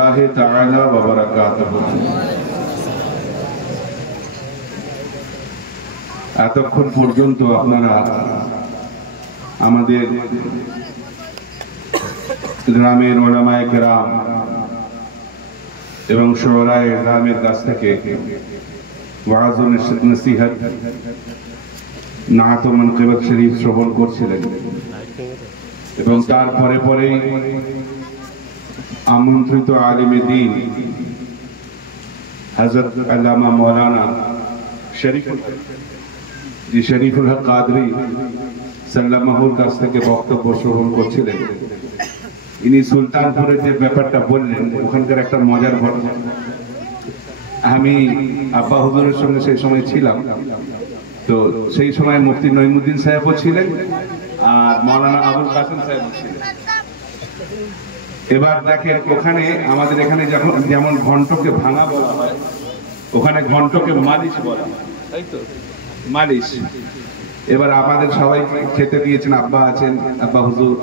রাহমাতুল্লাহি তাআলা ওয়া বারাকাতুহু। এতক্ষণ পর্যন্ত আপনারা আমাদের গ্রামের উলামায়ে কেরাম এবং শুরায়ে গ্রামের কাছ থেকে ওয়াজ ও নসিহত, নাত ও মানকিবাত শরীফ শ্রবণ করছিলেন এবং তারপরে পরেই আমন্ত্রিত আলিমে দ্বীন হযরত আল্লামা মাওলানা শরীফুল হক কাদরি সাল্লামাহুর কাছ থেকে বক্তব্য শ্রবণ করছিলেন। ইনি সুলতানপুরের যে ব্যাপারটা বললেন, ওখানকার একটা মজার ঘটনা। আমি আব্বা হুজুরের সঙ্গে সেই সময় ছিলাম, তো সেই সময় মুফতি নঈমুদ্দিন সাহেবও ছিলেন আর মাওলানা আবুল কাসেম সাহেবও ছিলেন। এবার দেখেন, ওখানে আমাদের এখানে যেমন ঘন্টকে ভাঙা বলা হয়, ওখানে ঘন্টকে মালিশ বলা হয়, তাই তো, মালিশ। এবার আমাদের সবাই খেতে দিয়েছেন, আব্বা আছেন, আব্বা হুজুর,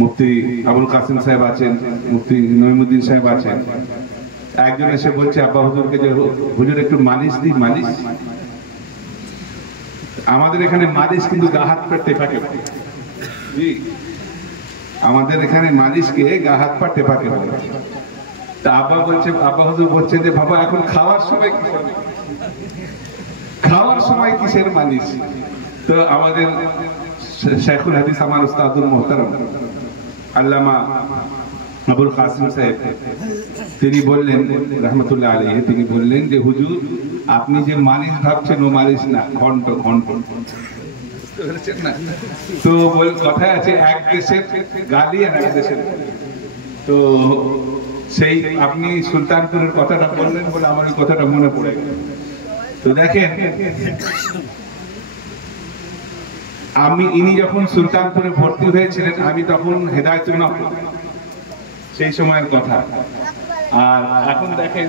মুফতি আবুল কাসেম সাহেব আছেন, মুফতি নঈমুদ্দিন সাহেব আছেন। একজন এসে বলছে আব্বা হুজুরকে যে হুজুর একটু মালিশ দিই, মালিশ। আমাদের এখানে মালিশ কিন্তু গা হাত পা টেপাকে, আমাদের এখানে মালিশকে গা হাত পা টেপাকে বলে। তা আব্বা বলছে, আব্বা হুজুর বলছে যে বাবা এখন খাওয়ার সময় কিসের মালিশ? তো আমাদের শাইখুল হাদিস, আমার উস্তাদুল মুহতারাম আল্লামা আবুল কাসেম সাহেব, তিনি বললেন রহমতুল্লাহ আলাইহি, তিনি বললেন যে হুজুর আপনি যে মালিশ ভাবছেন ও মালিশ না, ঘন্ট ঘন্ট। তো কথায় আছে এক দেশের গালি আর এক দেশের। তো সেই আপনি সুলতানপুরের কথাটা বললেন বলে আমার ওই কথাটা মনে পড়ে গেল। তো দেখেন, ইনি যখন সুলতানপুরে ভর্তি হয়েছিলেন, আমি তখন হেদায়েতুন নাফ, সেই সময়ের কথা। আর এখন দেখেন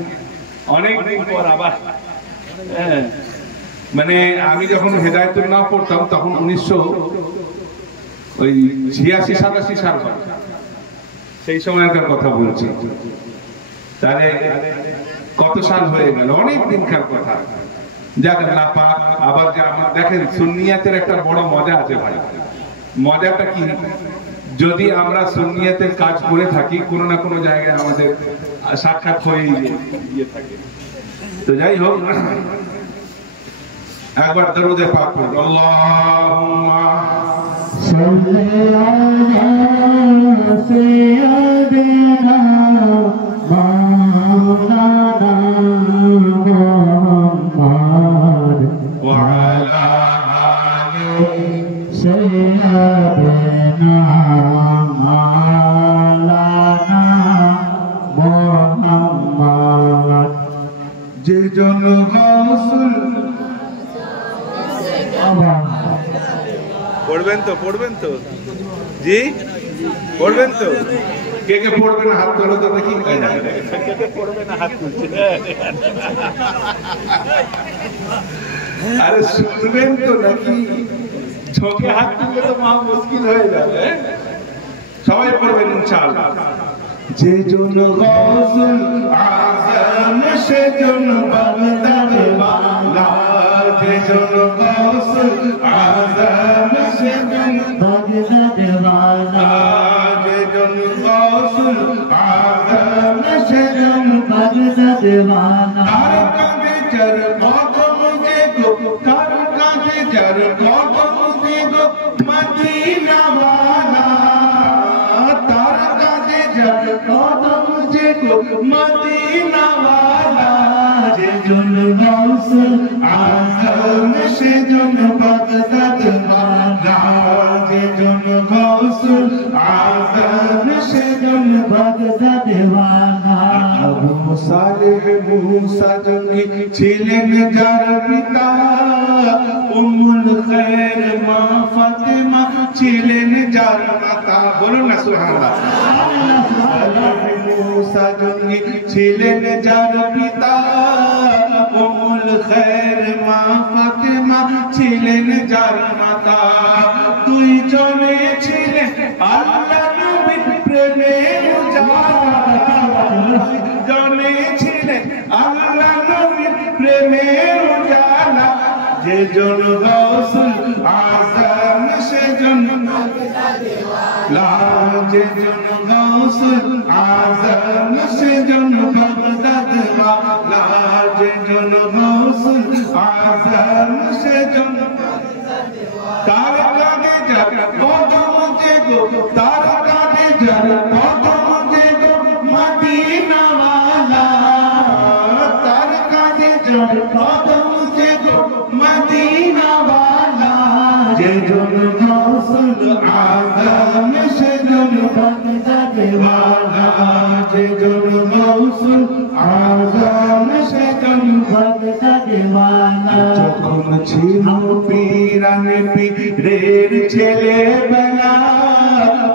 অনেক দিন পর আবার, মানে আমি যখন হেদায়েতুন নাফ পড়তাম তখন 1986-87 সাল, সেই সময়কার কথা বলছি। তাহলে কত সাল হয়ে গেল, অনেক দিনকার কথা। যাক আল্লাহ পাক আবার যে আমরা দেখেন, সুন্নিয়াতের একটা বড় মজা আছে ভাই। মজাটা কি? যদি আমরা সুন্নিয়াতের কাজ করে থাকি, কোনো না কোনো জায়গায় আমাদের সাক্ষাৎ হয়ে গিয়ে থাকে। তো যাই হোক, একবার দরুদে পাক পড়ুন, আল্লাহুম্মা সাল্লি আলা সাইয়্যিদিনা মাওলানা মুহাম্মদ ওয়া আলা আলি সাইয়্যিদিনা মাওলানা মুহাম্মদ। যে জন গৌসুল পড়বেন তো জি, পড়বেন তো? কে কে পড়বে না হাত তোলো তো দেখি। পড়বে না হাত তুলছে। আরে শুনবেন তো নাকি? ঝোঁকে হাত তুললে তো মহা মুশকিল হয়ে যাবে। সবাই পড়বেন ইনশাআল্লাহ। যে জন গৌসুল আযম সেজন বাগদাদ ওয়ালা, যে জন গৌসুল আযম সেজন বাগদাদ ওয়ালা, যে জন গৌসুল আযম সেজন বাগদাদ ওয়ালা। তার কাঁধে যার কদম যে গো, তার কাঁধে যার কদম যে গো মদিনা ওয়ালা, তার কাঁধে যার কদম যে গো মদিনা ওয়ালা। যে জন গৌসুল আযম সেজন বাগদাদ ওয়ালা, যে জন গৌসুল আযম সেজন বাগদাদ ওয়ালা। আবু সালেহ মুসা জনি ছিলেন যার পিতা, উম্মুল খায়র মা ফাতেমা ছিলেন যার মাতা। বলুন না সুবহানাল্লাহ। মুসা জনি ছিলেন যার পিতা, উম্মুল খায়র মা ফাতেমা ছিলেন যার মাতা। দুইজনে ছিলেন আল্লাহ নবীর প্রেমের উজালা। যে জন গৌসুল আজম সেজন লা যে জন গৌসুল আজম সেজন বাগদাদ ওয়ালা যে জন গৌসুল আজম সেজন তার কাঁধে যার কদম যে গো তার কাঁধে যার কদম যে গো মদিনা ওয়ালা তার কাঁধে যার কদম যে গো মদিনা ওয়ালা যে জন গৌসুল আজম সেজন বাগদাদ ওয়ালা যে জন গৌসুল আজম সেজন বাগদাদ ওয়ালা যখন ছিল পীরানে পীরের ছেলেবেলা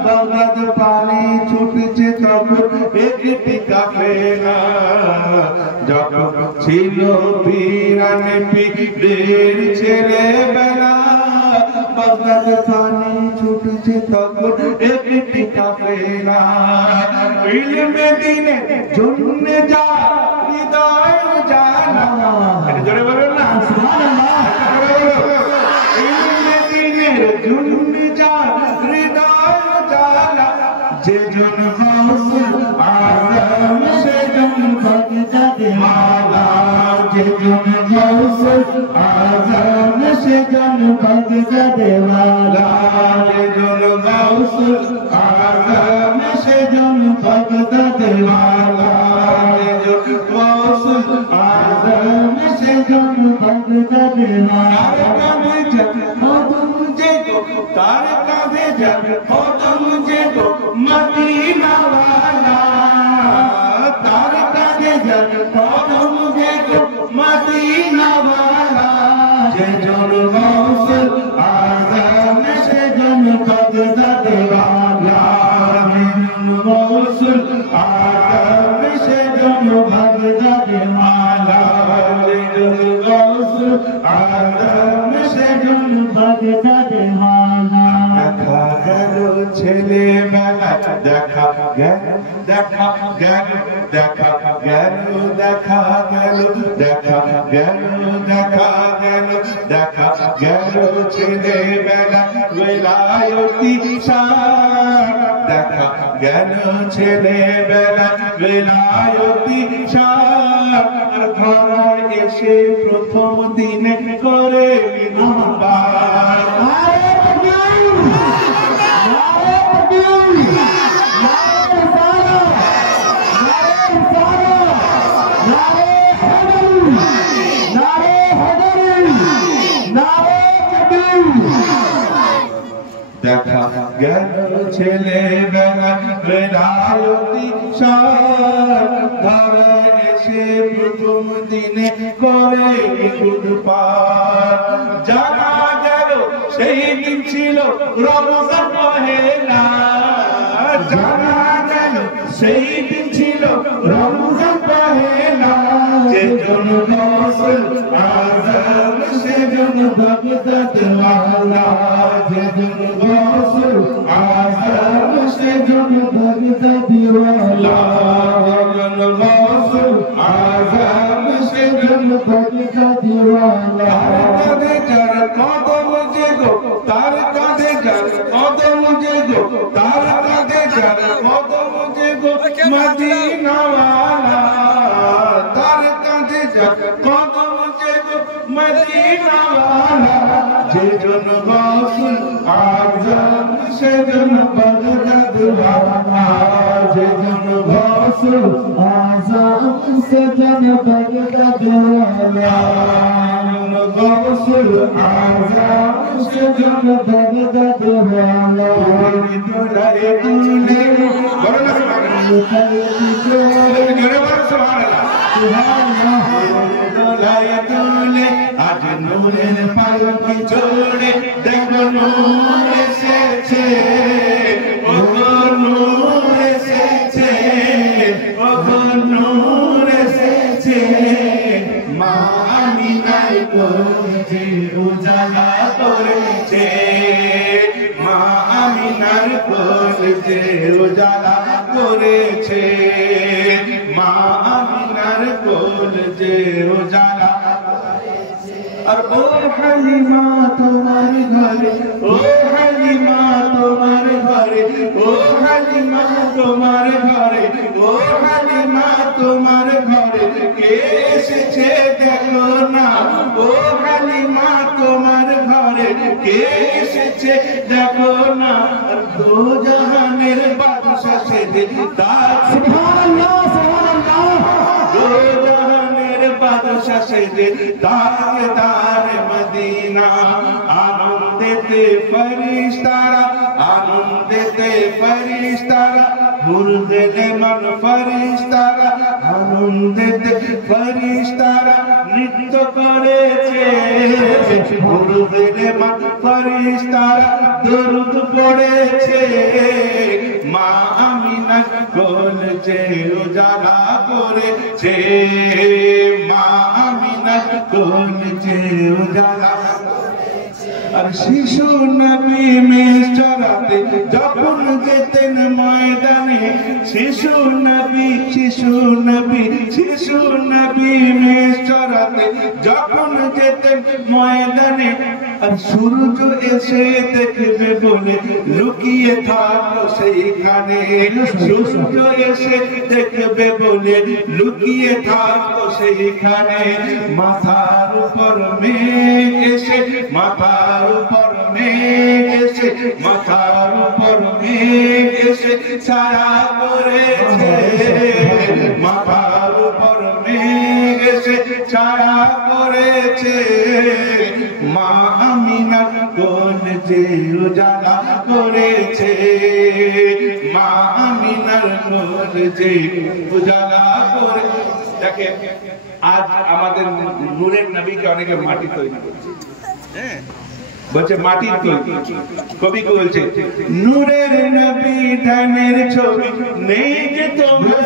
বাগদাদ পানি ছুটছে তখন একটি কাফেলা যখন ছিল পীরানে পীরের ছেলেবেলা বাগদাদ পানি ছুটছে তখন একটি কাফেলা ইলমে দ্বীনে জন্য যা হৃদয় জানা জোরে বলুন না সুবহানাল্লাহ ইলমে দ্বীনের জন্য যা হৃদয় জানা যে জন গৌসুল আজম সেজন বাগদাদ ওয়ালা যে জন গৌসুল আজম সেজন বাগদাদ ওয়ালা যে জন গৌসুল আজম সেজন বাগদাদ ওয়ালা যে জন গৌসুল আজম সেজন বাগদাদ ওয়ালা তার কাঁধে যাবে কদম যে গো মদিনা ওয়ালা তার কাঁধে যাবে কদম যে গো মদিনা ওয়ালা যে জন গৌসুল আজম সেজন বাগদাদ ওয়ালা যে জন গৌসুল আজম সেজন বাগদাদ ওয়ালা যে জন গৌসুল আজম সেজন বাগদাদ ওয়ালা দেখা গেল ছেলেবেলা দেখা গেল দেখা গেল দেখা গেল দেখা গেল দেখা গেল দেখা গেল দেখা গেল ছেলেবেলা বেলায়তি শান দেখা গেল ছেলেবেলা বেলায়তি শান ধরায় এসে প্রথম দিনে করে বিনম্বার দেখা গেল ছেলেবেলা বেলায়তি শান ধরায় এসে প্রথম দিনে করে উৎপাত জানা গেল সেই দিন ছিল রমজান পহেলা জানা গেল সেই দিন ছিল রমজান পহেলা যে জন গৌসুল আজম সেজন বাগদাদ ওয়ালা যে জন গৌসুল আজম সেজন বাগদাদ ওয়ালা যে জন গৌসুল আজম সেজন বাগদাদ ওয়ালা কাঁধে যার কদম যে গো তার কাঁধে যার কদম যে গো তার কাঁধে যার কদম যে গো মদিনা ওয়ালা তার কাঁধে যার কদম যে গো মদিনা ওয়ালা যে জন গৌসুল আজম সেজন বাগদাদ ওয়ালা যে জন গৌসুল আজম সেজন বাগদাদ ওয়ালা গৌসুল আজম সেজন বাগদাদ ওয়ালা দুলায়ে দুলে বলো না সুবহানাল্লাহ জোরে বলো সুবহানাল্লাহ সুবহানাল্লাহ দুলায়ে দুলে আজ নূরের পালকি চড়ে দেখো নূর এসেছে ও নূর এসেছে ও নূর এসেছে মা আমিনার কোলে উজালা করেছে মা আমিনার কোলে উজালা করেছে মা আমিনার কোলে উজালা করেছে আর ও হালিমা তোমার ঘরে, ও হালিমা তোমার ঘরে, ও হালিমা তোমার ঘরে, ও হালিমা তোমার ঘরে কে এসেছে দেখো না, ও হালিমা তোমার ঘরে কে এসেছে দেখো না। আর দো জাহানের বাদশা সেজে তার সুবহানাল্লাহ সুবহানাল্লাহ, দো জাহানের বাদশা সেজে তাজদার মদিনা। আনন্দেতে ফেরেশতারা, আনন্দেতে ফেরেশতারা, মুর্দে মান ফেরেশতারা, আনন্দেতে ফেরেশতারা নৃত্য করেছে। মুর্দে মান ফেরেশতারা দরুদ পড়েছে। মা আমিনার কোল যে উজালা করেছে, মা আমিনার কোল যে উজালা। আর শিশু নবী মেষ চরাতে যখন যেতেন ময়দানে, শিশু নবী, শিশু নবী, শিশু নবী মেষ চরাতে যখন যেতেন ময়দানে। আর সূর্য এসে দেখবে বলে লুকিয়ে থাকতো সেইখানে, সূর্য এসে দেখবে বলে লুকিয়ে থাকতো সেইখানে। মাথার উপর মেঘ এসে, মাথার উপর মেঘ এসে, মাথার উপর মেঘ এসে ছায়া করেছে। মাথার উপর মেঘ এসে ছায়া করেছে। মা আমিনার কোল যে উজালা করেছে, মা আমিনার কোল যে উজালা করে। দেখেন আজ আমাদের নূরের নবীকে অনেকে মাটি তৈরি করছে, হ্যাঁ বলছে মাটির তৈরি। কবি বলছে নূরের নবী ধানের ছবি নেই যে তোমার,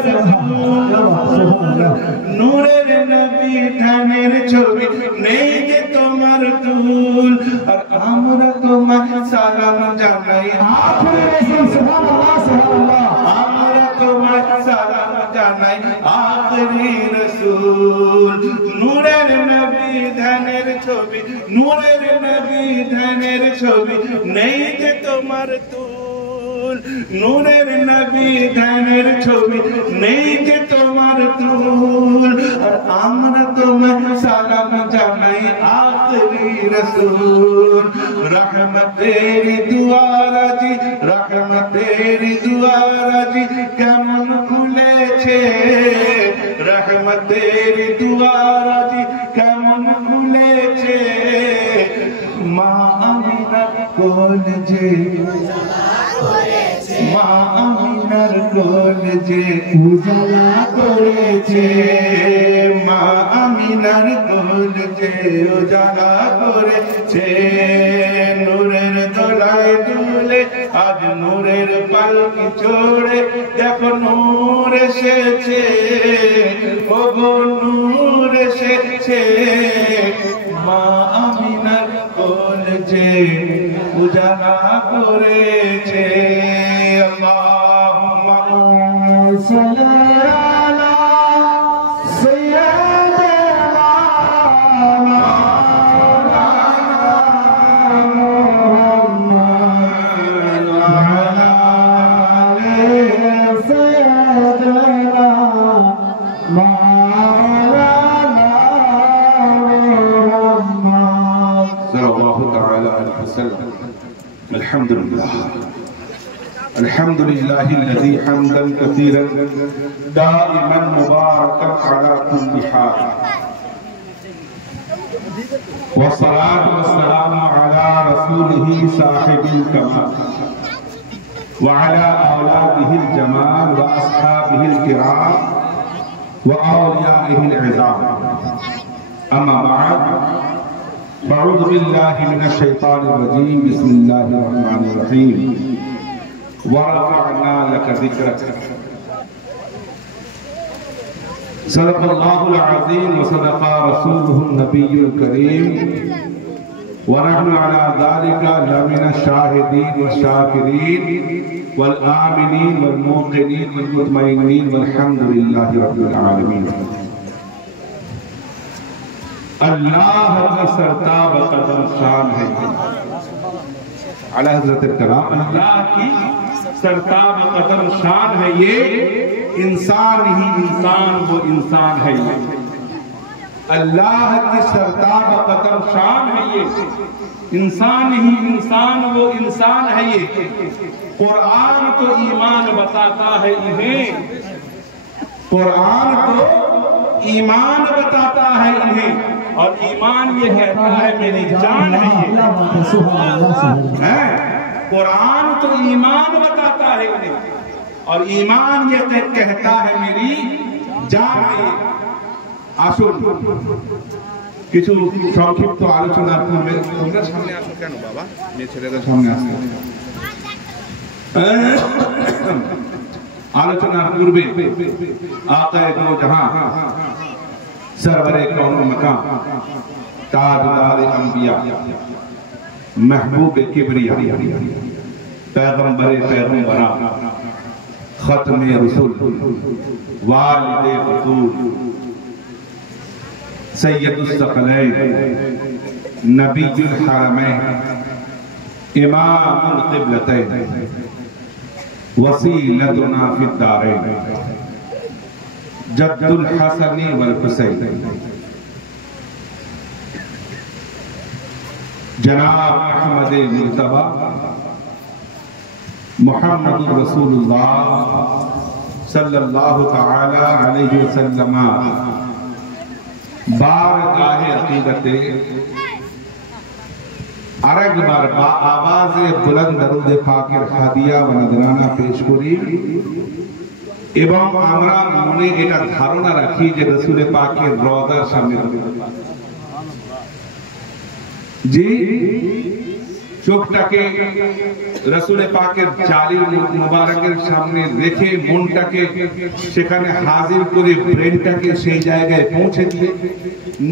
নূরের নবী ধানের ছবি নেই যে তোমার দুল। আর আমরা তোমার সালাম জানাই, আমরা তোমার সালাম জানাই আখরি রসূল। নূরের নবী ধানের ছবি, নূরের নবী ধানের ছবি নেই যে তোমার তুল। নূরের নবী ধানের ছবি নেই যে তোমার তুল। আর আমরা তোমার সালাম জানাই আখরি রসূল। রহমতেরি দুয়ারাজি, রহমতেরি দুয়ারাজি কেমন খুলেছে, রহমতেরি দুয়ারাজি কেমন খুলেছে। মা আমিনার কোল যে, মা আমিনার কোল যে উজালা করেছে, মা আমিনার কোল যে উজালা করেছে। নূরের দোলায় দুলে আজ নূরের পালকি চড়ে দেখো নূর এসেছে, ও গো নূর এসেছে। মা আমিনার কোল যে উজালা করেছে। আল্লাহুম্মা সাল্লি আলা সাইয়্যিদিনা মাওলানা মুহাম্মাদ ওয়া আলা আলি সাইয়্যিদিনা মাওলানা মুহাম্মদ সাল্লাল্লাহু তাআলা আলাইহি ওয়াসাল্লাম। আলহামদুলিল্লাহ, الحمد لله الذي حمدا كثيرا دائما مباركا على كل حال، والصلاة والسلام على رسوله صاحب الكمال وعلى أولاده الجمال وأصحابه الكرام وأوليائه العظام. أما بعد، فأعوذ بالله من الشيطان الرجيم. بسم الله الرحمن الرحيم. ورفعنا لك ذكرك. صدق الله العظيم وصدق رسوله النبي الكريم، ونحن على ذلك لمن الشاهدين والشاكرين والآمنين والموقنين والمطمئنين والحمد لله رب العالمين. अल्लाह की सरताब कदम शान है। आला हज़रत कलाम, अल्लाह की सरताब कदम शान है ये, इंसान ही इंसान वो इंसान है ये। अल्लाह की सरताब कदम शान है ये, इंसान ही इंसान वो इंसान है ये। कुरान तो ईमान बताता है इन्हें, कुरान तो ईमान बताता है इन्हें, और ईमान ये कहता है मेरी जान है ये। कुरान तो ईमान बताता है इन्हें, और ईमान ये कहता है मेरी जान है। আসুন কিছু সংক্ষিপ্ত আলোচনার পূর্বে তোমরা সামনে আসো। কেন বাবা, মেয়ে ছেলেরা সামনে আসো। আলোচনার পূর্বে আকায়ে দো জাহান सरवरे कौन मकाम ताजदार अंबिया महबूब किबरिया पैगंबरे पैगंबरा खत्मे रसूल वालिदे रसूल सैयदुस सकलैन नबीयुल हरमैन इमामुल क़िबलतैन वसीलतुना फिद दारैन जद्दुल हसनी वल हुसैन जनाब अहमद मुर्तबा मुहम्मदुर रसूलुल्लाह सल्लल्लाहु तआला अलैहि वसल्लम बारगाहे अकीदते আরেকবার বা আওয়াজে বুলন্দ দরুদ পাকের হাদিয়া ও নজরানা পেশ করি এবং আমরা মনে এটা ধারণা রাখি যে রাসূল পাকের রওজার সামনে জি চোখটাকে রাসূল পাকের জালিল মুবারকের সামনে রেখে মনটাকে সেখানে হাজির করে ব্রেনটাকে সেই জায়গায় পৌঁছে দিয়ে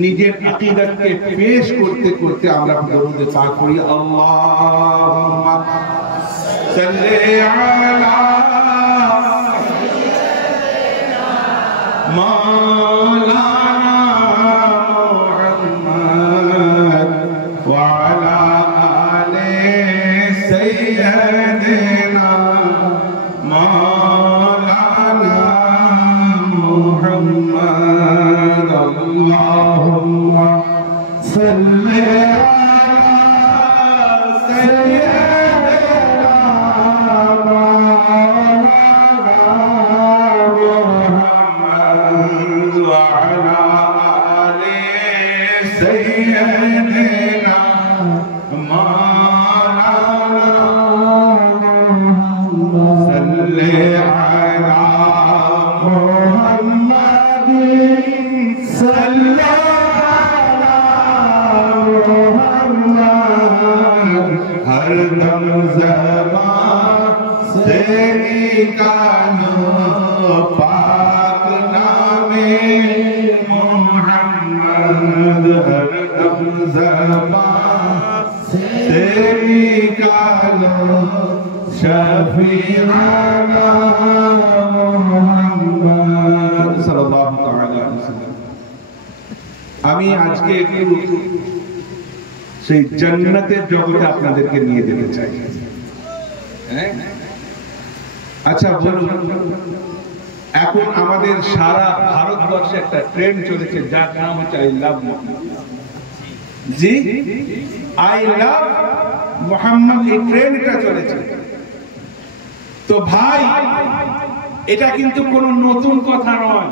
নিজের আকীদাতকে পেশ করতে করতে আমরা দরুদ পাক করি আল্লাহুম্মা সাল্লি আলা মাওলানা মুহাম্মদ ওয়া আলা আলি সাইয়্যিদিনা মাওলানা মুহাম্মদ আল্লাহুম্মা সাল্লি আমি আজকে একটু সেই জান্নাতের জগতে আপনাদেরকে নিয়ে যেতে চাই। আচ্ছা বলুন, এখন আমাদের সারা ভারতবর্ষে একটা ট্রেন্ড চলেছে যার নাম হচ্ছে I love Muhammad. G, I love Muhammad, এই ট্রেন্ডটা চলেছে। তো ভাই, এটা কিন্তু কোনো নতুন কথা নয়,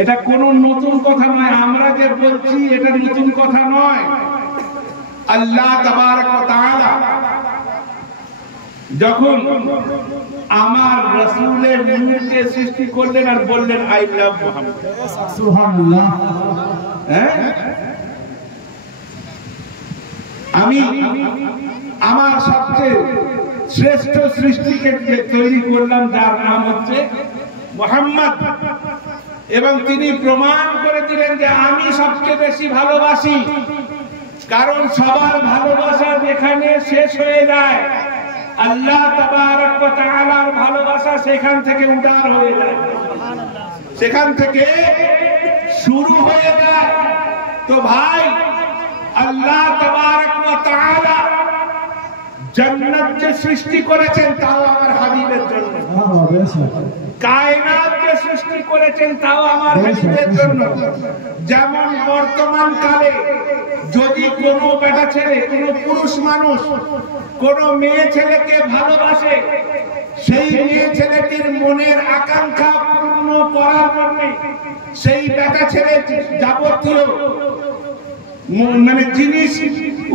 এটা কোনো নতুন কথা নয়। আমরা যে বলছি এটা নতুন কথা নয়। আল্লাহ তাবারক ওয়া তাআলা যখন আমার রাসূলের নূরকে সৃষ্টি করলেন আর বললেন আই লাভ মুহাম্মদ, সুবহানাল্লাহ। আমি আমার সবচেয়ে শ্রেষ্ঠ সৃষ্টিকে তৈরি করলাম যার নাম হচ্ছে মুহাম্মদ, এবং তিনি প্রমাণ করে দিলেন যে আমি সবচেয়ে বেশি ভালোবাসি। কারণ সবার ভালোবাসা যেখানে শেষ হয়ে যায়, আল্লাহ তাবারক ওয়া তাআলার ভালোবাসা সেখান থেকে উদার হয়ে যায়, সেখান থেকে শুরু হয়ে যায়। তো ভাই, আল্লাহ তাবারক ওয়া তাআলা জান্নাত যে সৃষ্টি করেছেন তাও আমার হাবিবের জন্য, কায়নাত যে সৃষ্টি করেছেন তাও আমার হাবিবের জন্য। যেমন বর্তমান কালে যদি কোনো বেটা ছেলে, কোনো পুরুষ মানুষ কোনো মেয়ে ছেলেকে ভালোবাসে, সেই মেয়ে ছেলেটির মনের আকাঙ্ক্ষা পূর্ণ করার জন্য সেই বেটা ছেলে যাবতীয় জিনিস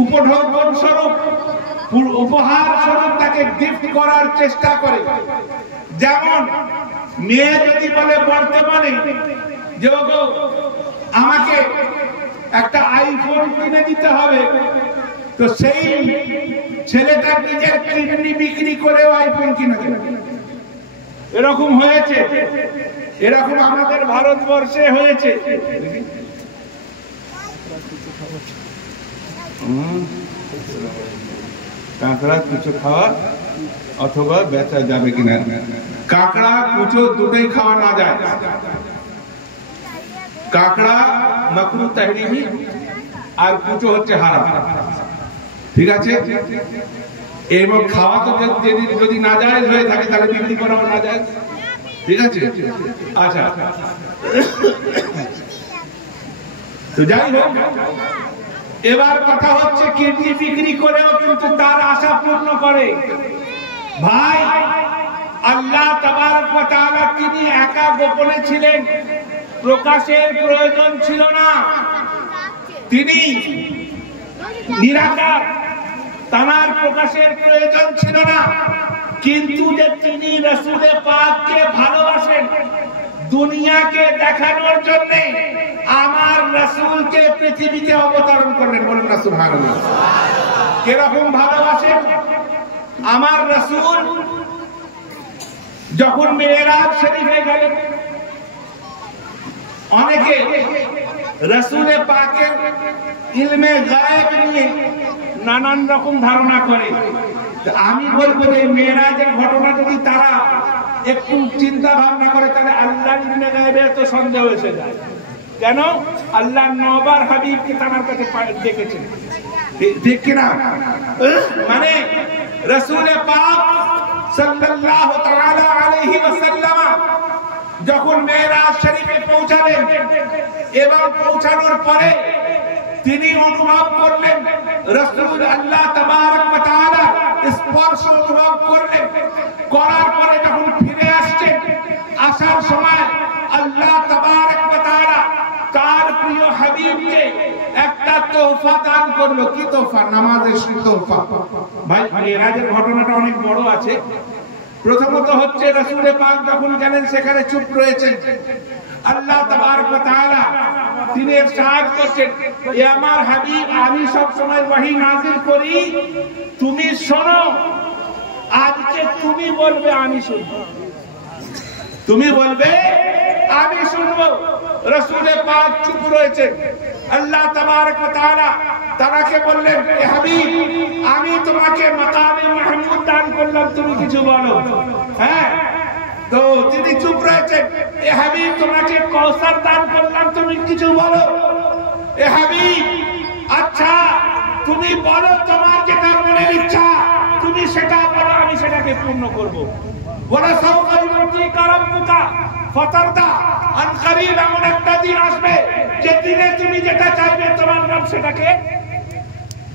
উপঢৌকন স্বরূপ, উপহার স্বরূপ তাকে গিফট করার চেষ্টা করে। যেমন মেয়ে যদি বলে বর্তমানে যে আমাকে একটা আইফোন কিনে দিতে হবে, তো সেই ছেলেটা নিজের কিডনি বিক্রি করেও আইফোন কিনে দেবে। এরকম হয়েছে, এরকম আমাদের ভারতবর্ষে হয়েছে। কাঁকড়া কুচো খাওয়া অথবা বেচা যাবে কিনা? কাঁকড়া কুচো দুটোই খাওয়া না যায়। কাঁকড়া মাকরুহ তাহরিমি আর কুচো হচ্ছে হারাম, ঠিক আছে? এবং খাওয়া তো যদি না যায় হয়ে থাকে তাহলে বিক্রি করাও না যায়, ঠিক আছে? আচ্ছা, তো যাই হোক, এবার কথা হচ্ছে কিডনি বিক্রি করেও কিন্তু তার আশা পূর্ণ করে। ভাই, আল্লাহ তাবারক ওয়া তাআলা তিনি একা গোপনে ছিলেন, প্রকাশের প্রয়োজন ছিল না। তিনি নিরাকার, তার প্রকাশের প্রয়োজন ছিল না। কিন্তু যে তিনি রাসূলে পাককে ভালোবাসেন, দুনিয়াকে দেখানোর জন্য আমার রাসূলকে পৃথিবীতে অবতরণ করলেন। বলেন না সুবহানাল্লাহ। কিরকম ভালোবাসেন আমার রাসূল? যখন মেরাজ শরীফে গেলেন, অনেকে রাসূলে পাকের ইলমে গায়েব নিয়ে নানান রকম ধারণা করে। আমি বলবো যে মেরাজের ঘটনা যদি তারা একটু চিন্তা ভাবনা করে তাহলে আল্লাহর ইলমে গায়েবে তো সন্দেহ এসে যায়। কেন? আল্লাহ নবার হাবিবকে তার কাছে ডেকেছেন, ঠিক কিনা? মানে রাসূলে পাক সাল্লাল্লাহু তাআলা আলাইহি ওয়াসাল্লাম যখন মেরাজ শরীফে পৌঁছালেন এবং পৌঁছানোর পরে তিনি অনুভব করলেন রাসূল আল্লাহ তাবারক ওয়া তাআলা স্পর্শ অনুভব করলেন। করার পরে যখন ফিরে আসছেন, আসার সময় আল্লাহ তাবারক ওয়া তাআলা তার প্রিয় হাবিবকে একটা তোহফা দান করলো। কি তোহফা? নামাজের তোহফা। ভাই, মেরাজের ঘটনাটা অনেক বড় আছে। প্রথমত হচ্ছে রাসূলে পাক যখন গেলেন সেখানে চুপ রয়েছেন। আল্লাহ তাবারক ওয়া তাআলা তিনি ইরশাদ করছেন, এ আমার হাবিব, আমি সব সময় ওহী নাযিল করি, তুমি শোনো। আজকে তুমি বলবে আমি শুনবো, তুমি বলবে আমি শুনবো। রাসূলে পাক চুপ রয়েছে। আল্লাহ তাবারক ওয়া তাআলা তাকে বললেন, এ হাবিব, আমি তোমাকে মাকামে মাহমুদ দান করলাম, তুমি কিছু বলো। হ্যাঁ, তো তিনি চুপ রয়েছেন। এ হাবিব, তোমাকে কওসার দান করলাম, তুমি কিছু বলো। এ হাবিব, আচ্ছা তুমি বলো, তোমার যেটা মনের ইচ্ছা তুমি সেটা বলো, আমি সেটাকে পূর্ণ করব। ওয়ালা সাওফা ইউতিকা রাব্বুকা ফাতারদা, আন করিব এমন একটা দিন আসবে যে দিনে তুমি যেটা চাইবে তোমার রব সেটাকে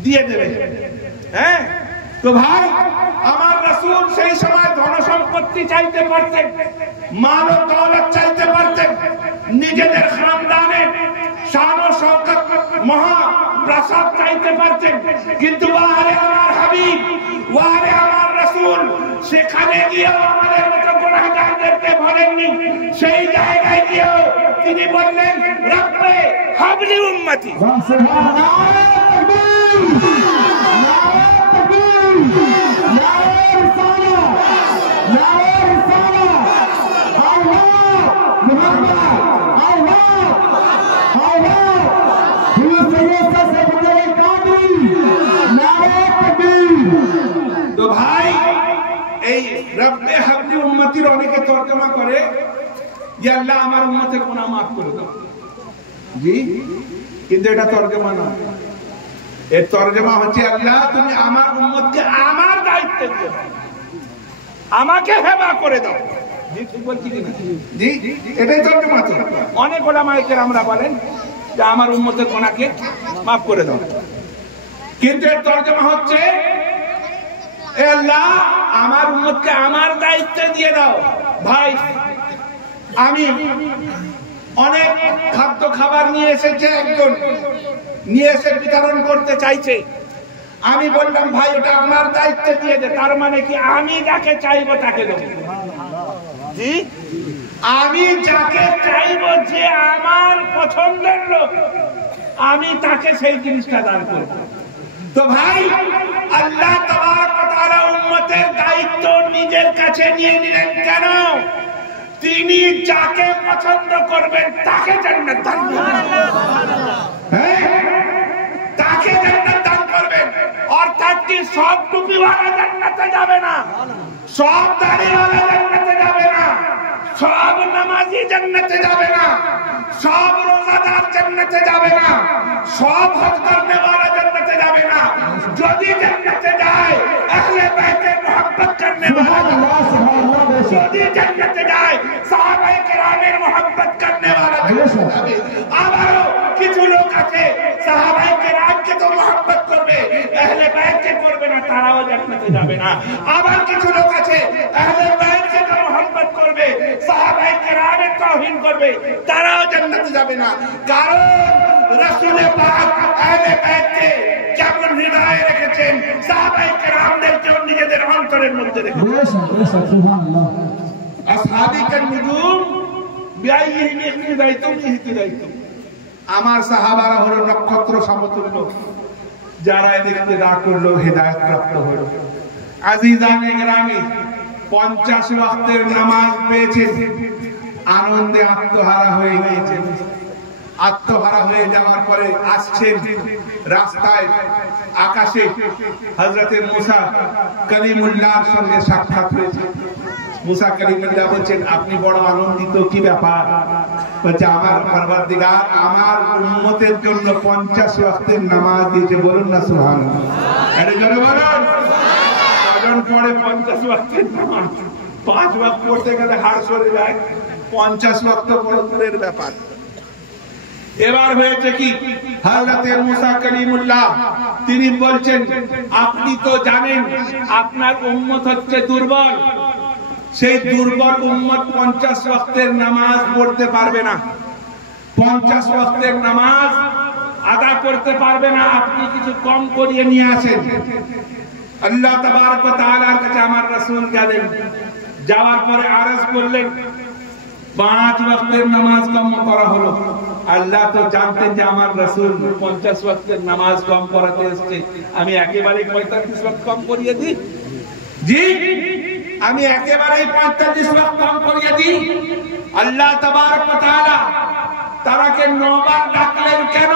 দিয়ে দেবে। হ্যাঁ, তো ভাই, আমার রাসূল সেই সময় ধন সম্পত্তি চাইতে পারতেন, মাল ও দৌলত চাইতে পারতেন, নিজেদের খানদানের শান ও শওকত মহা প্রাসাদ চাইতে পারতেন, কিন্তু ওয়ারে আমার হাবিব, ওয়ারে আমার রাসূল সেখানে গিয়েও আমাদের মতো গুনাহগারদেরকে ভরেননি। সেই জায়গায় গিয়েও তিনি বললেন, রব্বে হাবলি উম্মতি। তো ভাই, এই রব্বে হাবলি উম্মতির অনেকে তর্জমা করে যে আল্লাহ আমার উম্মতের গুনাহ মাফ করে দাও। জি, কিন্তু এটা তর্জমা না। এর তর্জমা হচ্ছে আল্লাহ তুমি আমার উম্মতকে আমার দায়িত্ব দিও, আমাকে হেবা করে দাও। জি ঠিক বলছি কিনা? জি, এটাই তর্জমা। তো অনেক ওলামায়ে কেরামরা বলেন যে আমার উম্মতের গুনাহকে মাফ করে দাও, কিন্তু এর তর্জমা হচ্ছে এ আল্লাহ আমার উম্মতকে আমার দায়িত্ব দিয়ে দাও। ভাই আমি অনেক খাদ্য খাবার নিয়ে এসেছে, একজন নিয়ে এসে বিতরণ করতে চাইছে, আমি বললাম ভাই ওটা আমার দায়িত্ব দিয়ে দে। তার মানে কি আমি যাকে চাইবো তাকে দেবো। জি, আমি যাকে চাইবো যে আমার পছন্দের লোক, আমি তাকে সেই জিনিসটা দান করব। তো ভাই আল্লাহ তাবারক ওয়া তাআলা উম্মতের দায়িত্ব নিজের কাছে নিয়ে নিলেন কেন? তিনি যাকে পছন্দ করবেন তাকে জান্নাত দান করবেন, তাকে জান্নাত দান করবেন। অর্থাৎ কি সব টুপিওয়ালা জান্নাতে যাবে না, সব দাড়িওয়ালা জান্নাতে যাবে না, সব নামাজি জান্নাতে যাবে না, সব রোজাদার জান্নাতে যাবে না, সব হজ করনেওয়ালা জান্নাতে যাবে না। যদি জান্নাতে যায় আহলে বাইতের মুহাব্বত করনেওয়ালা যাবে, যদি জান্নাতে যায় সাহাবায়ে কেরামের মুহাব্বত করনেওয়ালা যাবে। আবারও কিছু লোক আছে সাহাবায়ে কেরামকে তো মুহাব্বত করবে, আহলে বাইতকে করবে না, তারাও জান্নাতে যাবে না। আবার কিছু লোক আছে আহলে বাইতকে তো মুহাব্বত করবে, সাহাবায়ে কেরামের তাওহীন করবে, তারাও জান্নাতে যাবে না। কারণ রাসূল পাক আহলে বাইতকে যেমন হৃদয়ে রেখেছেন, সাহাবায়ে কেরামদেরকেও নিজেদের অন্তরের মধ্যে রেখেছেন। সুবহানাল্লাহ। আসহাবিকান নুজুম বিআইহিম ইহতিদাইতুম ইহতিদাইতুম। আমার সাহাবারা হলো নক্ষত্র সমতুল্য, যারা এদেরকে দা করলো হেদায়েত প্রাপ্ত হলো। আজিজানে গ্রামে 50 ওয়াক্তের নামাজ পেয়েছেন, আনন্দে আত্মহারা হয়ে গিয়েছেন। আত্মহারা হয়ে যাওয়ার পরে আসছেন রাস্তায়, আকাশে হযরতে মুসা কালিমুল্লাহর সঙ্গে সাক্ষাৎ হয়েছে। মুসা কালিমুল্লাহ বলছেন আপনি বড় আনন্দিত, কি ব্যাপার? বলছে আমার পরওয়ারদিগার আমার উম্মতের জন্য 50 ওয়াক্তের নামাজ দিয়েছে। বলুন না সুবহানাল্লাহ। আরে জোরে বলুন। কজন পড়ে 50 ওয়াক্তের নামাজ? 5 ওয়াক্ত পড়তে গেলে হাড় সরে যায়, 50 ওয়াক্ত বড় দূরের ব্যাপার। এবার হয়েছে কি, হযরতে মুসা কালিমুল্লাহ তিনি বলছেন আপনি তো জানেন আপনার উম্মত হচ্ছে দুর্বল, সেই দুর্বল উম্মত 50 ওয়াক্তের নামাজ পড়তে পারবে না, 50 ওয়াক্তের নামাজ আদা করতে পারবে না, আপনি কিছু কম করিয়ে নিয়ে আসেন। আল্লাহ তাবারক ওয়া তাআলার কাছে আমার রাসূল গেলেন, যাওয়ার পরে আরজ করলেন 5 ওয়াক্তের নামাজ কম করা হলো। আল্লাহ তো জানতেন যে আমার রাসূল 50 ওয়াক্তের নামাজ কম করাতে এসেছে, আমি একেবারে 45 ওয়াক্ত কম করিয়ে দিই? জি, আমি একেবারে 45 ওয়াক্ত কম করিয়ে দিই? আল্লাহ তাবারক ওয়া তাআলা তারাকে 9 বার ডাকলেন কেন?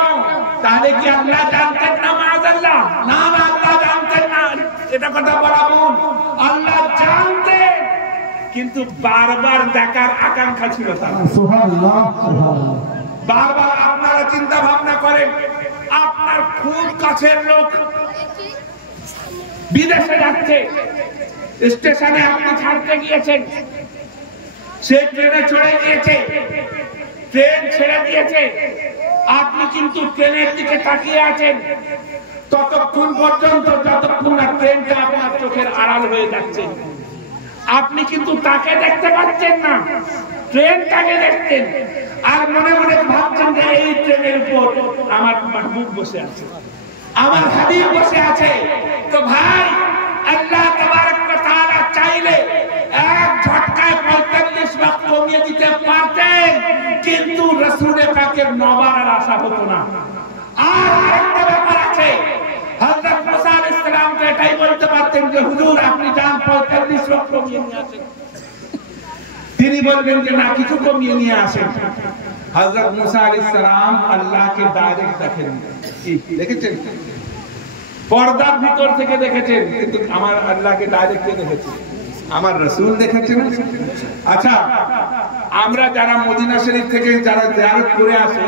তাহলে কি আল্লাহ জানতেন না মাআযাল্লাহ? না না, আল্লাহ জানতেন না, এটা কথা বলা ভুল। আল্লাহ জানতেন, কিন্তু বারবার দেখার আকাঙ্ক্ষা ছিল তার। সুবহানাল্লাহ, সুবহানাল্লাহ। বারবার আপনারা চিন্তা ভাবনা করেন, আপনার খুব কাছের লোক বিদেশে যাচ্ছে, স্টেশনে আপনি ছাড়তে গিয়েছেন, সে ট্রেনে চড়ে গিয়েছে, ট্রেন ছেড়ে দিয়েছে, আপনি কিন্তু ট্রেনের দিকে তাকিয়ে আছেন ততক্ষণ পর্যন্ত যতক্ষণ না ট্রেনটা আপনার চোখের আড়াল হয়ে যাচ্ছে। আপনি কিন্তু তাকে দেখতে পাচ্ছেন না, ট্রেনটাকে দেখছেন, আর মনে মনে ভাবছেন যে এই ট্রেনের উপর আমার মাহবুব বসে আছে, আমার হাবিব বসে আছে। তো ভাই আল্লাহ তাবারক ওয়া তাআলা চাইলে এক ঝটকায় 45 ওয়াক্ত কমিয়ে দিতে পারতেন, কিন্তু রাসূল পাকের 9 বার আশা হতো না। আর আরেকটা ব্যাপার আছে, হযরত মুসা আলাইহিস সালামকে এটাই বলতে পারতেন যে হুজুর আপনি যান 45 ওয়াক্ত কমিয়ে নিয়ে আসেন, তিনি বলবেন যে না কিছু কমিয়ে নিয়ে আসেন। হযরত মুসা আলাইহিস সালাম আল্লাহকে ডাইরেক্ট দেখেন, দেখেছেন পর্দার ভিতর থেকে দেখেছেন, কিন্তু আমার আল্লাহকে ডাইরেক্ট দেখেছেন, আমার রাসূল দেখেছেন। আচ্ছা, আমরা যারা মদিনা শরীফ থেকে যারা জিয়ারত করে আসে,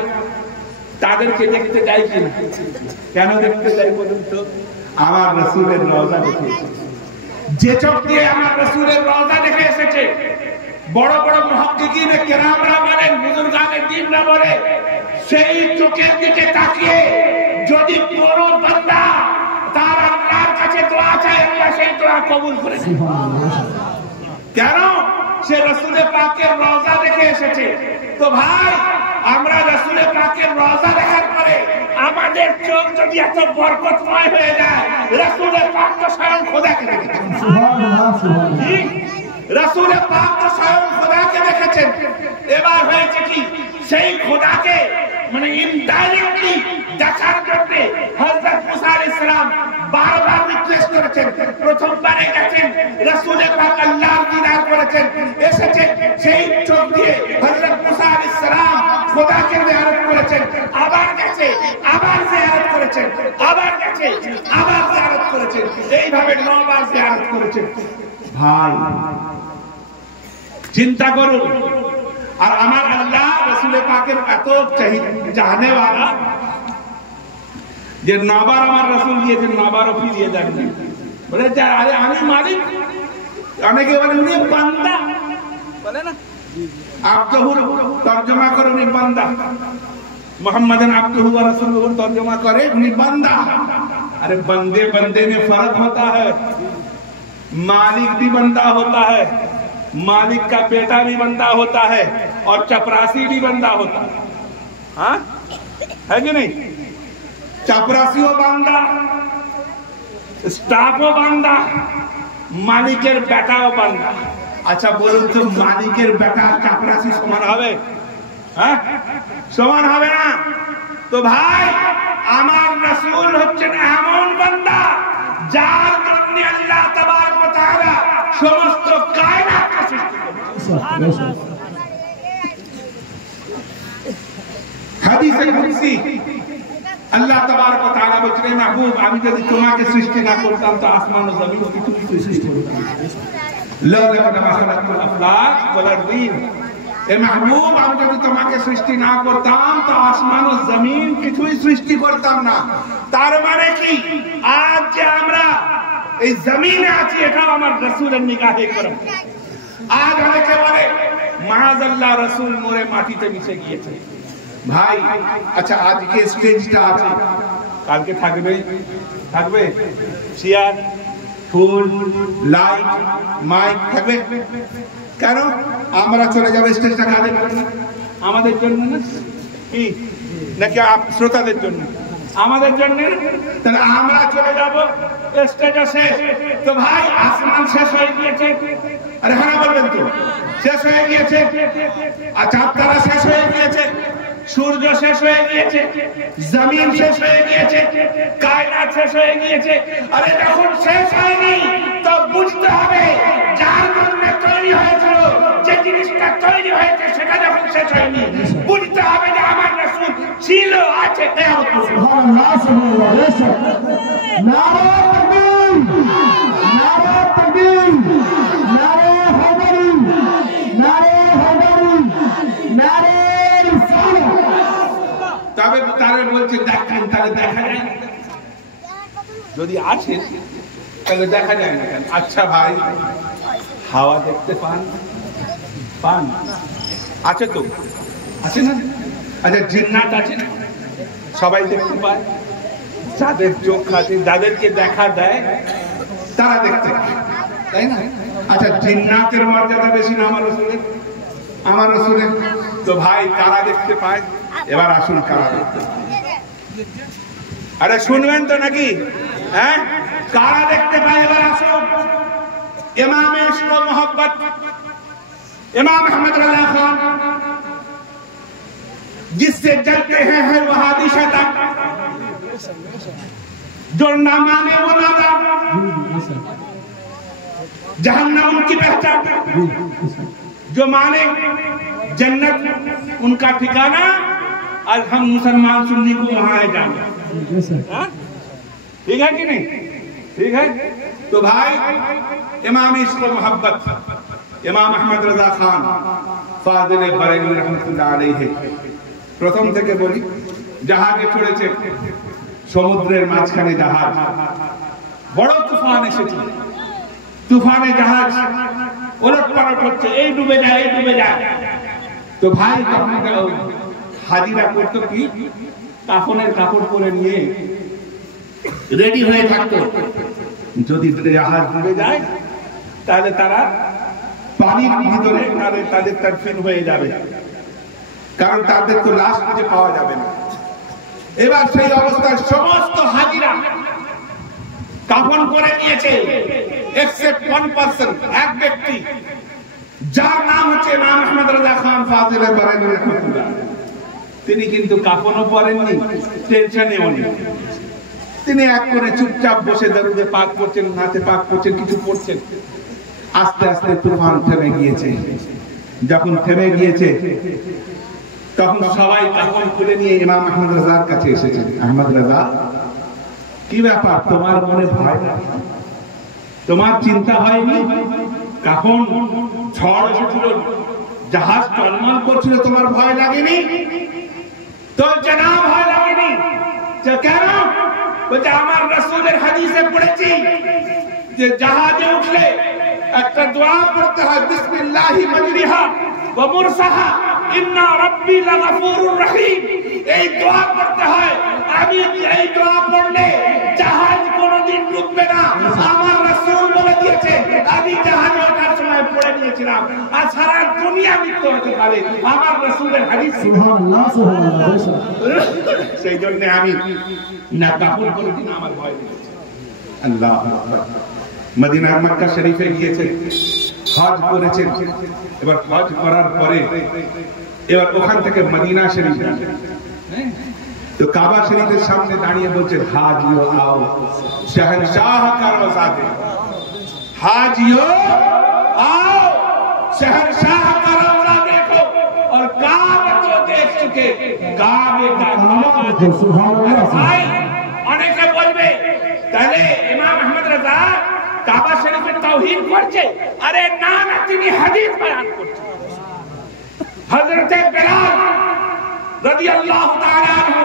তাদেরকে দেখতে যাই কিনা? কেন দেখতে যাই বলুন তো? আমার রাসূলের রওজা দেখে, যে চোখ দিয়ে আমার রাসূলের রওজা দেখে এসেছে, বড় বড় মুহাক্কিকিনে কেরামরা বলেন, বুজুর্গানে দ্বীনরা বলে, সেই চোখের দিকে তাকিয়ে যদি কোন বান্দা তার আল্লাহর কাছে দোয়া চায়, আল্লাহ সেই দোয়া কবুল করে নেয়। কেন? সে রাসূলে পাকের রওজা দেখে এসেছে। তো ভাই, আমরা রাসূলে পাকের রওজা দেখার পরে আমাদের চোখ যদি এত বরকতময় হয়ে যায়, রাসূলে পাক তো স্বয়ং খোদাকে দেখেছেন। সুবহানাল্লাহ, সুবহানাল্লাহ। রাসূলে পাক তো স্বয়ং খোদাকে দেখেছেন। এবার হয়েছে কি, সেই খোদাকে মানে ইনডাইরেক্টলি দেখার জন্য হযরত মুসা আলাইহিস সালাম বারবার রিকোয়েস্ট করেছেন। প্রথমবারে গেছেন, রাসূলে পাক আল্লাহর দিদার করেছেন, এসেছেন, সেই চোখ দিয়ে হযরত মুসা আলাইহিস সালাম খোদাকে জিয়ারত করেছেন, আবার গেছে, আবার জিয়ারত করেছেন, আবার গেছে, আবার জিয়ারত করেছেন, এইভাবে 9 বার জিয়ারত করেছেন। ভাই চিন্তা করুন। আর আমার আল্লাহ রাসূলে পাকের এত চাহনে वाला যে 9 বার আমার রাসূল দিয়েছেন, 9 বারও ফিরিয়ে দেন না। বলে আরে আমি মালিক, অনেকে বলে উনি বান্দা, বলে না, আব্দুহু তরজমা করে উনি বান্দা, মুহাম্মাদান আব্দুহু ওয়া রাসূলুহু তরজমা করে উনি বান্দা। अरे बंदे बंदे में फर्क होता है, मालिक भी बंदा होता है, मालिक का बेटा भी बंदा होता है, और चपरासी भी बंदा होता है। हाँ है कि नहीं? चपरासीও বান্দা, স্টাফও বান্দা, মালিকের বেটাও বান্দা। আচ্ছা বলুন তো, মালিকের বেটা চাপরাসি সমান হবে? হ্যাঁ, সমান হবে না। তো ভাই, আমার রাসূল হচ্ছেন এমন বান্দা যার জন্য আল্লাহ তাবারক ওয়া তাআলা সমস্ত কায়নাতকে সৃষ্টি করেছেন। হাদিসে কুদসি আল্লাহ তাবারক ওয়া তাআলা বলেন, মাহবুব, আমি যদি তোমাকে সৃষ্টি না করতাম তো আসমান ও জমিন কিছুই সৃষ্টি করতাম না। লা লাকাদ মাখালাকুল আফলাক ওয়াল আরদিন। এ মাহবুব, আমি যদি তোমাকে সৃষ্টি না করতাম তো আসমান ও জমিন কিছুই সৃষ্টি করতাম না। তার মানে কি, আজ যে আমরা এই জমিনে আছি, এটাও আমার রাসূলের নিগাহে করম। আজ অনেকে বলে মাআযাল্লাহ রাসূল মরে মাটিতে মিশে গিয়েছে। ভাই আচ্ছা, আজকে স্টেজটা আছে, কালকে থাকবে চেয়ার, ফুল, লাইট, মাইক থাকবে। কেন? আমরা চলে যাবো স্টেজটা কাদের জন্য? আমাদের জন্য না কি, নাকি শ্রোতাদের জন্য? আমাদের জন্য। তাহলে আমরা চলে যাবো, স্টেজ শেষ। তো ভাই, আসমান শেষ হয়ে গিয়েছে, আরে হ্যাঁ বলবেন তো, শেষ হয়ে গিয়েছে। আর চাঁদ তারা শেষ হয়ে গিয়েছে, সূর্য শেষ হয়ে গিয়েছে, জমিন শেষ হয়ে গিয়েছে, কায়নাত শেষ হয়ে গিয়েছে। আরে যখন শেষ হয়নি তো বুঝতে হবে যার জন্য তৈরি হয়েছিল, যে জিনিসটা তৈরি হয়েছে সেটা যখন শেষ হয়নি, বুঝতে হবে যে আমার রাসূল ছিল, আছে। সুবহানাল্লাহ, সুবহানাল্লাহ। নারে তাকবীর, নারে তাকবীর, নারে হায়দারি, নারে হায়দারি, নারে তবে তারা বলছে দেখেন, তাহলে দেখা যায় না। যদি আছে তাহলে দেখা যায় না কেন? আচ্ছা ভাই, হাওয়া দেখতে পান? আছে তো, আছে না? আচ্ছা, জিন্নাত আছে না? সবাই দেখতে পায়, যাদের চোখ আছে, যাদেরকে দেখা দেয় তারা দেখতে পায়, তাই না? আচ্ছা, জিন্নাতের মর্যাদা বেশি না আমার রাসূলের? আমার রাসূলের তো ভাই কারা দেখতে পায়? এবার আসুন কারা দেখতে পায়। আরে শুনবেন তো নাকি? হ্যাঁ, কারা দেখতে পায়? এবার আসুন। ইমাম ইশক ও মোহব্বত, इमाम अहमद रज़ा खान, जिससे जलते हैं हर वहादी शैतान, जो ना माने वो नादान, जहन्नम उनकी पहचान, जो माने जन्नत उनका ठिकाना। आज हम मुसलमान सुन्नी को वहां है जाना, ठीक है कि नहीं? ठीक है। तो भाई, इमाम इश्क व मोहब्बत इमाम अहमद रज़ा खान फाजिल बरेलवी रहमतुल्लाह अलैहि, प्रथम থেকে বলি, জাহাজে চড়েছে, সমুদ্রের মাঝখানে জাহাজ, বড় তুফান এসেছে, তুফানে জাহাজ ওলট পালট হচ্ছে, এই ডুবে যায় এই ডুবে যায়। তো ভাই তখন হাজিরা করতো কি, কাফনের কাপড় পরে নিয়ে রেডি হয়ে থাকতো, যদি জাহাজ ডুবে যায় তাহলে তারা পানির ভিতরে তাদের তারফিন হয়ে যাবে, কারণ তাদের তো লাশ খুঁজে পাওয়া যাবে না। এবার সেই অবস্থায় সমস্ত হাজিরা কাফন করে নিয়েছে, এক্সেপ্ট ওয়ান পারসন, এক ব্যক্তি, যার নাম হচ্ছে ইমাম আহমদ রাজা খান ফাজিলে বারেলী রাহমাতুল্লাহ। তিনি কিন্তু কাফনও পরেননি, টেনশনেও নেই, তিনি এক করে চুপচাপ বসে দরুদে পাক করছেন, নাতে পাক করছেন, কিছু পড়ছেন। আস্তে আস্তে তুফান থেমে গিয়েছে। যখন থেমে গিয়েছে তখন সবাই কাফন খুলে নিয়ে ইমাম আহমদ রাজার কাছে এসেছেন। আহমদ রাজা, কি ব্যাপার, তোমার মনে ভয় না? তোমার চিন্তা হয়নি? কাফন ঝড় এসেছিল, জাহাজ টলমল করছিল, তোমার ভয় লাগেনি? তো জানা ভয় লাগেনি? কেন? বলছে আমার রাসূলের হাদিসে পড়েছি যে জাহাজে উঠলে একটা দোয়া পড়তে হয়, বিসমিল্লাহি মাজরিহা ওয়া মুরসাহা ইন্না রাব্বি লাগাফুরুর রহিম। এই দোয়া পড়তে হয়। আমি এই দোয়া পড়লে জাহাজ কোনোদিন ডুববে না, আমার রাসূল বলে দিয়েছে। আমি জাহাজে ওঠার সময় পড়ে নিয়েছিলাম, আর সারা দুনিয়া মিথ্যা হতে পারে, আমার রাসূলের হাদিস। সুবহানাল্লাহ, সুবহানাল্লাহ। সেই জন্য আমি না কাপড় কোনোদিন আমার ভয় নেই। আল্লাহু আকবার। মদিনা মক্কা শরীফে গিয়েছেন, হজ করেছেন। এবার হজ করার পরে এবার ওখান থেকে মদিনা শরীফ, তো কাবা শরীফের সামনে দাঁড়িয়ে বলছেন, হাজিও आओ शहंशाह का रोजा दे, हाजियो आओ शहंशाह का रोजा देखो, और काबा तो देख चुके, काबे का भाई অনেকে বলবে তাহলে ইমাম আহমদ রাজা কাবা শরীফের তাওহীদ করছে। আরে না না, তিনি হাদিস বয়ান করছেন। হযরতে বেলাল রাদিয়াল্লাহু তাআলা আনহু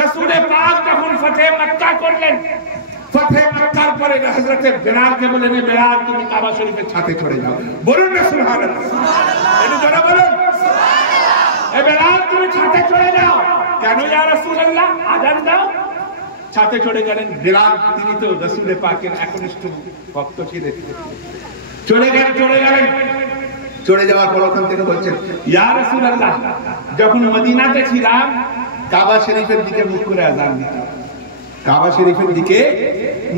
রাসূল পাক যখন ফতহ মক্কা করলেন, ফতহ মক্কার পরে হযরতে বেলালকে বলেন, বেলাল তুমি কাবা শরীফের ছাদে চড়ে যাও। বলুন না সুবহানাল্লাহ, একটু জোরে বলুন সুবহানাল্লাহ। এ বেলাল তুমি ছাদে চড়ে যাও। কেন ইয়া রাসূলুল্লাহ? আযান দাও। ছাদে চড়ে গেলেন বেলাল, তিনি তো রাসূল পাকের একনিষ্ঠ ভক্ত ছিলেন। চড়ে গেলেন। চড়ে যাওয়ার পর ওখান থেকে বলছেন, ইয়া রাসূলুল্লাহ, যখন মদিনাতে ছিলাম কাবা শরীফের দিকে মুখ করে আযান দিতাম, কাবা শরীফের দিকে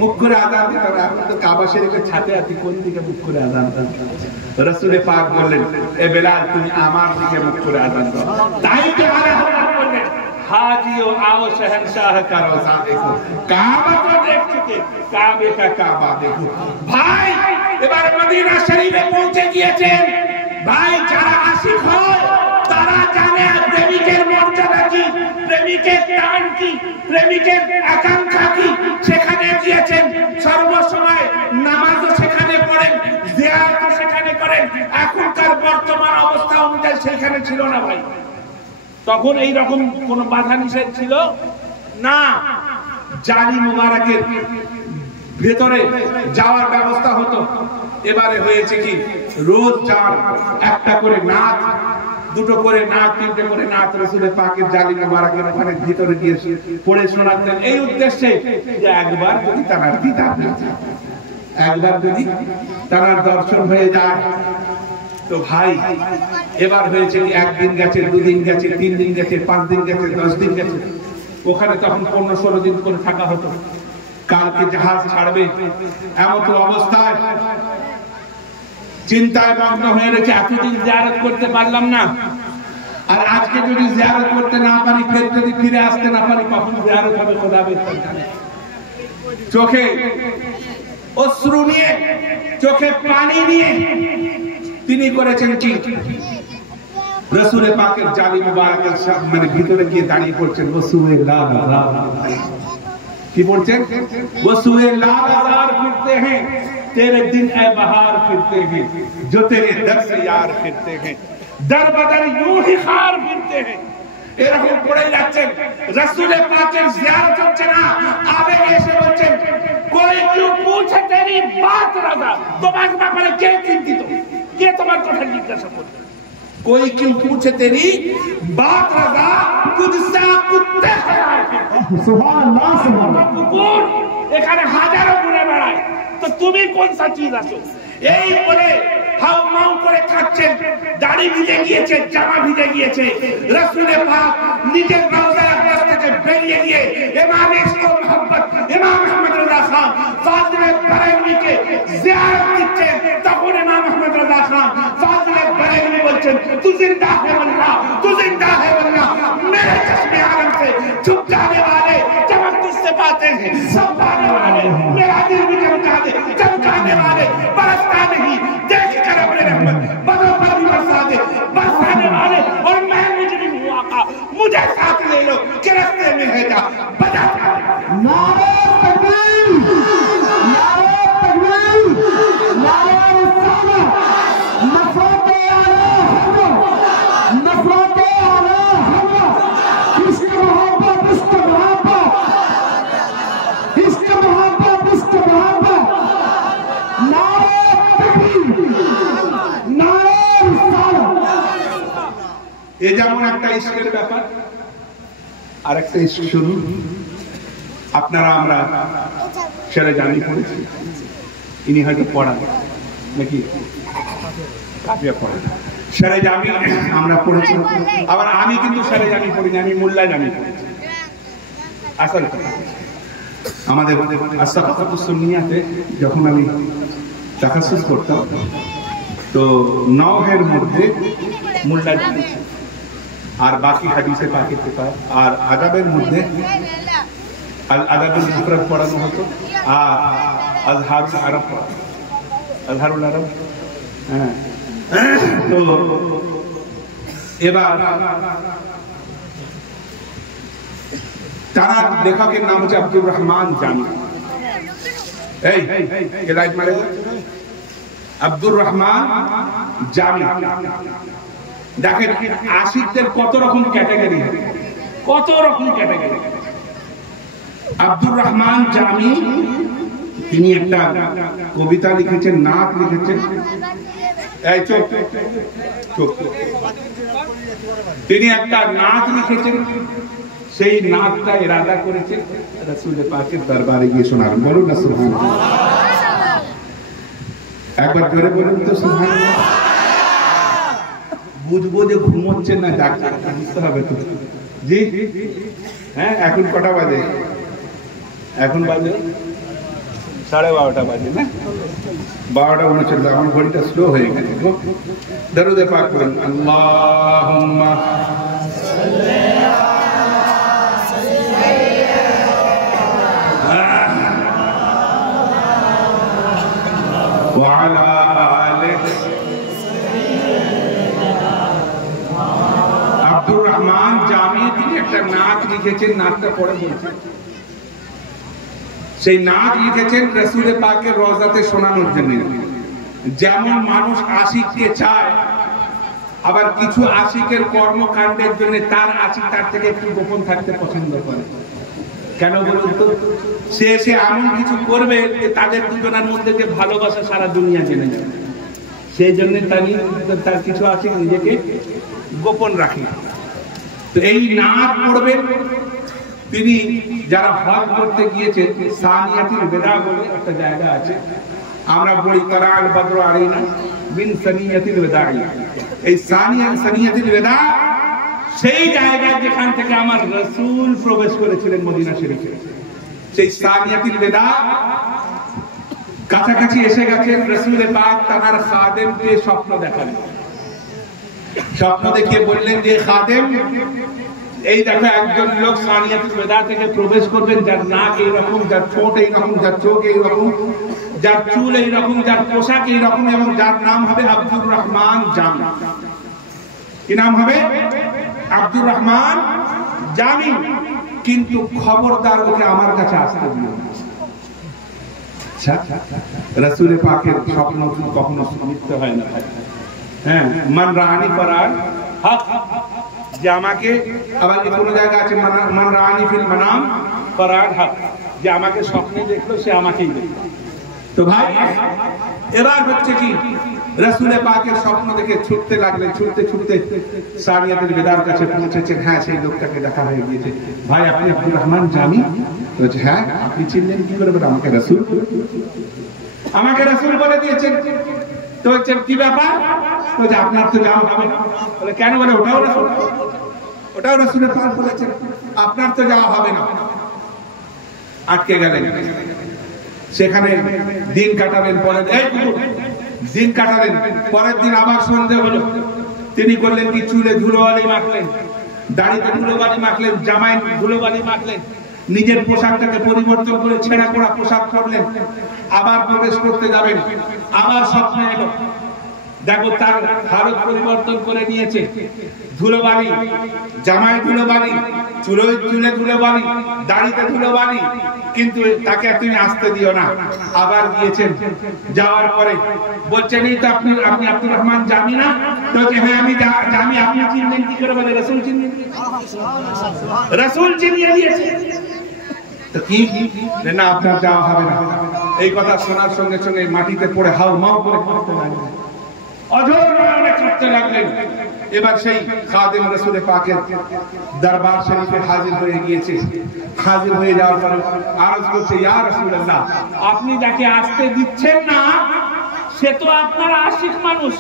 মুখ করে আযান দিতাম। এখন তো কাবা শরীফের ছাদে আছি, কোন দিকে মুখ করে আযান দিতাম? রাসূল পাক বললেন, এ বেলাল তুমি আমার দিকে মুখ করে আযান দাও। তাই তো আল্লাহ বললেন, हाजियो आओ शहंशाह का रोजा देखो, काबा तो देख चुके, काबे का काबा देखो। भाई এবার মদিনা শরীফে পৌঁছে গিয়েছেন। ভাই যারা আশিক হয় তারা জানে প্রেমিকের মর্যাদা কি, প্রেমিকের টান কি, প্রেমিকের আকাঙ্ক্ষা কি। সেখানে গিয়েছেন, সর্বসময় নামাজও সেখানে পড়েন, জিয়ারতও সেখানে করেন। এখনকার বর্তমান অবস্থা অনুযায়ী সেখানে ছিল না ভাই। তখন এই রকম কোন বাধা নিষেধ ছিল না। জালি মুবারকের ভেতরে যাওয়ার ব্যবস্থা হতো। এবারে হয়েছে কি, রোজ যান, একটা করে নাত, দুটো করে নাত, তিনটে করে নাত রাসূল পাকের জালি মুবারকের ওখানে ভিতরে গিয়ে পড়ে শোনাতেন, এই উদ্দেশ্যে যে একবার যদি তার দিদার না যায়, একবার যদি তার দর্শন হয়ে যায়। তো ভাই এবার হয়েছে কি, একদিন গেছে, দুদিন গেছে, 3 দিন গেছে, 5 দিন গেছে, 10 দিন গেছে। ওখানে তখন 15-16 দিন করে থাকা হতো। কালকে জাহাজ ছাড়বে, এমন অবস্থায় চিন্তায় মগ্ন হয়ে রয়েছে, এতদিন জিয়ারত করতে পারলাম না, আর আজকে যদি জিয়ারত করতে না পারি, ফের যদি ফিরে আসতে না পারি, কখন জিয়ারত হবে খোদা বেহতর জানে। চোখে অশ্রু নিয়ে, চোখে পানি নিয়ে তিনি করেছেন কি, রাসূল পাকের জালি মুবারকের মানে ভিতরে গিয়ে দাঁড়িয়ে পড়ছেন, ওসুয়ে লা বাজার। কি পড়ছেন? ওসুয়ে লা বাজার ফিরতে हैं तेरे दिन ए बहार फिरते हैं, जो तेरे दर से यार फिरते हैं, दर बदर यूं ही खार फिरते हैं, এরকম করে যাচ্ছেন, রাসূল পাকের জিয়ারত হচ্ছে না, আবেগে এসে বলছেন কোই কেউ पूछे तेरी बात রাজা, তোমার ব্যাপারে কে চিন্তিত, কে তোমার কথা জিজ্ঞাসা করবে? कोई क्यों पूछे तेरी बात रजा, तुझसे कुत्ते सुभान अल्लाह सुभान कुकुर এখানে হাজারো ঘুরে বেড়ায়, তো তুমি কোন সা চিজ আছো? এই বলে হাউ মাউ করে কাচ্ছেন, দাড়ি ভিজে গিয়েছে, জামা ভিজে গিয়েছে। রাসূল পাক নিজের রওজা আকবার থেকে বেরিয়ে গিয়ে ইমাম ইশক ও মোহাম্মদ ইমাম আহমদ রাজা খান ফাজিলে বারেলভিকে জিয়ারত দিচ্ছেন। তখন ইমাম আহমদ রাজা খান ফাজিলে বারেলভি বলছেন तू जिंदा है वल्लाह, तू जिंदा है वल्लाह, मेरे चश्मे आलम से छुप जाने वाले चमक तुझसे पाते हैं, सब पाने वाले मेरा दिल भी चमकाने वाले बरसता नहीं देख कर अपने रहमत बदों पर भी बरसा दे, बरसाने वाले और मैं मुजरिम हूँ आका, मुझे साथ ले लो कि रास्ते में है जा बजा नारे तकबीर, नारे तकबीर, नारे रिसालत, नफरत ये যেমন একটা ইশকের ব্যাপার, আর একটা ইশক শুরু। আপনারা আমরা সেরে জানি পড়েছি, ইনি হয়তো পড়ান নাকি কাফিয়া পড়ান, সেরে জামি আমরা পড়েছি। আবার আমি কিন্তু সেরে জামি পড়িনি, আমি মোল্লা জামি পড়েছি। আসল আমাদের আসাকাতুস সুন্নিয়াতে যখন আমি তাকাসসুস করতাম, তো নওহের মধ্যে মোল্লা জামি আর বাকি হাদিসে পাকের কিতাব আর আদাবের মধ্যে আল আদাবুল মুফরাদ পড়ানো হতো আর আজহারুল আরব, আজহারুল আরব। হ্যাঁ, তো এবার তারা লেখকের নাম হচ্ছে আব্দুর রহমান জামি। এই কে লাইট মারে, আব্দুর রহমান জামি। দেখেন আশিকদের কত রকম ক্যাটাগরি, কত রকম ক্যাটাগরি। আব্দুর রহমান জামি তিনি একটা কবিতা লিখেছেন, নাত লিখেছেন। এই চোখ চোখ, তিনি একটা নাত লিখেছেন, সেই নাতটা ইরাদা করেছেন রাসূল পাকের দরবারে গিয়ে শোনার। বলুন না সুবহানাল্লাহ, একবার জোরে বলুন তো সুবহানাল্লাহ। বুঝবো যে ঘুমোচ্ছেন না, ডাক্তার বুঝতে হবে তো। জি হ্যাঁ, এখন কটা বাজে? এখন বাজে 12:30 বাজে না, 12:39। আমার ঘড়িটা স্লো হয়ে গেছে। দরুদে পাক পড়ুন, আল্লাহুম্মা সাল্লি আলা সাইয়্যিদিনা ওয়া আলা আলিহি। আব্দুর রহমান জামি তিনি একটা নাত লিখেছেন, নাতটা পড়ে বলছেন। সেই নাত লিখেছেন রাসূল পাকের রওজাতে শোনানোর জন্য। যেমন মানুষ আশিককে চায়, আবার কিছু আশিকের কর্মকাণ্ডের জন্য তার আশিক তার থেকে একটু গোপন থাকতে পছন্দ করে। কেন বলুন তো? সে এমন কিছু করবে যে তাদের দুজনের মধ্যে যে ভালোবাসা সারা দুনিয়া জেনে যাবে, সেই জন্য তার কিছু আশিক নিজেকে গোপন রাখে। তো এই নাত পড়বেন তিনি যারা হজ করতে গিয়েছে, সানিয়াতুল বেদা বলে একটা জায়গা আছে, আমরা বলি তারাল বদর আলাইনা বিন সানিয়াতুল বেদা। এই সানিয়াতুল বেদা সেই জায়গা যেখান থেকে আমার রাসূল প্রবেশ করেছিলেন মদিনা শরীফে। সেই সানিয়াতুল বেদা কাছাকাছি এসে গেছেন। রাসূল পাক তার খাদেমকে স্বপ্ন দেখালেন, স্বপ্ন দেখিয়ে বললেন যে খাদেম, এই দেখো একজন লোক সানিয়াতুল বেদা থেকে প্রবেশ করবেন, যার নাক এইরকম, যার ঠোঁট এইরকম, যার চোখ এইরকম, যার চুল এইরকম, যার পোশাক এইরকম, এবং যার নাম হবে আব্দুর রহমান জামি। কি নাম হবে? আব্দুর রহমান জামি। কিন্তু খবরদার ওকে আমার কাছে আসতে দিও না। রাসূল পাকের স্বপ্ন কখনো মিথ্যা হয় না। হ্যাঁ, মান রানি ফরার হক, যে আমাকে, আবার কোন জায়গা আছে মান রাআনি ফিল মানাম ফারাদ হক, যে আমাকে স্বপ্নে দেখলো সে আমাকেই দেখলো। তো ভাই এবার হচ্ছে কি, রাসূলে পাকের স্বপ্ন দেখে ছুটতে লাগলেন, ছুটতে ছুটতে সারিয়াতুল বিদার কাছে পৌঁছেছেন। হ্যাঁ, সেই লোকটাকে দেখা হয়ে গিয়েছে। ভাই আপনি আব্দুর রহমান জামি? বলছে হ্যাঁ। আপনি চিনলেন কি করে? আমাকে রাসূল, আমাকে রাসূল বলে দিয়েছেন। তো হচ্ছে কি ব্যাপার? বলছে আপনার তো যাওয়া হবে না। বলে কেন? বলে ওটাও রাসূল, ওটাও রাসূলের পাক বলেছেন, আপনার তো যাওয়া হবে না। আটকে গেলেন সেখানে, দিন কাটালেন। পরের দিন কাটালেন, পরের দিন আবার সন্দেহ হলো। তিনি করলেন কি, চুলে ধুলোবালি মাখলেন, দাড়িতে ধুলোবালি মাখলেন, জামায় ধুলোবালি মাখলেন, নিজের পোশাকটাকে পরিবর্তন করে ছেঁড়া পড়া পোশাক পরলেন। আবার প্রবেশ করতে যাবেন, আবার স্বপ্নে এলো, দেখো তার হালত পরিবর্তন করে নিয়েছে। ধুলোবালি, জামায় ধুলোবালি, চুলে ধুলোবালি, দাড়িতে ধুলোবালি, কিন্তু তাকে তুমি আসতে দিও না। আবার গিয়েছেন, যাওয়ার পরে বলছেন এই তো আপনি আব্দুর রহমান জামি না? তো হ্যাঁ আমি জামি। আপনি চিনলেন কি করে? বলে রাসূল চিনলেন, রাসূল চিনিয়ে দিয়েছে। তো কি না, আপনার যাওয়া হবে না। এই কথা শোনার সঙ্গে সঙ্গে মাটিতে পড়ে হাউমাউ করে কাঁদতে লাগলেন, অঝোর নয়নে কাঁদতে লাগলেন। এবার সেই খাদেম রাসূলে পাকের দরবার শরীফে হাজির হয়ে গিয়েছে। হাজির হয়ে যাওয়ার পরে আরজ করছে, ইয়া রাসূলুল্লাহ, আপনি যাকে আসতে দিচ্ছেন না সে তো আপনার আশিক মানুষ,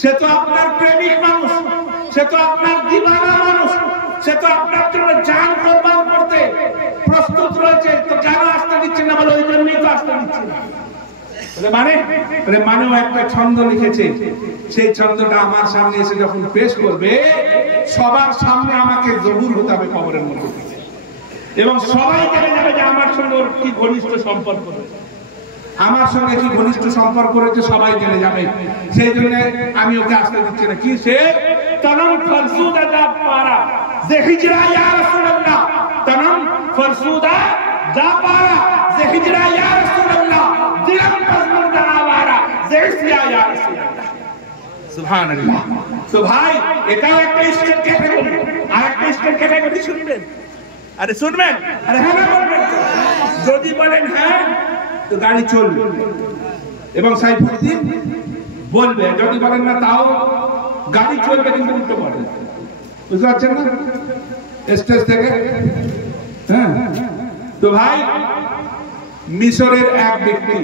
সে তো আপনার প্রেমিক মানুষ, সে তো আপনার দিওয়ানা মানুষ, সে তো আপনার জন্য জান কুরবান করতে প্রস্তুত রয়েছে। তো কেন আসতে দিচ্ছেন না? বলে ওই জন্যই তো আসতে দিচ্ছেন। মানেও একটা ছন্দ লিখেছে, সেই ছন্দটা আমার সামনে এসে যখন পেশ করবে, সবার সামনে আমাকে জহুর হতে হবে কবরের মধ্যে, এবং সবাই জেনে যাবে যে আমার সঙ্গে ওর কি ঘনিষ্ঠ সম্পর্ক রয়েছে, আমার সঙ্গে কি ঘনিষ্ঠ সম্পর্ক রয়েছে, সবাই জেনে যাবে। সেই জন্য আমি ওকে আসতে দিচ্ছি না। কি সে তনম ফরসুদা যা পারা যে হিজরা ইয়া রাসূলুল্লাহ, তনম ফরসুদা যা পারা যে হিজরা ইয়া রাসূলুল্লাহ, দিলাম পাজমুর জানাওয়ারা যে ইসিয়া ইয়া রাসূলুল্লাহ। সুবহানাল্লাহ। তো ভাই এটাও একটা স্টেট ক্যাটাগরি, আর একটা স্টেট ক্যাটাগরি শুনবেন। আরে শুনবেন? আরে হ্যাঁ বলবেন। যদি বলেন হ্যাঁ তো গাড়ি চলবে এবং সাইফুদ্দিন বলবে, যদি বলেন না তাও গাড়ি চলবে, কিন্তু উল্টো বলে। বুঝতে পারছেন না? স্টেজ থেকে। হ্যাঁ। তো ভাই মিশরের এক ব্যক্তি,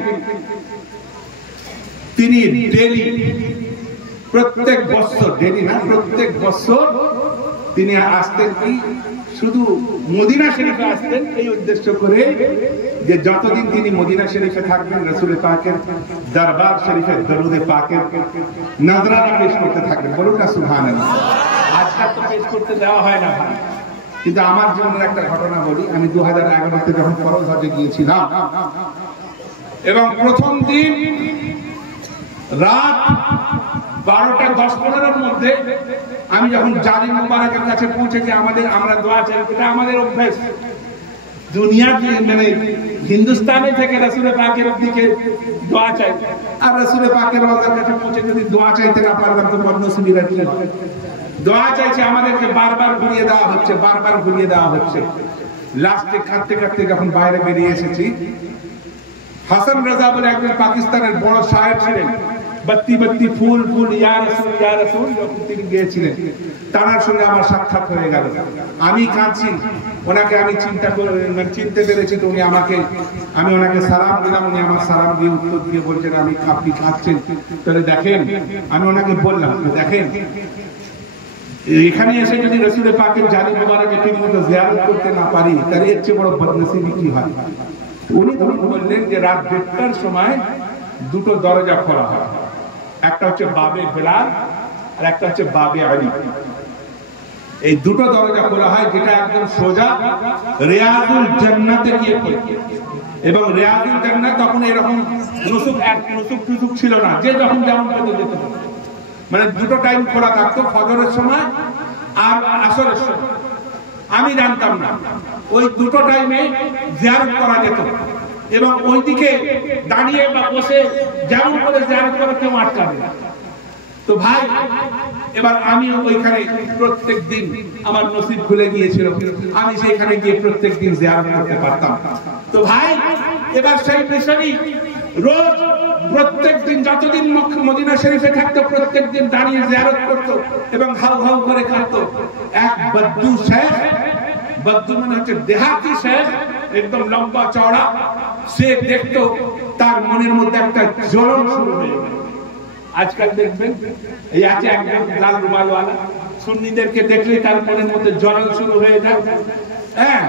তিনি ডেলি প্রত্যেক বছর, ডেলি না প্রত্যেক বছর তিনি আসতেন কি শুধু মদিনা শরীফে আসতেন এই উদ্দেশ্য করে যে যতদিন তিনি মদিনা শরীফে থাকবেন রাসূল পাকের দরবার শরীফে দরুদে পাকের নজরানা পেশ করতে থাকবেন। বলুন না সুবহানাল্লাহ। আজকাল তো পেশ করতে দেওয়া হয় না ভাই, কিন্তু আমার জীবনের একটা ঘটনা বলি। আমি 2011-তে যখন ফরজ হজে গিয়েছিলাম, এবং প্রথম দিন রাত 12:10-15-এর মধ্যে আমি যখন জালিম মুবারকের কাছে পৌঁছেছি, আমরা দোয়া চাই, এটা আমাদের অভ্যাস। দুনিয়া মানে হিন্দুস্তানে থেকে রাসূল পাকের দিকে দোয়া চাই, আর রাসূল পাকের রওজার কাছে পৌঁছে যদি দোয়া চাইতে না পারলাম তো বদনসিবিরা কি দোয়া চাইছে, আমাদেরকে বারবার ঘুরিয়ে দেওয়া হচ্ছে, বারবার ঘুরিয়ে দেওয়া হচ্ছে। লাস্টে কাঁদতে কাঁদতে যখন বাইরে বেরিয়ে এসেছি, হাসান রাজা বলে একজন পাকিস্তানের বড় শায়ের ছিলেন, বত্তি বত্তি ফুল ফুল ইয়া রাসূল ইয়া রাসূল যখন তিনি গিয়েছিলেন, তার সঙ্গে আমার সাক্ষাৎ হয়ে গেল। আমি কাঁদছি, ওনাকে আমি চিনতে পেরেছি। তো উনি আমি ওনাকে সালাম দিলাম, উনি আমার সালাম দিয়ে উত্তর দিয়ে বলছেন আপনি কাঁদছেন। তাহলে দেখেন, আমি ওনাকে বললাম দেখেন, এখানে এসে যদি রাসূল পাকের জানি মুবারকে ঠিকমতো জিয়ারত করতে না পারি, তাহলে এর চেয়ে বড় বদনসিবি কি হয়? উনি বললেন যে রাত 1:30টার সময় দুটো দরজা খোলা হয়, একটা হচ্ছে বাবে বেলাল আর একটা হচ্ছে বাবে আলী। এই দুটো দরজা খোলা হয়, যেটা একদম সোজা রিয়াজুল জান্নাতে গিয়ে খোলে। এবং রিয়াজুল জান্নাত তখন এরকম নুসুক ছিল না, যে যখন যেমন পেতে যেতে হবে। মানে দুটো টাইম খোলা থাকতো, ফজরের সময় আর আসরের সময়। আমি জানতাম না, ওই দুটো টাইমে জিয়ারত করা যেত, এবং ওইদিকে দাঁড়িয়ে বা বসে যেমন করে জিয়ারত করে কেউ আটকাবে না। তো ভাই এবার আমি ওইখানে প্রত্যেক দিন আমার নসিব খুলে গিয়েছিল, আমি সেইখানে গিয়ে প্রত্যেক দিন জিয়ারত করতে পারতাম। তো ভাই এবার সেই মিশরি রোজ প্রত্যেক দিন যতদিন মদিনা শরীফে থাকতো প্রত্যেক দিন দাঁড়িয়ে জিয়ারত করতো এবং হাউ হাউ করে কাঁদতো। এক বদ্দু শেখ, বদ্দু মানে হচ্ছে দেহাতি শেখ, একদম লম্বা চওড়া, সে দেখতো তার মনের মধ্যে একটা জ্বলন শুরু হয়ে গেল। আজকাল দেখবেন এই আছে একজন লাল রুমালওয়ালা, সুন্নিদেরকে দেখলে তার মনের মধ্যে জ্বলন শুরু হয়ে যায়। হ্যাঁ,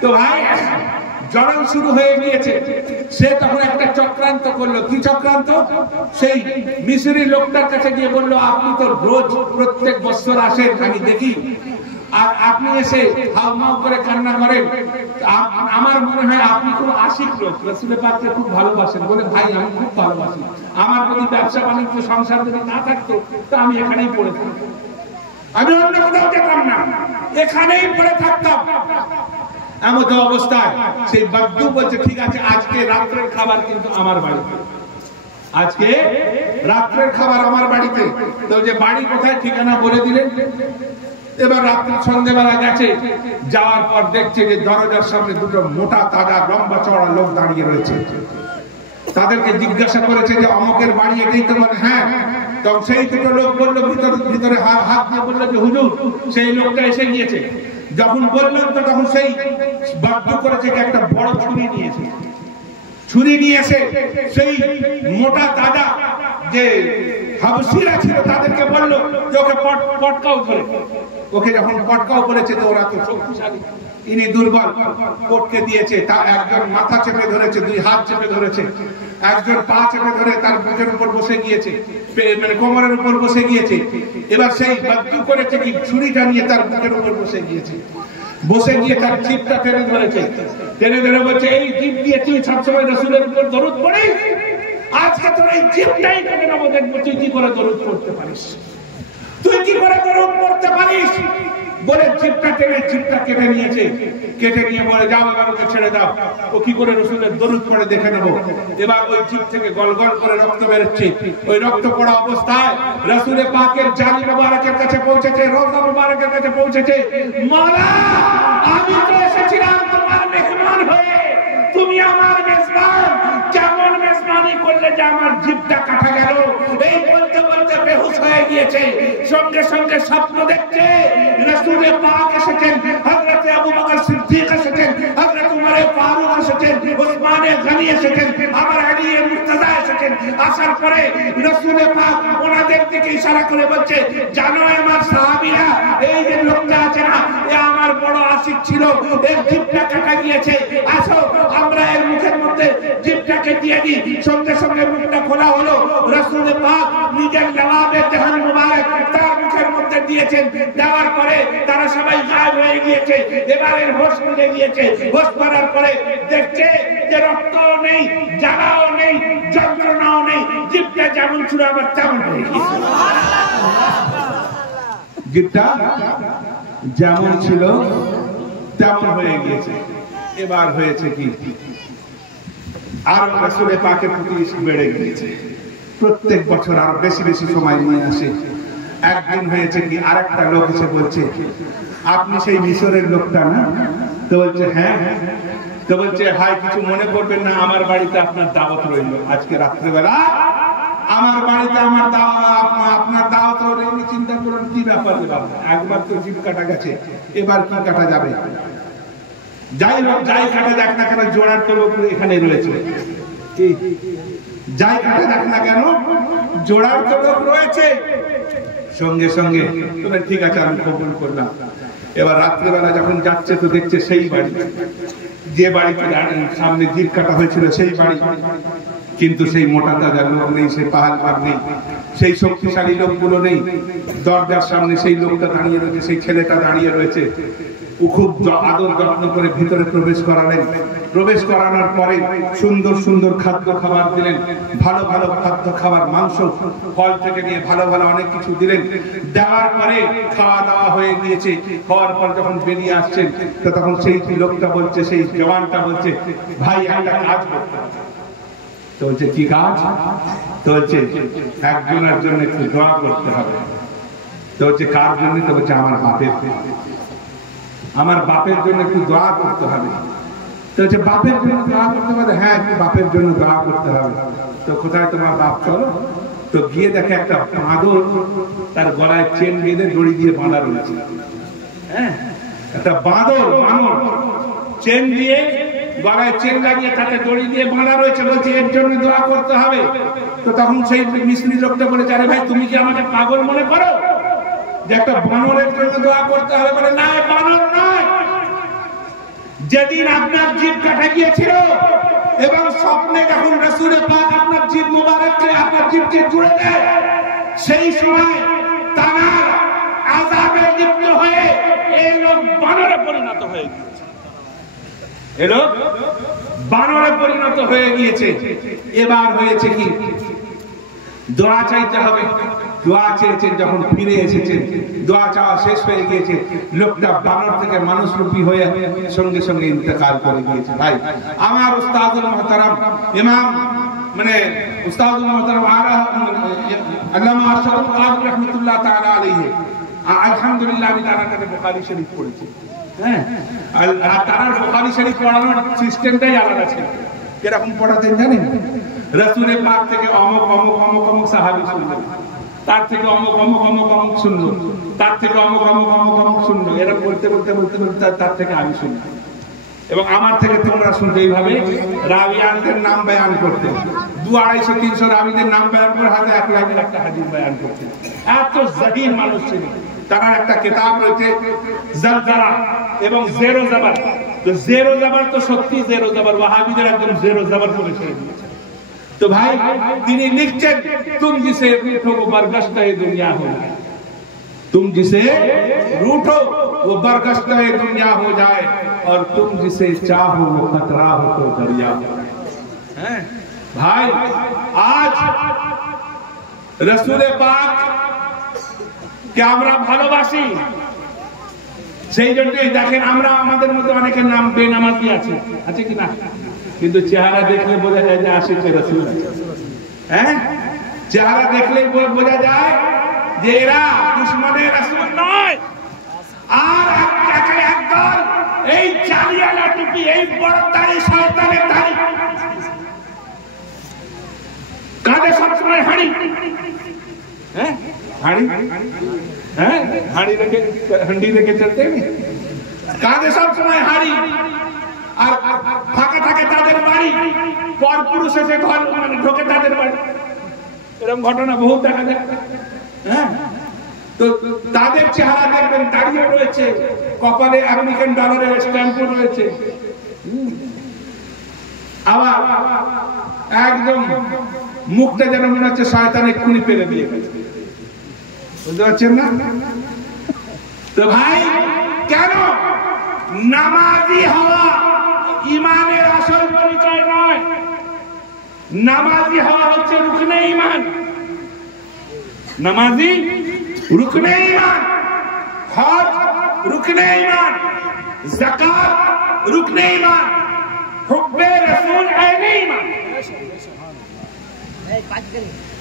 তো ভাই জ্বলন শুরু হয়ে গিয়েছে। সে তখন একটা চক্রান্ত করলো। কি চক্রান্ত? সেই মিশরি লোকটার কাছে গিয়ে বললো, আপনি তো রোজ প্রত্যেক বছর আসেন, আমি দেখি, আর আপনি এসে হাউমাউ করে কান্না করেন, আমার মনে হয় আপনি খুব আশিক লোক, রাসূলের পাককে খুব ভালোবাসেন। বলে ভাই আমি খুব ভালোবাসি, আমার যদি ব্যবসা বাণিজ্য সংসার যদি না থাকতো তো আমি এখানেই পড়ে থাকতাম, আমি অন্য কোথাও যেতাম না, এখানেই পড়ে থাকতাম। এমন অবস্থায় সেই বদ্দু বলছে, ঠিক আছে আজকে রাত্রের খাবার কিন্তু আমার বাড়িতে, আজকে রাত্রের খাবার আমার বাড়িতে। তো যে বাড়ি কোথায় ঠিকানা বলে দিলেন। এবার রাত্রি সন্ধ্যেবেলা গেছে, যাওয়ার পর দেখছে যে দরজার সামনে দুটো মোটা তাজা লম্বা চওড়া লোক দাঁড়িয়ে রয়েছে। তাদেরকে জিজ্ঞাসা করেছে যে অমুকের বাড়ি এটাই তো? বলে হ্যাঁ। তখন সেই দুটো লোক বললো, ভিতরে হাত দিয়ে বললো যে হুজুর সেই লোকটা এসে গিয়েছে। যখন বললেন তো তখন সেই বাধ্য করেছে যে একটা বড় ছুরি নিয়েছে, ছুরি নিয়ে এসে সেই মোটা তাজা যে হাবশিরা ছিল তাদেরকে বললো যে ওকে পটকাও ধরে। ওকে যখন পটকাও বলেছে তো ওরা তো শক্তিশালী, ইনি দুর্বল, পটকে দিয়েছে। তা একজন মাথা চেপে ধরেছে, দুই হাত চেপে ধরেছে, একজন পা চেপে ধরে তার বুকের উপর বসে গিয়েছে, মানে কোমরের উপর বসে গিয়েছে। এবার সেই বাধ্য করেছে কি ছুরিটা নিয়ে তার বুকের উপর বসে গিয়েছে, বসে গিয়ে তার জিভটা টেনে ধরেছে, টেনে ধরে বলছে এই জিভ দিয়ে তুই সবসময় রাসূলের উপর দরুদ পড়িস, আজকে তোর এই জিভটাই কেটে নেবো, দেখবো তুই কি করে দরুদ পড়তে পারিস, তুই কি করে দরুদ পড়তে পারিস। বলে জিভটা টেনে জিভটা কেটে নিয়েছে, কেটে নিয়ে বলে যাও এবার ওকে ছেড়ে দাও, ও কি করে রাসূলের দরুদ পড়ে দেখে নেবো। এবার ওই জিভ থেকে গলগল করে রক্ত বেরোচ্ছে। ওই রক্ত পড়া অবস্থায় রাসূলের পাকের জানি মুবারকের কাছে পৌঁছেছে, রওজা মুবারকের কাছে পৌঁছেছে। মাওলা আমি তো এসেছিলাম তোমার মেহমান হয়ে, তুমি আমার মেজবান, কেমন মেজবানি করলে যে আমার জিভটা কাটা গেল। এই বলতে বলতে বেহুশ হয়ে গিয়েছে। সঙ্গে সঙ্গে স্বপ্ন দেখছে রাসূলের পাক এসেছেন, হযরত আবু বকর সিদ্দিক এসেছেন, হযরত উমর ফারুক এসেছেন, উসমান গনি এসেছেন, আমার আলী মুর্তজা এসেছেন। আসার পরে রাসূলের পাক ওনাদের দিকে ইশারা করে বলছে, জানো আমার সাহাবীরা, এই যে লোকটা আছে না, এ আমার বড় আশিক ছিল, এর জিভটা কাটা গিয়েছে, আসো আমরা এর মুখের মধ্যে জিভটাকে দিয়ে দিই। সঙ্গে সঙ্গে মুখটা খোলা হলো, রাসূলের পাক নিজের নওয়াবে জাহান মুবারক তার মুখের মধ্যে দিয়েছেন। দেওয়ার পরে তারা সবাই গায়েব হয়ে গিয়েছে। এবারের হোশ খুলে গিয়েছে। হোশ করার পরে দেখছে যে রক্তও নেই, জ্বালাও নেই, যন্ত্রণাও নেই, জিভটা যেমন ছিল আবার তেমন হয়ে গিয়েছে। জিভটা যেমন ছিল তেমন হয়ে গিয়েছে। এবার হয়েছে কি, আর রাসূলের পাকের প্রতি ইশক বেড়ে গিয়েছে। প্রত্যেক বছর আর বেশি বেশি সময় নিয়ে আসে। একদিন হয়েছে কি, আরেকটা লোক এসে বলছে, আপনি সেই মিশরের লোকটা না? তো বলছে হ্যাঁ। তো বলছে ভাই কিছু মনে করবেন না, আমার বাড়িতে আপনার দাওয়াত রইল, আজকে রাত্রেবেলা আমার বাড়িতে আমার আপনার দাওয়াত রইল। চিন্তা করুন কি ব্যাপার, একবার তো জিভ কাটা গেছে, এবার কি কাটা যাবে। যাই হোক, যাই কাটা যাক না কেন, জোড়ার তো লোক এখানে রয়েছে, যাই কাটা যাক না কেন জোড়ার তো লোক রয়েছে। সঙ্গে সঙ্গে তবে ঠিক আছে আমি কবুল করলাম। এবার রাত্রিবেলা যখন যাচ্ছে তো দেখছে সেই বাড়ি, যে বাড়িতে সামনে জিভ কাটা হয়েছিল সেই বাড়ি, কিন্তু সেই মোটা তাজা লোক নেই, সেই পাহাড় নেই, সেই শক্তিশালী লোকগুলো নেই। দরজার সামনে সেই লোকটা দাঁড়িয়ে রয়েছে, সেই ছেলেটা দাঁড়িয়ে রয়েছে। ও খুব আদর যত্ন করে ভিতরে প্রবেশ করালেন। প্রবেশ করানোর পরে সুন্দর সুন্দর খাদ্য খাবার দিলেন, ভালো ভালো খাদ্য খাবার, মাংস, ফল থেকে নিয়ে ভালো ভালো অনেক কিছু দিলেন। দেওয়ার পরে খাওয়া দাওয়া হয়ে গিয়েছে। খাওয়ার পর যখন বেরিয়ে আসছেন তো তখন সেই লোকটা বলছে, সেই জওয়ানটা বলছে, ভাই একটা কাজ করতে হবে, তো বলছে কি কাজ? তো বলছে একজনের জন্য একটু দোয়া করতে হবে। তো বলছে কার জন্য? তো বলছে আমার বাপের জন্য একটু দোয়া করতে হবে। তো বলছে বাপের জন্য দোয়া করতে হবে? হ্যাঁ, একটু বাপের জন্য দোয়া করতে হবে। তো কোথায় তোমার বাপ? চলো। তো গিয়ে দেখে একটা বাঁদর তার গলায় চেন বেঁধে দড়ি দিয়ে বাঁধা রয়েছে। হ্যাঁ, একটা বাঁদর চেন দিয়ে গলায় চেন লাগিয়ে তাকে দড়ি দিয়ে বাঁধা রয়েছে। বলছে এর জন্য দোয়া করতে হবে। তো তখন সেই মিস্ত্রি লোকটা বলেছে, আরে ভাই তুমি কি আমাকে পাগল মনে করো যে একটা বানরের জন্য দোয়া করতে হবে? বলে না, বানর নয়। যেদিন আপনার জিভ কাটা গিয়েছিল এবং স্বপ্নে যখন রাসূলে পাক আপনার জিভ মুবারককে আপনার জিভকে জুড়ে দেয়, সেই সময় তারা আযাবে লিপ্ত হয়ে এই লোক বানরে পরিণত হয়ে গিয়েছে। এই লোক বানরে পরিণত হয়ে গিয়েছে। এবার হয়েছে কি, দোয়া চাইতে হবে। দোয়া চেয়েছেন, যখন ফিরে এসেছেন দোয়া চাওয়া শেষ হয়ে গিয়েছে, লোকটা বানর থেকে মানুষ রূপী হয়ে সঙ্গে সঙ্গে ইন্তেকাল করে গিয়েছে। ভাই আমার উস্তাদুল মুহতারাম ইমাম উস্তাদুল মুহতারাম আল্লামা আশরাফুল কাদরী রাহমাতুল্লাহ তাআলা আলাইহি, আলহামদুলিল্লাহ আমি তার কাছে বুখারী শরীফ পড়েছি। হ্যাঁ, আর তার বুখারী শরীফ পড়ানোর সিস্টেমটাই আলাদা ছিল। কিরকম পড়াতেন জানেন? রাসূলে পাক থেকে অমুক অমুক অমুক অমুক সাহাবী শুনলেন, তার থেকে অমুক অমুক অমুক অমুক শুনলো, তার থেকে অমুক অমুক অমুক অমুক শুনলো। এরকম বলতে বলতে বলতে বলতে তার থেকে আমি শুনলাম, এবং আমার থেকে তোমরা শুনতে। এইভাবে রাবিয়ানদের নাম বয়ান করতে 200-250-300 রাবিদের নাম বয়ান করে হাতে 1 লাখের একটা হাদিস বয়ান করতে। এত জাহির মানুষ ছিল। তার একটা কিতাব রয়েছে জালজালা এবং জেরো জাবার। তো জেরো জাবার তো সত্যি জেরো জাবার, ওয়াহাবিদের একদম জেরো জাবার করে ছেড়ে দিয়েছে। তো ভাই তিনি লিখছেন, तुम जिसे रूठो वो बरगश्त दुनिया हो जाए, तुम जिसे रूठो वो बरगश्त दुनिया हो जाए, और तुम जिसे चाहो वो खतरा हो तो दरिया हो जाए। हैं भाई, आज रसूले पाक কে আমরা ভালোবাসি, সেই জন্যই দেখেন আমরা আমাদের মধ্যে অনেকের নাম বেনামাজি আছে কি না? কিন্তু চেহারা দেখলে বোঝা যায় যে আশিকে রাসূল। হ্যাঁ, চেহারা দেখলে বোঝা যায় যে এরা দুশমনে রাসূল নয়। আর একদল এই জালিয়ালা টুপি, এই বড় দাড়ি, শয়তানের দাড়ি, কাঁধে সবসময় হাঁড়ি। হ্যাঁ, হাঁড়ি রেখে হান্ডি রেখে চলতে, কাঁধে সবসময় হাঁড়ি, আর ফাঁকা থাকে তাদের বাড়ি, পর পুরুষ এসে ঘর ঢোকে তাদের বাড়ি। এরকম ঘটনা বহু দেখা যায়। হ্যাঁ, তো তাদের চেহারা দেখবেন, দাঁড়িয়ে রয়েছে, কপালে আমেরিকান ডলারের স্ট্যাম্প রয়েছে, আবার একদম মুখটা যেন মনে হচ্ছে শয়তান এক্ষুনি পেরে দিয়ে গেছে। বুঝতে পারছেন না? তো ভাই, কেন নামাজি হওয়া ইমানের আসল পরিচয় নয়। নামাজি হওয়া হচ্ছে রুকনে ঈমান। নামাজি রুকনে ঈমান, হজ রুকনে ঈমান, যাকাত রুকনে ঈমান, হুব্বে রাসূল আইনে ঈমান।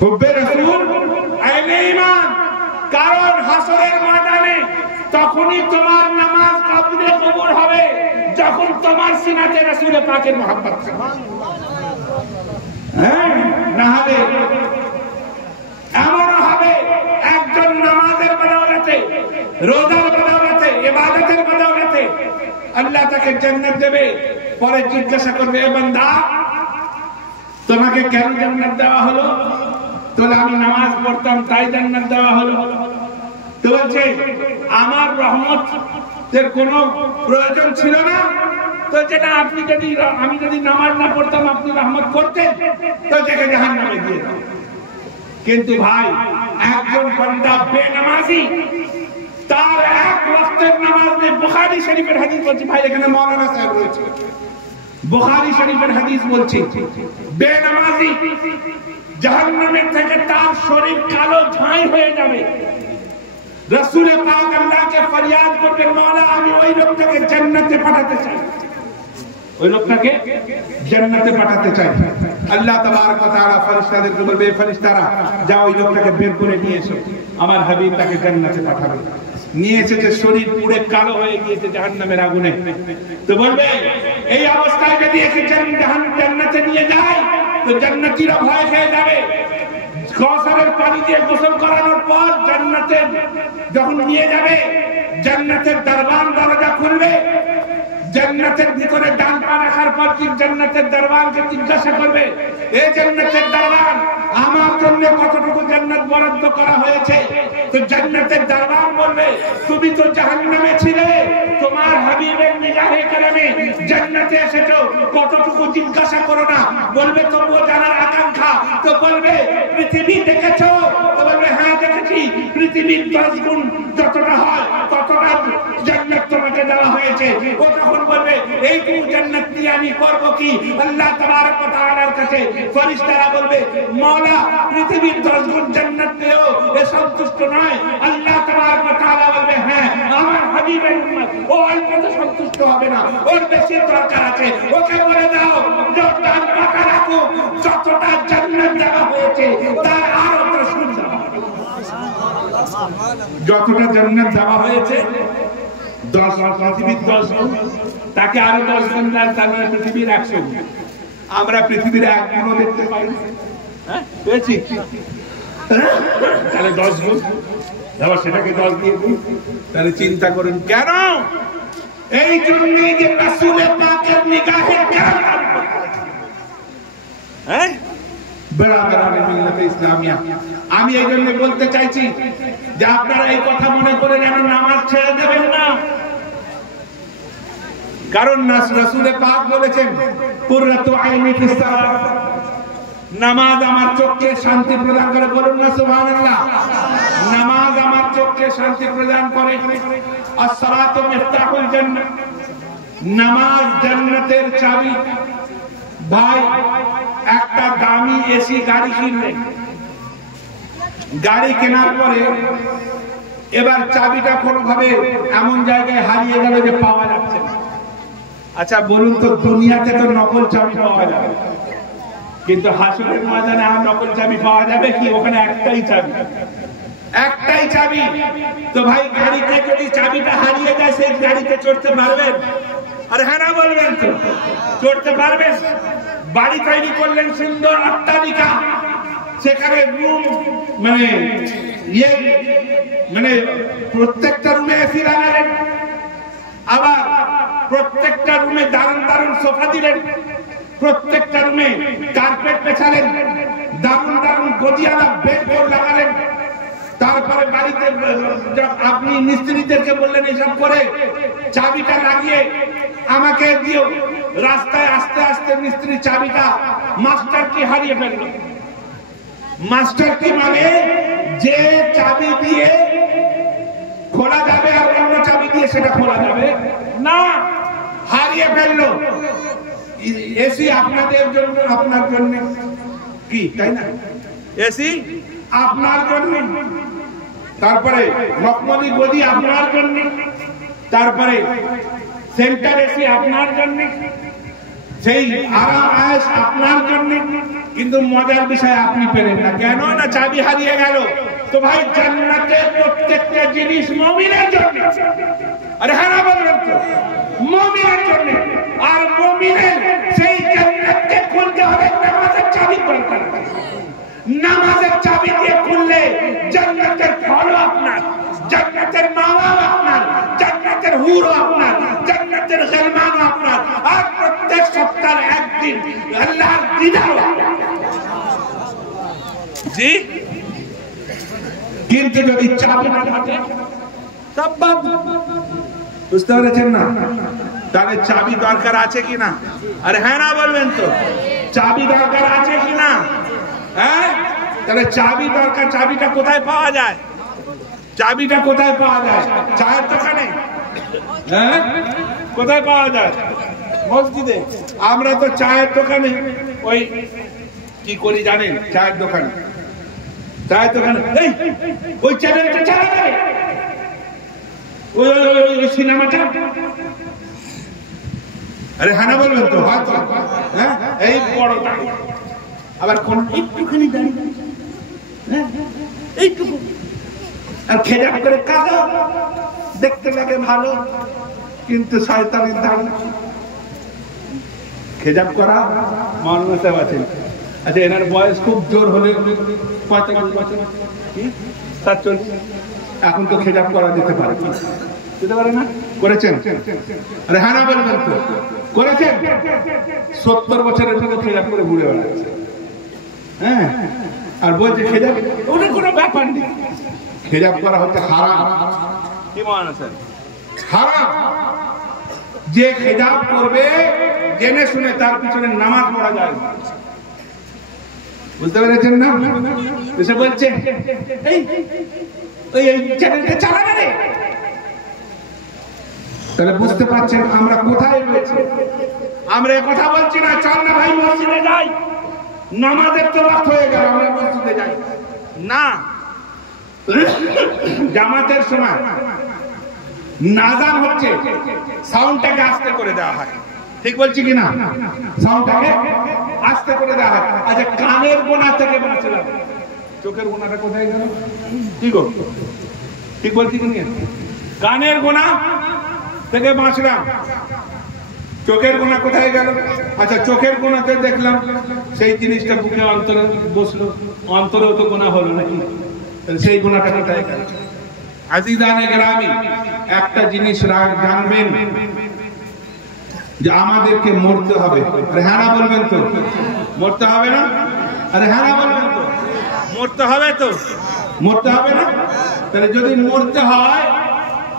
হুব্বে রাসূল আইনে ঈমান। কারণ হাসরের ময়দানে তখনই তোমার নামাজ কাবুলে কবুল হবে যখন তোমার সিনাতে রাসূলে পাকের মহব্বত থাকবে। হ্যাঁ, না হলে এমন হবে একজন নামাজের বদৌলতে, রোজার বদৌলতে, ইবাদতের বদৌলতে আল্লাহ তাকে জান্নাত দেবে। পরে জিজ্ঞাসা করবে, এ বান্দা তোমাকে কেন জান্নাত দেওয়া হলো? তোলে আমি নামাজ পড়তাম তাই জান্নাত দেওয়া হলো। তো বলছে আমার রহমতের কোনো প্রয়োজন ছিল না। তো যেটা আমি যদি নামাজ না পড়তাম আপনি রহমত করতেন, তো তাকে জাহান্নামে দিয়ে দাও। কিন্তু ভাই, একজন বান্দা বেনামাজি, তার এক ওয়াক্তের নামাজ নেই। বুখারী শরীফের হাদিস বলছি, ভাই এখানে মাওলানা সাহেব রয়েছে, বুখারী শরীফের হাদিস বলছি, বেনামাজি জাহান্নামের থেকে তার শরীর কালো ঝাই হয়ে যাবে। রাসূল পাক আল্লাহকে ফরিয়াদ করবেন, মাওলা আমি ওই লোকটাকে জান্নাতে পাঠাতে চাই। ওই লোকটাকে জান্নাতে পাঠাতে চাই। আল্লাহ তাবারক ওয়া তাআলা ফেরেশতাদেরকে বলবে, ফেরেশতারা যাও ওই লোকটাকে বের করে নিয়ে এসো, আমার হাবিব তাকে জান্নাতে পাঠাবে। নিয়ে এসেছে, শরীর পুড়ে কালো হয়ে গিয়েছে জাহান্নামের আগুনে। তো বলবে এই অবস্থায় যদি একে জান্নাতে নিয়ে যায় তো জান্নাতীরা ভয় খেয়ে যাবে। কাউসারের পানি দিয়ে গোসল করানোর পর জান্নাতে যখন নিয়ে যাবে, জান্নাতের দরবার দরজা খুলবে, জান্নাতের ভিতরে ডান পা রাখার পর জান্নাতের দরবারকে জিজ্ঞাসা করবে, এই জান্নাতের দরবার আমার জন্য কতটুকু জান্নাত বরাদ্দ করা হয়েছে? তো জান্নাতের দরবার বলবে, তুমি তো জাহান্নামে ছিলে, তোমার হাবিবের নিগাহে কেরামে জান্নাতে এসেছো, কতটুকু জিজ্ঞাসা করো না। বলবে তবুও জানার আকাঙ্ক্ষা। তো বলবে পৃথিবী দেখেছো? তো বলবে হ্যাঁ দেখেছি, পৃথিবীর 10 গুণ যতটা হয় ততটা জান্নাত তোমাকে দেওয়া হয়েছে। ও তখন বলবে এইটুকু জান্নাত নিয়ে আমি করবো কি? আল্লাহ তাবারক ওয়া তাআলার কাছে ফেরেশতারা বলবে, মওলা পৃথিবীর 10 গুণ জান্নাত পেয়েও এ সন্তুষ্ট নয়। আল্লাহ তাবারক ওয়া তাআলা বলবে, হ্যাঁ আমার হাবিবের উম্মত ও অল্পতে সন্তুষ্ট হবে না, ওর বেশি দরকার আছে। ওকে বলে দাও ডান পাকা রাখো, যতটা জান্নাত দেওয়া হয়েছে তার আরো 10 গুণ দেওয়া হবে। যতটা জান্নাত দেওয়া হয়েছে 10 পৃথিবীর 10 গুণ, তাকে আরো 10 গুণ দেন, তার মানে পৃথিবীর 100 গুণ। আমরা পৃথিবীর 1 গুণও দেখতে পাই না, হ্যাঁ পেয়েছি? তাহলে 10 গুণ আবার সেটাকে 10 দিয়ে দিই, তাহলে চিন্তা করুন কেন? এই জন্যই যে রাসূল পাকের নিগাহে কেরাম, হ্যাঁ বেরাদারানে মিল্লাতে ইসলামিয়া। আমি এই জন্য বলতে চাইছি যে আপনারা এই কথা মনে করে যেন নামাজ ছেড়ে দেবেন না। কারণ রাসূল পাক বলেছেন, কুররাতু আইনি ফিস সালাত, নামাজ আমার চোখকে শান্তি প্রদান করে। বলুন না সুবহানাল্লাহ। নামাজ আমার চোখকে শান্তি প্রদান করে। as-সালাতু মিফতাহুল জান্নাহ, নামাজ জান্নাতের চাবি। ভাই একটা দামি এসি গাড়ি কিনলেন, গাড়ি কেনার পরে এবার চাবিটা কোনোভাবে এমন জায়গায় হারিয়ে গেল যে পাওয়া যাচ্ছে না। আচ্ছা বলুন তো, দুনিয়াতে তো নকল চাবি পাওয়া যাবে, কিন্তু হাসরের ময়দানে আর নকল চাবি পাওয়া যাবে কি? ওখানে একটাই চাবি, একটাই চাবি। তো ভাই গাড়িতে যদি চাবিটা হারিয়ে যায়, সেই গাড়িতে চড়তে পারবেন? আরে হ্যাঁ না বলবেন তো, চড়তে পারবেন? বাড়ি তৈরি করলেন, সুন্দর অট্টালিকা, সেখানে রুম মানে প্রত্যেকটা রুমে এসি লাগালেন, আবার প্রত্যেকটা রুমে দারুণ দারুণ সোফা দিলেন, প্রত্যেকটা রুমে কার্পেট পেছালেন, দারুণ দারুণ গদিয়ালা বেড লাগালেন। তারপরে বাড়িতে আপনি মিস্ত্রিদেরকে বললেন এসব করে চাবিটা লাগিয়ে আমাকে দিও। রাস্তায় আস্তে আস্তে মিস্ত্রি চাবিটা মাস্টার কি হারিয়ে ফেলল। মাস্টার কি মানে যে চাবি দিয়ে খোলা যাবে আর অন্য চাবি দিয়ে সেটা খোলা যাবে না, হারিয়ে ফেললো। এসি আপনাদের জন্য, আপনার জন্য কি তাই না? এসি আপনার জন্য, তারপরে মখমলি গদি আপনার জন্য, তারপরে সেন্টার এসি আপনার জন্য, সেই আরাম আয়েশ আপনার জন্য। কিন্তু মজার বিষয় আপনি পেলেন না, কেন না? চাবি হারিয়ে গেল। তো ভাই জান্নাতে প্রত্যেকটা জিনিস মুমিনের জন্য। আরে হ্যাঁ না বলবেন তো, মুমিনের জন্য। আর মুমিনের সেই জান্নাতকে খুলতে হবে নামাজের চাবি দরকার। নামাজের চাবি দিয়ে খুললে জান্নাতের ফল আপনার, জান্নাতের মাওয়া আপনার, জান্নাতের হুর আপনার, জান্নাতের গলমান আপনার। আর প্রত্যেক সপ্তাহে একদিন আল্লাহর দিদার জি। কিন্তু যদি চাবি না থাকে সব বাদ। বুঝতে পেরেছেন না? তাহলে চাবি দরকার আছে কিনা? আরে হ্যাঁ না বলবেন তো, চাবি দরকার আছে কিনা? হ্যাঁ, তাহলে চাবি দরকার। চাবিটা কোথায় পাওয়া যায়? চাবিটা কোথায় পাওয়া যায়? চায়ের দোকানে। হ্যাঁ, কোথায় পাওয়া যায়? মসজিদে। আমরা তো চায়ের দোকানে ওই কি করি জানেন? চায়ের দোকানে, চায়ের দোকানে ওই চ্যানেলটা চালাবে, ওই সিনেমাটা আরে হ্যাঁ না বলবেন তো? হয়তো হ্যাঁ, এই বড় দাড়ি, আবার কোন একটুখানি দাড়ি, হ্যাঁ এইটুকু, আর খেজাব করে কাঁদো, দেখতে লাগে ভালো, কিন্তু শয়তানের দাড়ি। খেজাব করা মাওলানা সাহেব আছেন, আচ্ছা এনার বয়স খুব জোর হলে 45 বছর, 47, এখন তো খেজাব করা যেতে পারে, যেতে পারে না? করেছেন? আরে হ্যাঁ না বলবেন তো? করেছেন? 70 বছরের থেকে খেজাব করে ঘুরে বেড়াচ্ছে, হ্যাঁ, আর বলছে খেজাব ওটা কোনো ব্যাপার নেই। খেজাব করা হচ্ছে হারাম। কি মাওলানা স্যার? হারাম। যে খেজাব করবে জেনে শুনে তার পিছনে নামাজ পড়া যায়, বুঝতে পেরেছেন না? এসে বলছে এই চ্যানেলটা চালাবে রে, তাহলে বুঝতে পারছেন আমরা কোথায় রয়েছে। আমরা কথা বলছি না চল না ভাই মসজিদে যাই, নামাজের তো রাত হয়ে গেল, আমরা মসজিদে যাই না। জামাতের সময় নাজান হচ্ছে, সাউন্ডটাকে আস্তে করে দেওয়া হয়, ঠিক বলছি কিনা? সাউন্ডটাকে আস্তে করে দেওয়া হয়। আচ্ছা কানের গোনা থেকে বাঁচলাম, চোখের গোনাটা কোথায় গেল? কি গো, ঠিক বলছি কিনা? কানের গোনা থেকে বাঁচলাম, চোখের গোনা কোথায় গেল? আচ্ছা চোখের গোনাতে দেখলাম সেই জিনিসটা বুকে অন্তরে বসলো, অন্তরেও তো গোনা হলো নাকি, সেই গোনাটা কোথায় গেল? আজিজানে গ্রামী, একটা জিনিস জানবেন যে আমাদেরকে মরতে হবে। আরে হ্যাঁ না বলবেন তো? মরতে হবে না? আরে হ্যাঁ না বলবেন তো? মরতে হবে তো? মরতে হবে না? তাহলে যদি মরতে হয়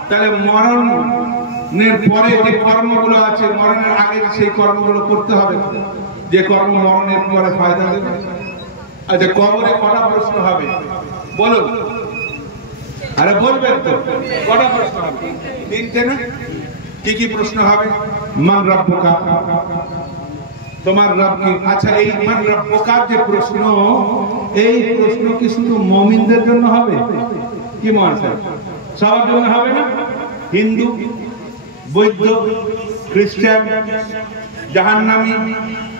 তাহলে মরণের পরে যে কর্মগুলো আছে, মরণের আগে সেই কর্মগুলো করতে হবে, যে কর্ম মরণের পরে ফায়দা দেবে। আচ্ছা কবরে কটা প্রশ্ন হবে বলুন? আরে বলবেন তো কটা প্রশ্ন হবে? 3টে না? কি কি প্রশ্ন হবে? মান রাব্বুকা, তোমার রব কি? আচ্ছা এই মান রাব্বুকা যে প্রশ্ন, এই প্রশ্ন কি শুধু মুমিনদের জন্য হবে? কি মনে হয় সবার জন্য হবে না? হিন্দু, বৌদ্ধ, খ্রিস্টান, জাহান্নামী,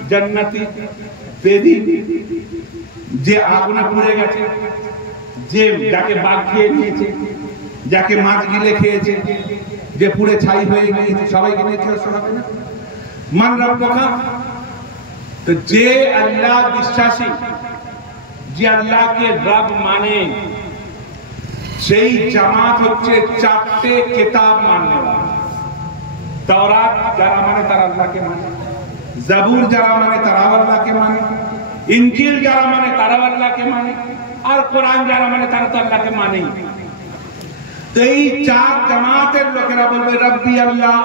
জান্নাতি, বেদী, যে আগুনে পুড়ে গেছে, যে যাকে বাঘ খেয়ে নিয়েছে, যাকে মাছ গিলে খেয়েছে, যে পুড়ে ছাই হয়ে গিয়েছে, সবাইকে নিয়ে প্রশ্ন হবে না? মান রাব্বুকা, তো যে আল্লাহ বিশ্বাসী, যে আল্লাহকে রব মানে, সেই জামাত হচ্ছে 4টে কিতাব মাননে वाला। তাওরাত যারা মানে তারা আল্লাহকে মানে, জাবুর যারা মানে তারা আল্লাহকে মানে, ইনজিল যারা মানে তারা আল্লাহকে মানে, আর কোরআন যারা মানে তারা তো আল্লাহকে মানে। তো এই 4 জামাতের লোকেরা বলবে রব্বি আল্লাহ,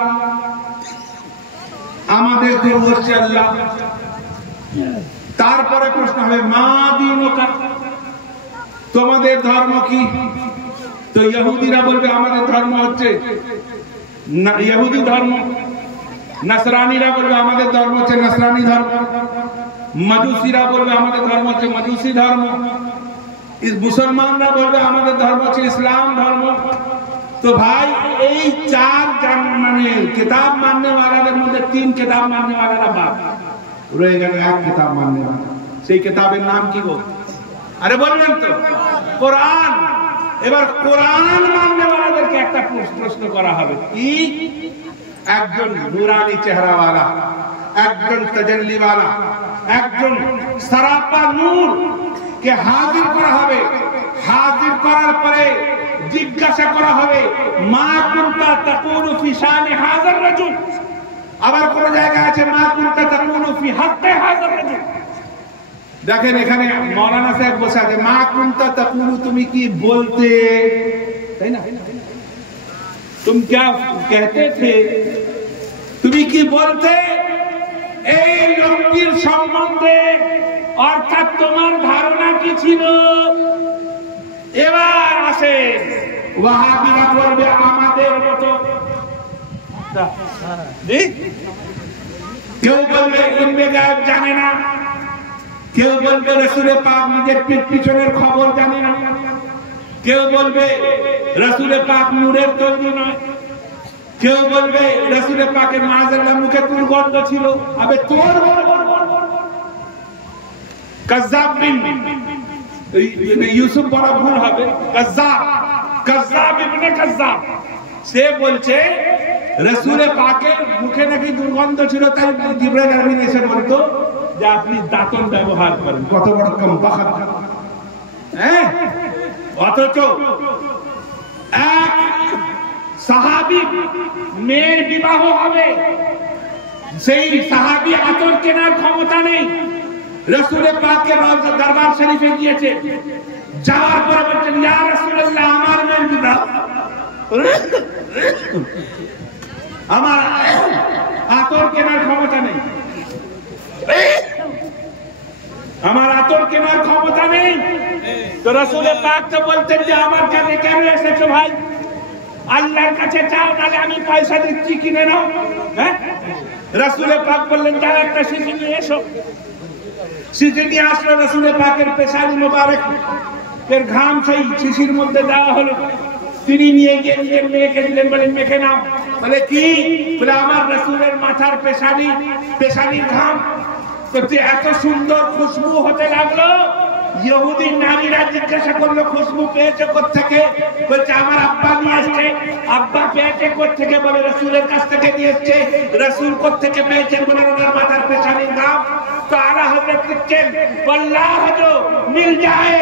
আমাদের প্রভু হচ্ছে আল্লাহ। তারপরে প্রশ্ন হবে মা দীনুকা, তোমাদের ধর্ম কি? তো ইহুদিরা বলবে আমাদের ধর্ম হচ্ছে ইহুদি ধর্ম, নাসরানিরা বলবে আমাদের ধর্ম হচ্ছে নাসরানি ধর্ম, মাজুসিরা বলবে আমাদের ধর্ম হচ্ছে মাজুসি ধর্ম, মুসলমানরা বলবে আমাদের ধর্ম হচ্ছে ইসলাম ধর্ম। তো ভাই এই 4 মানে কিতাব মাননে वालाদের মধ্যে 3 কিতাব মাননে वालाরা বাদ রয়ে গেল, 1 কিতাব মাননে वाला। সেই কিতাবের নাম কি গো? আরে বলবেন তো? কোরআন। এবার কোরআন মাননে वालाদেরকে একটা প্রশ্ন করা হবে, কি? একজন নূরানি চেহারাওয়ালা, একজন তাজাল্লিওয়ালা, একজন সারাপা নূর কে হাজির করা হবে। হাজির করার পরে জিজ্ঞাসা করা হবে মা কুনতা তাকুলু ফি শানি হাযার রাজুল, আবার কোন জায়গায় আছে মা কুনতা তাকুলু ফি হাক্কি হাযার রাজুল। দেখেন এখানে মাওলানা সাহেব বসে আছে, মা কুনতা তাকুলু তুমি কি বলতে, তাই না? तुम क्या कहते थे, তুমি কি বলতে এই লোকটির সম্বন্ধে, অর্থাৎ তোমার ধারণা কি ছিল? এবার আসে ওয়াহাবিরা বলবে আমাদের মতো, কেউ বলবে ইলমে গায়ব জানে না, কেউ বলবে রাসূলে পাক নিজের পিছনের খবর জানে না, কেউ বলবে রাসূলে পাক নূরের তৈরি নয়, কেউ বলবে রাসূলের পাকের মাআযাল্লাহ মুখে দুর্গন্ধ ছিল। আবে তোর কাযযাব বিন ইউসুফ বড় ভুল হবে। কাযযাব ইবনে কাযযাব সে বলছে রাসূলের পাকের মুখে নাকি দুর্গন্ধ ছিল, তাই জিবরাইল আমিন এসে বলতো যে আপনি দাঁতন ব্যবহার করেন। কত বড় কমবাখত! হ্যাঁ, অথচ এক সাহাবী মেয়ের বিবাহ হবে, সেই সাহাবী আতর কেনার ক্ষমতা নেই। রাসূলের পাকের দরবার শরীফে গিয়েছে, যাওয়ার পরে বলছেন ইয়া রাসূলুল্লাহ আমার মেয়ের বিবাহ, আমার আতর কেনার ক্ষমতা নেই, আমার আতর কেনার ক্ষমতা নেই। তো রাসূলের পাক তো বলতেন যে আমার কাছে কেন এসেছো ভাই, আল্লাহর কাছে চাও, নাহলে আমি পয়সা দিচ্ছি কিনে নাও। হ্যাঁ, রাসূলের পাক বললেন যাও একটা শিশি নিয়ে এসো। শিশি নিয়ে আসলো, রাসূলের পাকের পেশানি মোবারক এর ঘাম সেই শিশির মধ্যে দেওয়া হলো। তিনি নিয়ে গিয়ে নিজের মেয়েকে দিলেন, বলেন মেখে নাও। বলে কি? বলে আমার রাসূলের মাথার পেশানির ঘাম। তো এত সুন্দর খুশবু হতে লাগলো, ইহুদি নারীরা জিজ্ঞাসা করলো খুশবু পেয়েছে কোত্থেকে? বলছে আমার আব্বা নিয়ে আসছে। আব্বা পেয়েছে কোত্থেকে? বলে রাসূলের কাছ থেকে নিয়ে এসছে। রাসূল কোত্থেকে পেয়েছেন? বলে ওনার মাথার পেশানির ঘাম। तो आला हजरत लिखते वल्लाह जो मिल जाए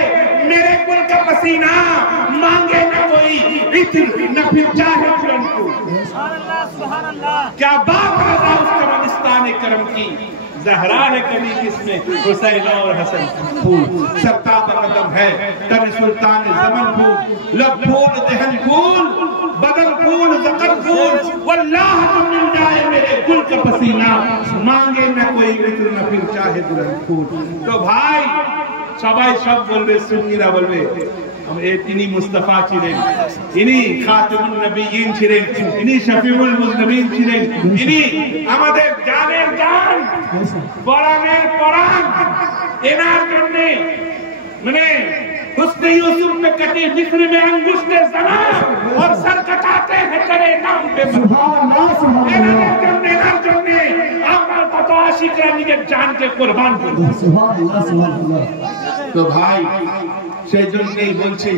मेरे कुल का पसीना मांगे न कोई इत्र न फिर चाहे कुरन को। सुभान अल्लाह, क्या बात है उस कब्रिस्तान करम की, ज़हरा है कभी किसमें हुसैन और हसन फूल, सरताज कदम है तन सुल्तान ज़मन फूल, लब फूल दहन फूल बदन फूल ज़कन फूल, वल्लाह जो मिल जाए मेरे कुल का पसीना मांगे न कोई मित्र न फिर चाहे दुल्हन फूल। तो भाई সবাই সব বলবে, সুন্নিরা বলবে ইনি মুস্তাফা ছিলেন, ইনি খাতামুন নবিয়্যিন ছিলেন, ইনি শফিউল মুজনিবিন ছিলেন, ইনি আমাদের জানের জান, পরাণের পরাণ। এনার জন্য মানে हुस्न यूसुफ में कटी जिस्म में अंगुष्ठे ज़ना और सर कटाते हैं तेरे नाम पे। सुभान अल्लाह, सुभान अल्लाह। एनार जन्ने আমার কত আশিকরা নিজের জানকে কুরবান করে। সুবহান আল্লাহ, সুবহান আল্লাহ। তো ভাই সেই জন্যই বলছি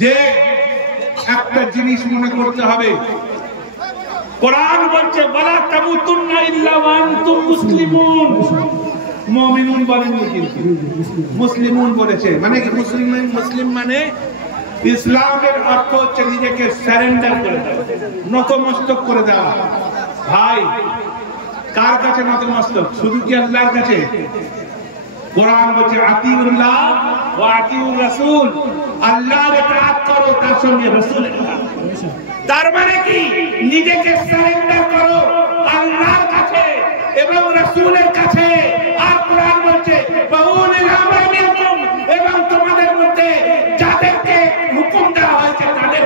যে একটা জিনিস মনে করতে হবে, কোরআন বলছে ওয়ালা তামুতুন্না ইল্লা ওয়া আনতুম মুসলিমুন। মুমিনুন বলেননি, কিন্তু মুসলিমুন বলেছে। মানে কি মুসলিম মানে ইসলামের অর্থ হচ্ছে নিজেকে সারেন্ডার করে দেওয়া, নতমস্তক করে দেওয়া। ভাই কার কাছে নতমস্তক? শুধু কি আল্লাহর কাছে? কোরআন বলছে আতিউল্লাহ ওয়া আতিউর রাসূল, আল্লাহর ইতাআত করো, তার সঙ্গে রাসূলের ইতাআত করো। তার মানে কি নিজেকে সারেন্ডার করো আল্লাহর কাছে এবং রাসূলের কাছে। আর কোরআন বলছে বাউলিল আমরি মিনকুম, এবং তোমাদের মধ্যে যাদেরকে হুকুম দেওয়া হয়েছে তাদের।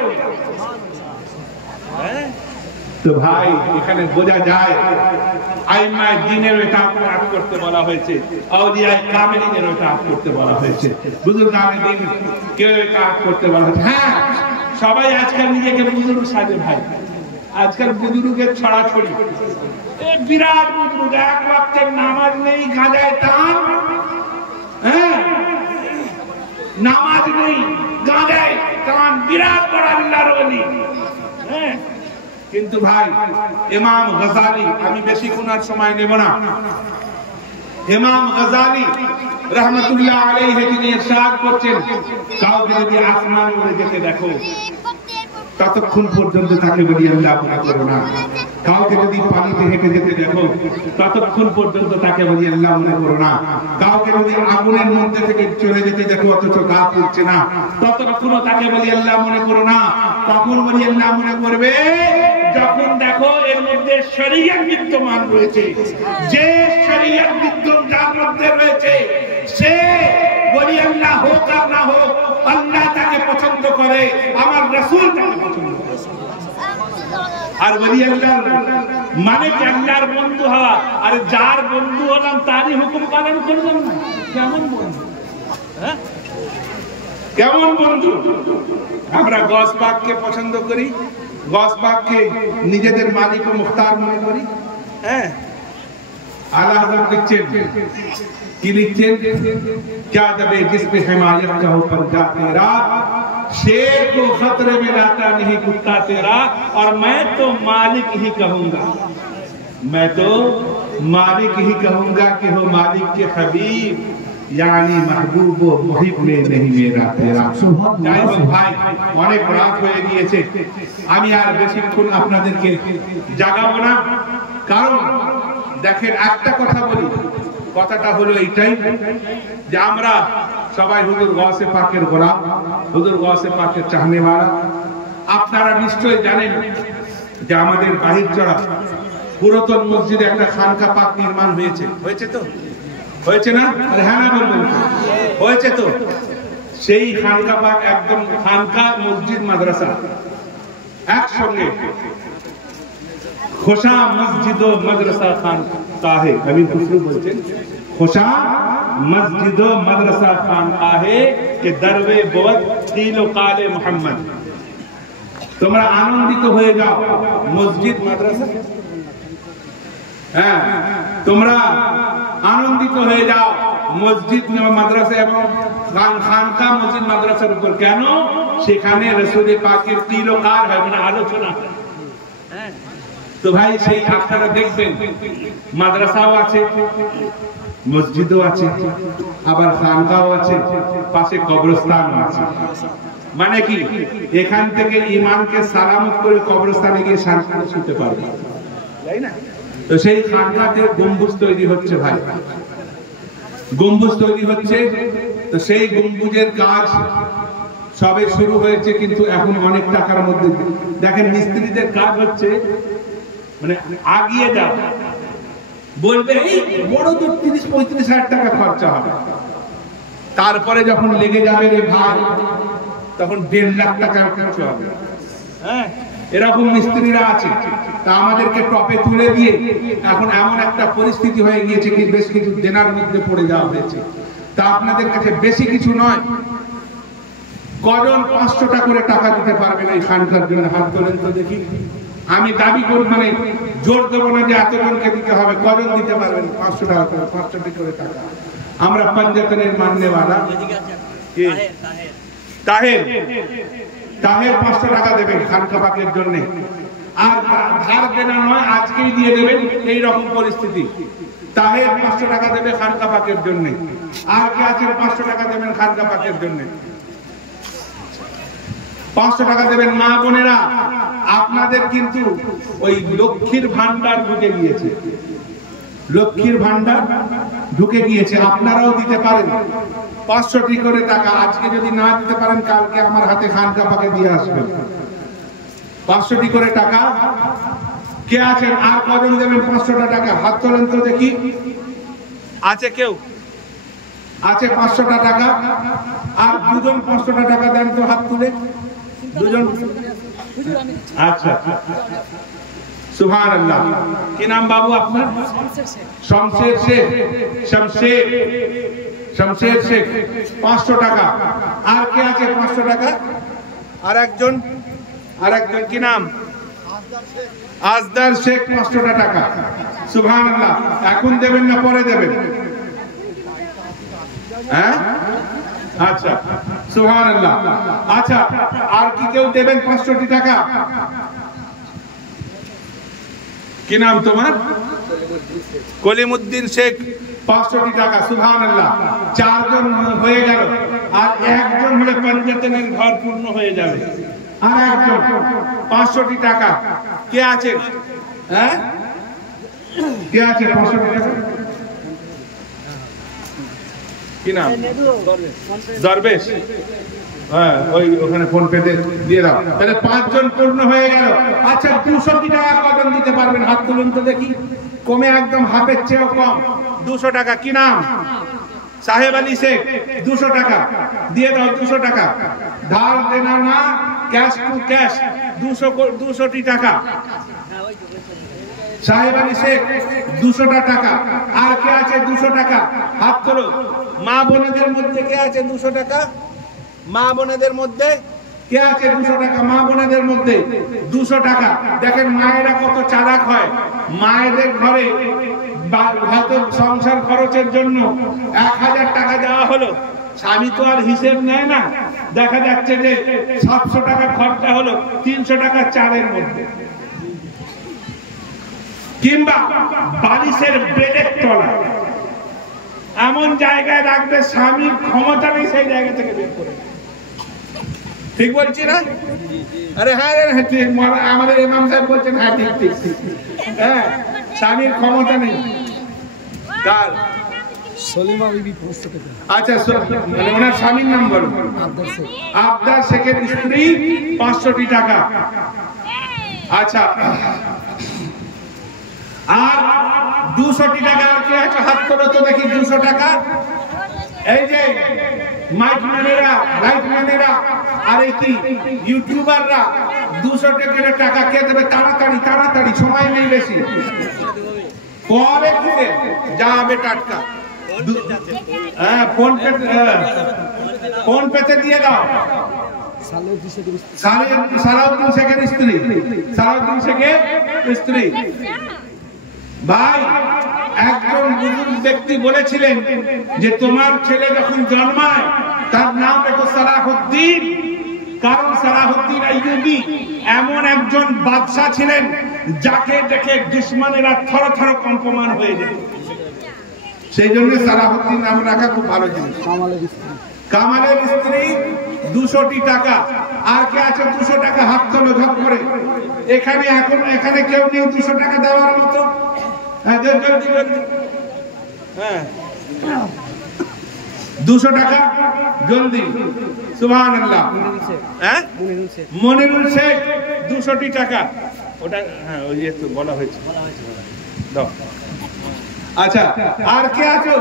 তো ভাই এখানে বোঝা যায় আইমায়ে দ্বীনের ইতাআত করতে বলা হয়েছে, আউলিয়ায়ে কামিলিনের ইতাআত করতে বলা হয়েছে, বুজুর্গানে দ্বীন কে ইতাআত করতে বলা হয়েছে। হ্যাঁ, সবাই আজকাল নিজেকে বুজুর্গ সাজে ভাই, আজকাল বুজুর্গের ছড়াছড়ি। বিরাট বুজুর্গ, এক ওয়াক্তের নামাজ নেই, গাঁজায় টান। হ্যাঁ, নামাজ নেই, গাঁজায় টান, বিরাট বড় আল্লাহর ওলি। হ্যাঁ, কিন্তু ভাই ইমাম গজালি, আমি বেশি কোনার সময় নেব না, ইমাম গজালি রহমাতুল্লাহ আলাইহি তিনি ইরশাদ করছেন কাউকে যদি আসমানে উড়ে যেতে দেখো ততক্ষণ পর্যন্ত তাকে বলি আল্লাহ মনে করো না। কাউকে যদি পানিতে হেঁটে যেতে দেখো ততক্ষণ পর্যন্ত তাকে বলি আল্লাহ মনে করো না। কাউকে যদি আগুনের মধ্যে থেকে চলে যেতে দেখো অথচ গা পুড়ছে না, ততক্ষণ তাকে বলি আল্লাহ মনে করো না। তখন বলি আল্লাহ মনে করবে যখন দেখো এর মধ্যে শরীয়ত বিদ্যমান রয়েছে। যে শরীয়ত বিদ্যমান যার মধ্যে রয়েছে সে বলি আল্লাহ হোক আর না হোক আল্লাহ তাকে পছন্দ করে, আমার রাসূল তাকে পছন্দ করে। আর বলি আল্লাহ মানে কি আল্লাহর বন্ধু হওয়া। আর যার বন্ধু হলাম তারই হুকুম পালন করলাম না, কেমন বন্ধু? হ্যাঁ, কেমন বন্ধু? আমরা গস পাককে পছন্দ করি, গস পাককে নিজেদের মালিক ও মুখতার মনে করি? হ্যাঁ, आला हज़रत लिखছেন, কি লিখছেন? क्या दबे जिस पे हिमायत का हो पंजा तेरा, शेर को खतरे में लाता नहीं कुत्ता तेरा, और मैं तो मालिक ही कहूंगा, मैं तो मालिक ही कहूंगा कि हो मालिक के हबीब, यानी महबूब व मुहिब में नहीं मेरा तेरा। যাই হোক ভাই, অনেক রাত হয়ে গিয়েছে, আমি আর বেশিক্ষণ আপনাদেরকে জাগাবো না। কারণ দেখেন, একটা কথা বলি, কথাটা হলো এইটাই যে আমরা সবাই হুজুর গৌসে পাকের গোলাম, হুজুর গৌসে পাকের চাহনেওয়ালা। আপনারা নিশ্চয়ই জানেন যে আমাদের বাহিরচড়া পুরাতন মসজিদে একটা খানকা পাক নির্মাণ হয়েছে। হয়েছে তো? হয়েছে না? হ্যাঁ না বলবেন? হয়েছে তো? সেই খানকা পাক একদম খানকা, মসজিদ, মাদ্রাসা একসঙ্গে, खोशा मस्जिद मदरसा खान काहे, अमीन खुसरू बोलছেন, खोशा मस्जिद मदरसा खान काहे के दरवे बहुत तीलो काले मोहम्मद। তোমরা আনন্দিত হয়ে যাও মসজিদ মাদ্রাসা, হ্যাঁ তোমরা আনন্দিত হয়ে যাও মসজিদ মাদ্রাসা এবং খানকা মসজিদ মাদ্রাসার উপর। কেন? সেখানে রাসূল পাকের তিলকার হয়, মানে আলোচনা হয়। হ্যাঁ, তো ভাই সেই আপনারা দেখবেন মাদ্রাসাও আছে, মসজিদও আছে, আবার খানকাও আছে, পাশে কবরস্থানও আছে। মানে কি, এখান থেকে ইমানকে সালামত করে কবরস্থানে গিয়ে শান্তিতে শুতে পারবে, তাই না? তো সেই খানকাতে গম্বুজ তৈরি হচ্ছে ভাই, গম্বুজ তৈরি হচ্ছে। তো সেই গম্বুজের কাজ সবে শুরু হয়েছে, কিন্তু এখন অনেক টাকার মধ্যে। দেখেন মিস্ত্রিদের কাজ হচ্ছে, মানে আগিয়ে যাও, বলবে এই বড় তো 30-35 হাজার টাকা খরচা হবে, তারপরে যখন লেগে যাবে রে ভাই, তখন 1.5 লাখ টাকা খরচা হবে। হ্যাঁ, এরকম মিস্ত্রিরা আছে। তা আমাদেরকে টপে তুলে দিয়ে এখন এমন একটা পরিস্থিতি হয়ে গিয়েছে কি বেশ কিছু দেনার মধ্যে পড়ে যাওয়া হয়েছে। তা আপনাদের কাছে বেশি কিছু নয়, কজন 500 টাকা করে টাকা দিতে পারবেন এই খানকার জন্য? হাত তোলেন তো দেখি। আমি দাবি করব, মানে জোর দেবো না যে এতজনকে দিতে হবে। কজন দিতে পারবেন 500 টাকা করে? 500 করে টাকা। আমরা পঞ্জাতনের মাননেওয়ালা তাহের 500 টাকা দেবেন খানকা পাকের জন্য। আর ধার দেনা নয়, আজকেই দিয়ে দেবেন, এই রকম পরিস্থিতি। তাহের 500 টাকা দেবে খানকা পাকের জন্য। আর কে আছেন 500 টাকা দেবেন খানকা পাকের জন্য? 500 টাকা দেবেন। মা বোনেরা, আপনাদের কিন্তু ওই লক্ষ্মীর ভান্ডার ঢুকে গিয়েছে, লক্ষ্মীর ভান্ডার ঢুকে গিয়েছে। আপনারাও দিতে পারেন 500 করে টাকা। আজকে যদি না দিতে পারেন, কালকে আমার হাতে খানকা পাকে দিয়ে আসবেন 500 করে টাকা। কে আছেন আর কজন দেবেন 500 টাকা? হাত তোলেন তো দেখি। আছে কেউ? আছে 500 টাকা? আর দুজন 500 টাকা দেন তো, হাত তুলে। দুজন? আচ্ছা, সুবহানাল্লাহ। কি নাম বাবু আপনার? শমশের শেখ। শমশের শেখ 500 টাকা। আর কে আছে 500 টাকা? আর একজন কি নাম? আজদার শেখ 500 টাকা। সুবহানাল্লাহ। এখন দেবেন না পরে দেবেন? হ্যাঁ, আচ্ছা, সুবহানাল্লাহ। আচ্ছা, আর কি কেউ দেবেন 500 টাকা? কি নাম তোমার? কলিমউদ্দিন শেখ 500 টাকা। সুবহানাল্লাহ। 4 জন হয়ে গেল, আর একজন হলে পঞ্জাতনের ঘর পূর্ণ হয়ে যাবে। আর একজন 500 টাকা। কে আছে? হ্যাঁ, কে আছে 500 টাকা? কি নাম? দরবেশ। হ্যাঁ, ওই ওখানে ফোন পে দিয়ে দাও। তাহলে 5 জন পূর্ণ হয়ে গেল। আচ্ছা, 200 টাকা কজন দিতে পারবেন? হাত তুলুন তো দেখি। কমে, একদম হাফের চেয়েও কম। 200 টাকা। কি নাম? সাহেব আলী শেখ। 200 টাকা দিয়ে দাও। 200 টাকা। ধার দেনা না, ক্যাশ টু ক্যাশ। 200 টাকা। সাহেব আলী শেখ 200 টাকা। আর কে আছে 200 টাকা? হাত তোলো। মা বোনেদের মধ্যে কে আছে 200 টাকা? মা বোনেদের মধ্যে কে আছে 200 টাকা? মা বোনেদের মধ্যে 200 টাকা। দেখেন মায়েরা কত চালাক হয়। মায়েদের ঘরে হয়তো সংসার খরচের জন্য 1000 টাকা দেওয়া হলো, স্বামী তো আর হিসেব নেয় না, দেখা যাচ্ছে যে 700 টাকা খরচা হলো 300 টাকা চালের মধ্যে, কিংবা বালিশের বেডের তলায় এমন জায়গায় রাখবে স্বামীর ক্ষমতা নেই সেই জায়গা থেকে বের করে। ঠিক বলছি না? আরে হ্যাঁ ঠিক, আমাদের ইমাম সাহেব বলছেন হ্যাঁ ঠিক ঠিক। হ্যাঁ, স্বামীর ক্ষমতা নেই। কার? সলিমা বিবি। আচ্ছা, মানে ওনার স্বামীর নাম বলো। আবদার শেখের স্ত্রী 500 টাকা। আচ্ছা, আর 200 টাকা আর কি আছে? হাত তোলো তো দেখি 200 টাকা। এই যে মাইক ম্যানেরা, লাইট ম্যানেরা, আর এই কি ইউটিউবাররা 200 টাকা কে দেবে? তাড়াতাড়ি তাড়াতাড়ি, সময় নেই বেশি, পরে খুলে যাবে টাটকা। হ্যাঁ, ফোন পেতে দিয়ে দাও। সালাউদ্দিন শেখের স্ত্রী, সালাউদ্দিন শেখের স্ত্রী। ভাই, একজন বুজুর্গ ব্যক্তি বলেছিলেন যে তোমার ছেলে যখন জন্মায় তার নাম রেখো সালাহুদ্দিন, কারণ সালাহুদ্দিন আইয়ুবী এমন একজন বাদশা ছিলেন যাকে দেখে দুশমনেরা থর থর কম্পমান হয়ে যেত। সেই জন্য সালাহুদ্দিন নাম রাখা খুব ভালো জিনিস। কামালের স্ত্রী 200 টাকা। আর কে আছে 200 টাকা? হাত তোলো ঝপ করে। এখানে এখন এখানে কেউ নেই 200 টাকা দেওয়ার মতো? হ্যাঁ, 200 টাকা জলদি। সুবহানাল্লাহ। হ্যাঁ, মনিরুল শেখ 200 টাকা। ওটা হ্যাঁ, ওই তো বলা হয়েছে, দাও। আচ্ছা, আর কে আছো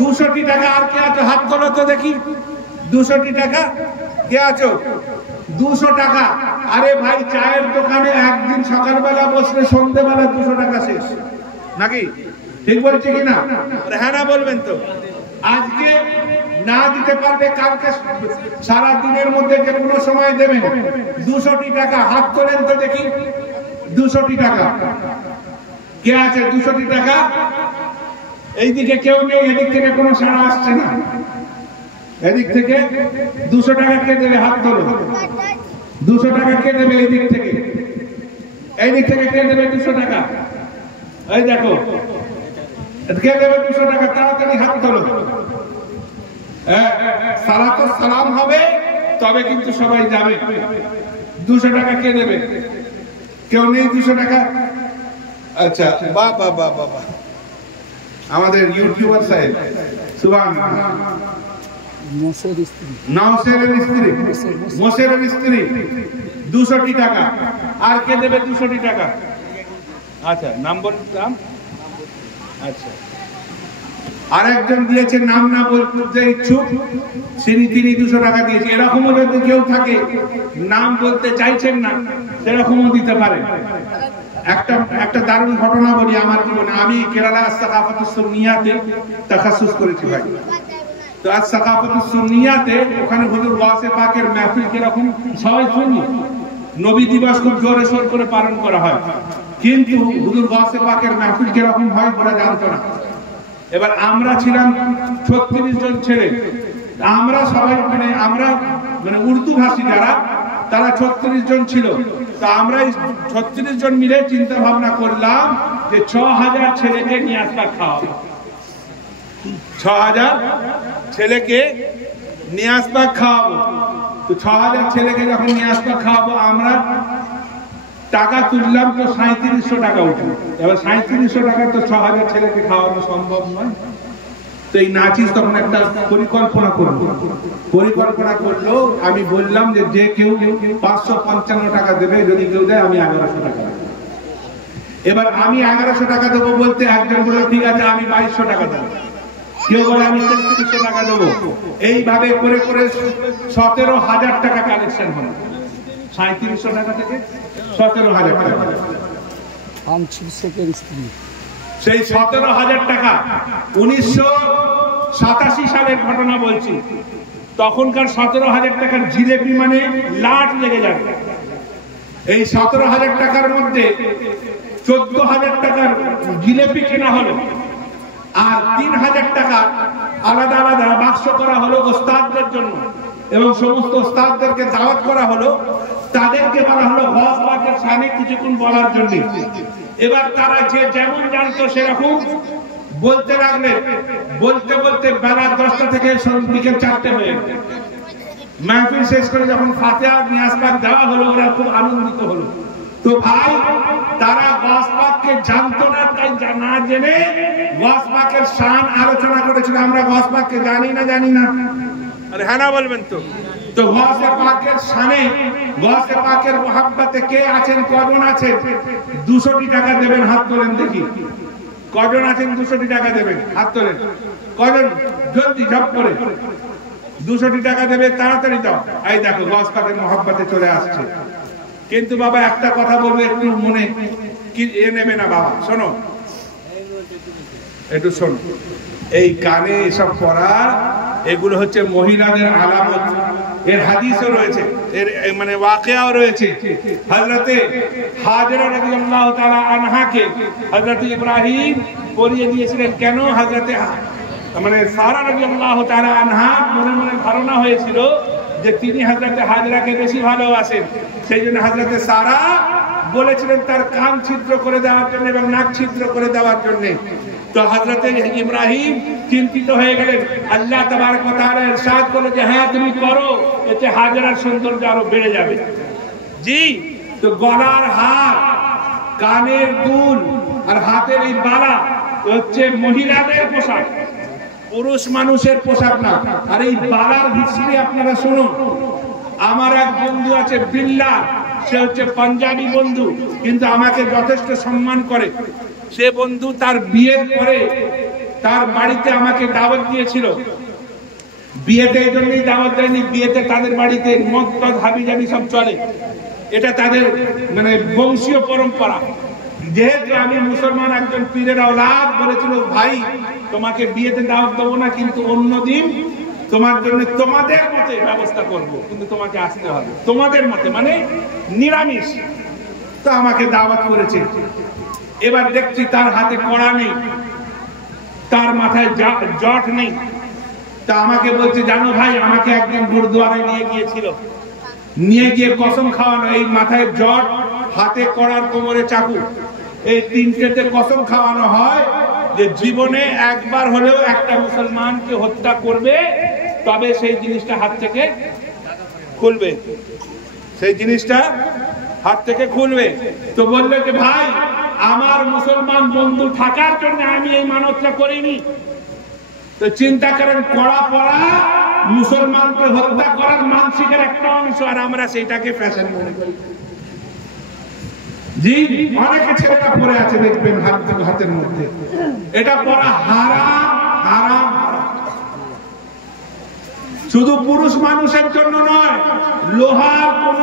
200 টাকা? আর কে আছো? হাত তোলো তো দেখি। 200 টাকা কে আছো? 200 টাকা। আরে ভাই, চায়ের দোকানে একদিন সকালবেলা বসলে সন্ধ্যেবেলা 200 টাকা শেষ, নাকি? ঠিক বলছি কিনা? হ্যাঁ না বলবেন তো? আজকে না দিতে পারবে, কালকে সারা দিনের মধ্যে যে কোনো সময় দেবেন। 200 টাকা। হাত তোলেন তো দেখি। 200 টাকা কে আছে? 200 টাকা। এইদিকে কেউ নেই, এদিক থেকে কোনো সাড়া আসছে না। এদিক থেকে 200 টাকা কে দেবে? হাত তোলো। 200 টাকা কে দেবে? এদিক থেকে। এইদিক থেকে কে দেবে 200 টাকা? এই দেখো, কে দেবে 200 টাকা? তাড়াতাড়ি হাত তোলো। সালাম হবে তবে কিন্তু সবাই যাবে। 200 টাকা কে দেবে? কেউ নেই 200 টাকা। আচ্ছা, বাহ বাহ বাহ বাহ, আমাদের ইউটিউবার সাহেব সুবহানাল্লাহ। নওশেরের স্ত্রী 200 টাকা। আর কে দেবে 200 টাকা? আচ্ছা, নাম বললাম। আচ্ছা, আরেকজন দিয়েছে, নাম না বলতে ইচ্ছুক, তিনি 200 টাকা দিয়েছে। এরকমও যদি কেউ থাকে নাম বলতে চাইছেন না, সেরকমও দিতে পারে। একটা দারুণ ঘটনা বলি আমার জীবনে। আমি কেরালা সাকাফাতুস সুন্নিয়াতে তাখাসুস করেছি ভাই। তো আজ সাকাফাতুস সুন্নিয়াতে ওখানে হুজুর গাউসে পাকের মাহফিল কিরকম সবাই শুনি। নবী দিবস খুব জোরে সোর করে পালন করা হয়, কিন্তু হুজুর গাউসে পাকের মাহফিল কিরকম হয় ওরা জানতো না। এবার আমরা ছিলাম 36 জন ছেলে। আমরা সবাই মানে উর্দু ভাষী যারা, তারা 36 জন ছিল। তা আমরা 36 জন মিলে চিন্তা ভাবনা করলাম যে 6000 ছেলেকে নিয়ে আসবার খাওয়াবো। 6000 ছেলেকে নিয়ে আসবার খাওয়াবো। তো 6000 ছেলেকে যখন নিয়ে আসবার খাওয়াবো, আমরা টাকা তুললাম তো 3700 টাকা উঠলো। এবার 3700 টাকা তো 6000 ছেলেকে খাওয়ানো সম্ভব নয়। তো এই নাচিস তখন একটা পরিকল্পনা করলো। আমি বললাম যে কেউ 555 টাকা দেবে, যদি কেউ দেয় আমি 1100 টাকা দেবো। এবার আমি 1100 টাকা দেবো বলতে একজন বলল ঠিক আছে আমি 2200 টাকা দেবো, কেউ বলে আমি 3300 টাকা দেবো। এইভাবে করে করে 17000 টাকা কালেকশন হলো। 3700 টাকা থেকে 17000 টাকা। সেই 17000 টাকা 1987 সালের ঘটনা বলছি। তখনকার 17,000 টাকার জিলেপি মানে লাট লেগে যাবে। এই 17,000 টাকার মধ্যে 14,000 টাকার জিলেপি কেনা হলো, আর 3,000 টাকা আলাদা আলাদা বাক্স করা হলো ওস্তাদদের জন্য, এবং সমস্ত ওস্তাদদেরকে দাওয়াত করা হলো। তাদেরকে বলা হলো গস পাকের সামনে কিছুক্ষণ বলার জন্য। এবার তারা যে যেমন জানতো সেরকম বলতে লাগলেন। বলতে বলতে বেলা 10টা থেকে বিকেল 4টে হয়ে গেল। মাহফিল শেষ করে যখন ফাতিহা নিয়াজ পাক দেওয়া হলো, ওরা খুব আনন্দিত হলো। তো ভাই, তারা গস পাককে জানতো না, তাই না জেনে গস পাকের শান আলোচনা করেছিল। আমরা গস পাককে জানি না? আরে হ্যাঁ না বলবেন তো? তো গসে পাকের শানে, গসে পাকের মোহাব্বতে কে আছেন, কজন আছেন? 200 টাকা দেবেন, হাত তোলেন দেখি। কজন আছেন 200 টাকা দেবেন, হাত তোলেন। কজন? জলদি ঝপ করে 200 টাকা দেবে, তাড়াতাড়ি দাও। এই দেখো গস পাকের মোহাব্বতে চলে আসছে। কিন্তু বাবা একটা কথা বলবো, একটু মনে কি নেবে না বাবা, শোনো, একটু শোনো। এই কানে এসব পরা, এগুলো হচ্ছে মহিলাদের আলামত। এর হাদিসও রয়েছে, এর মানে ওয়াকিয়াও রয়েছে। হযরতে হাজরা রাদিয়াল্লাহু তাআলা আনহাকে হযরত ইব্রাহিম পরিয়ে দিয়েছিলেন। কেন? হযরতে মানে সারা রাদিয়াল্লাহু তাআলা আনহা মনে মনে ধারণা হয়েছিল যে তিনি হযরতে হাজরাকে বেশি ভালোবাসেন। সেই জন্য হযরতে সারা বলেছিলেন তার কান ছিদ্র করে দেওয়ার জন্য এবং নাক ছিদ্র করে দেওয়ার জন্য। তো হযরতে ইব্রাহিম চিন্তিত হয়ে গেলেন। আল্লাহ তাবারক ওয়া তাআলা ইরশাদ করলেন যে হ্যাঁ তুমি করো, এতে হাজরার সৌন্দর্য আরো বেড়ে যাবে। জি, তো গলার হার, কানের দুল আর হাতের এই বালা হচ্ছে মহিলাদের পোশাক, পুরুষ মানুষের পোশাক না। আর এই বালার হিস্ট্রি আপনারা শুনুন। আমার এক বন্ধু আছে বিল্লাহ, সে হচ্ছে পাঞ্জাবি বন্ধু, কিন্তু আমাকে যথেষ্ট সম্মান করে। সে বন্ধু তার বিয়ের পরে তার বাড়িতে আমাকে দাওয়াত দিয়েছিল। বিয়েতে এই জন্যই দাওয়াত দেয়নি, বিয়েতে তাদের বাড়িতে মদ টদ হাবিজাবি সব চলে, এটা তাদের মানে বংশীয় পরম্পরা। যেহেতু আমি মুসলমান একজন পীরের আওলাদ, বলেছিল ভাই তোমাকে বিয়েতে দাওয়াত দেবো না, কিন্তু অন্যদিন তোমার জন্য তোমাদের মতে ব্যবস্থা করব, কিন্তু তোমাকে আসতে হবে তোমাদের মতে, মানে নিরামিষ। তো আমাকে দাওয়াত করেছে। এবার দেখছি তার হাতে কড়া নেই, তার মাথায় জট নেই। তা আমাকে বলছে জানো ভাই, আমাকে একদিন গুরুদুয়ারায় নিয়ে গিয়েছিল, নিয়ে গিয়ে কসম খাওয়ানো, এই মাথায় জট, হাতে কড়ার, কোমরে চাকু, এই তিনটেতে কসম খাওয়ানো হয় যে জীবনে একবার হলেও একটা মুসলমানকে হত্যা করবে, তবে সেই জিনিসটা হাত থেকে খুলবে, সেই জিনিসটা হাত থেকে খুলবে। তো বললে যে ভাই আমার মুসলমান বন্ধু থাকার জন্য আমি এই মানতটা করিনি। তো চিন্তা করেন, কড়া পড়া মুসলমানকে হত্যা করার মানসিকের একটা অংশ, আর আমরা সেইটাকে ফ্যাশন মনে করি। জি, অনেকে ছেলেটা পরে আছে দেখবেন হাতের মধ্যে, এটা পড়া হারাম হারাম। শুধু পুরুষ মানুষের জন্য নয়, লোহার কোন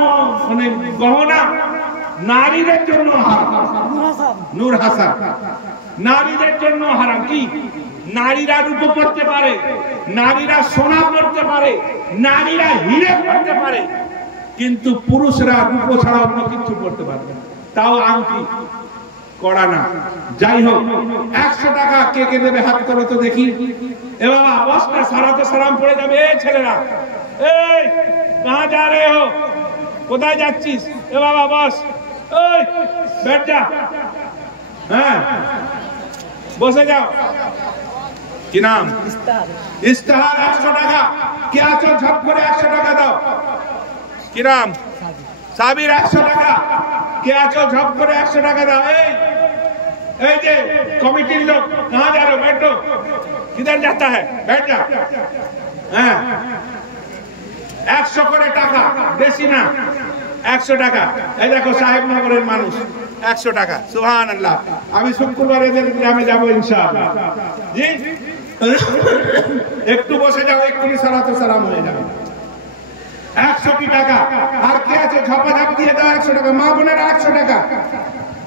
মানে গহনা নারীদের জন্য হারাম। নূর হাসান, নারীদের জন্য হারাম। কি? নারীরা রূপো পড়তে পারে, নারীরা সোনা পড়তে পারে, নারীরা হিরে পড়তে পারে, কিন্তু পুরুষরা রূপো ছাড়া অন্য কিছু পড়তে পারবে না, তাও আংটি, কড়া না। যাই হোক, 100 টাকা কে কে দেবে হাত করো তো দেখি। এ বাবা বসটা সারাতে সালাম পড়ে যাবে। ছেলেরা, এই কাহা যা রে হো, কোথায় যাচ্ছিস? এ বাবা বস, এই बैठ जा, হ্যাঁ বসে যাও। কি নাম? ইস্তাহার। 100 টাকা। কে আছো ঝপ করে 100 টাকা দাও। কি নাম? সাবির। 100 টাকা। কে আছো ঝপ করে 100 টাকা দাও। এই যে কমিটির লোক, कहां जा रहे हो? बैठो। किधर जाता है? बैठ जा। হ্যাঁ 100 করে টাকা, বেশি না, 100 টাকা। এই দেখো সাহেবনগরের মানুষ, 100 টাকা। সুবহানাল্লাহ। আমি শুক্রবার এদের গ্রামে যাব ইনশাআল্লাহ। জি, একটু বসে যাও, এক্ষুনি সালাত সালাম হয়ে যাবে। 100 টাকা। আর কে আছে ঝপাঝপ দিয়ে দাও 100 টাকা। মা বোনেরা 100 টাকা,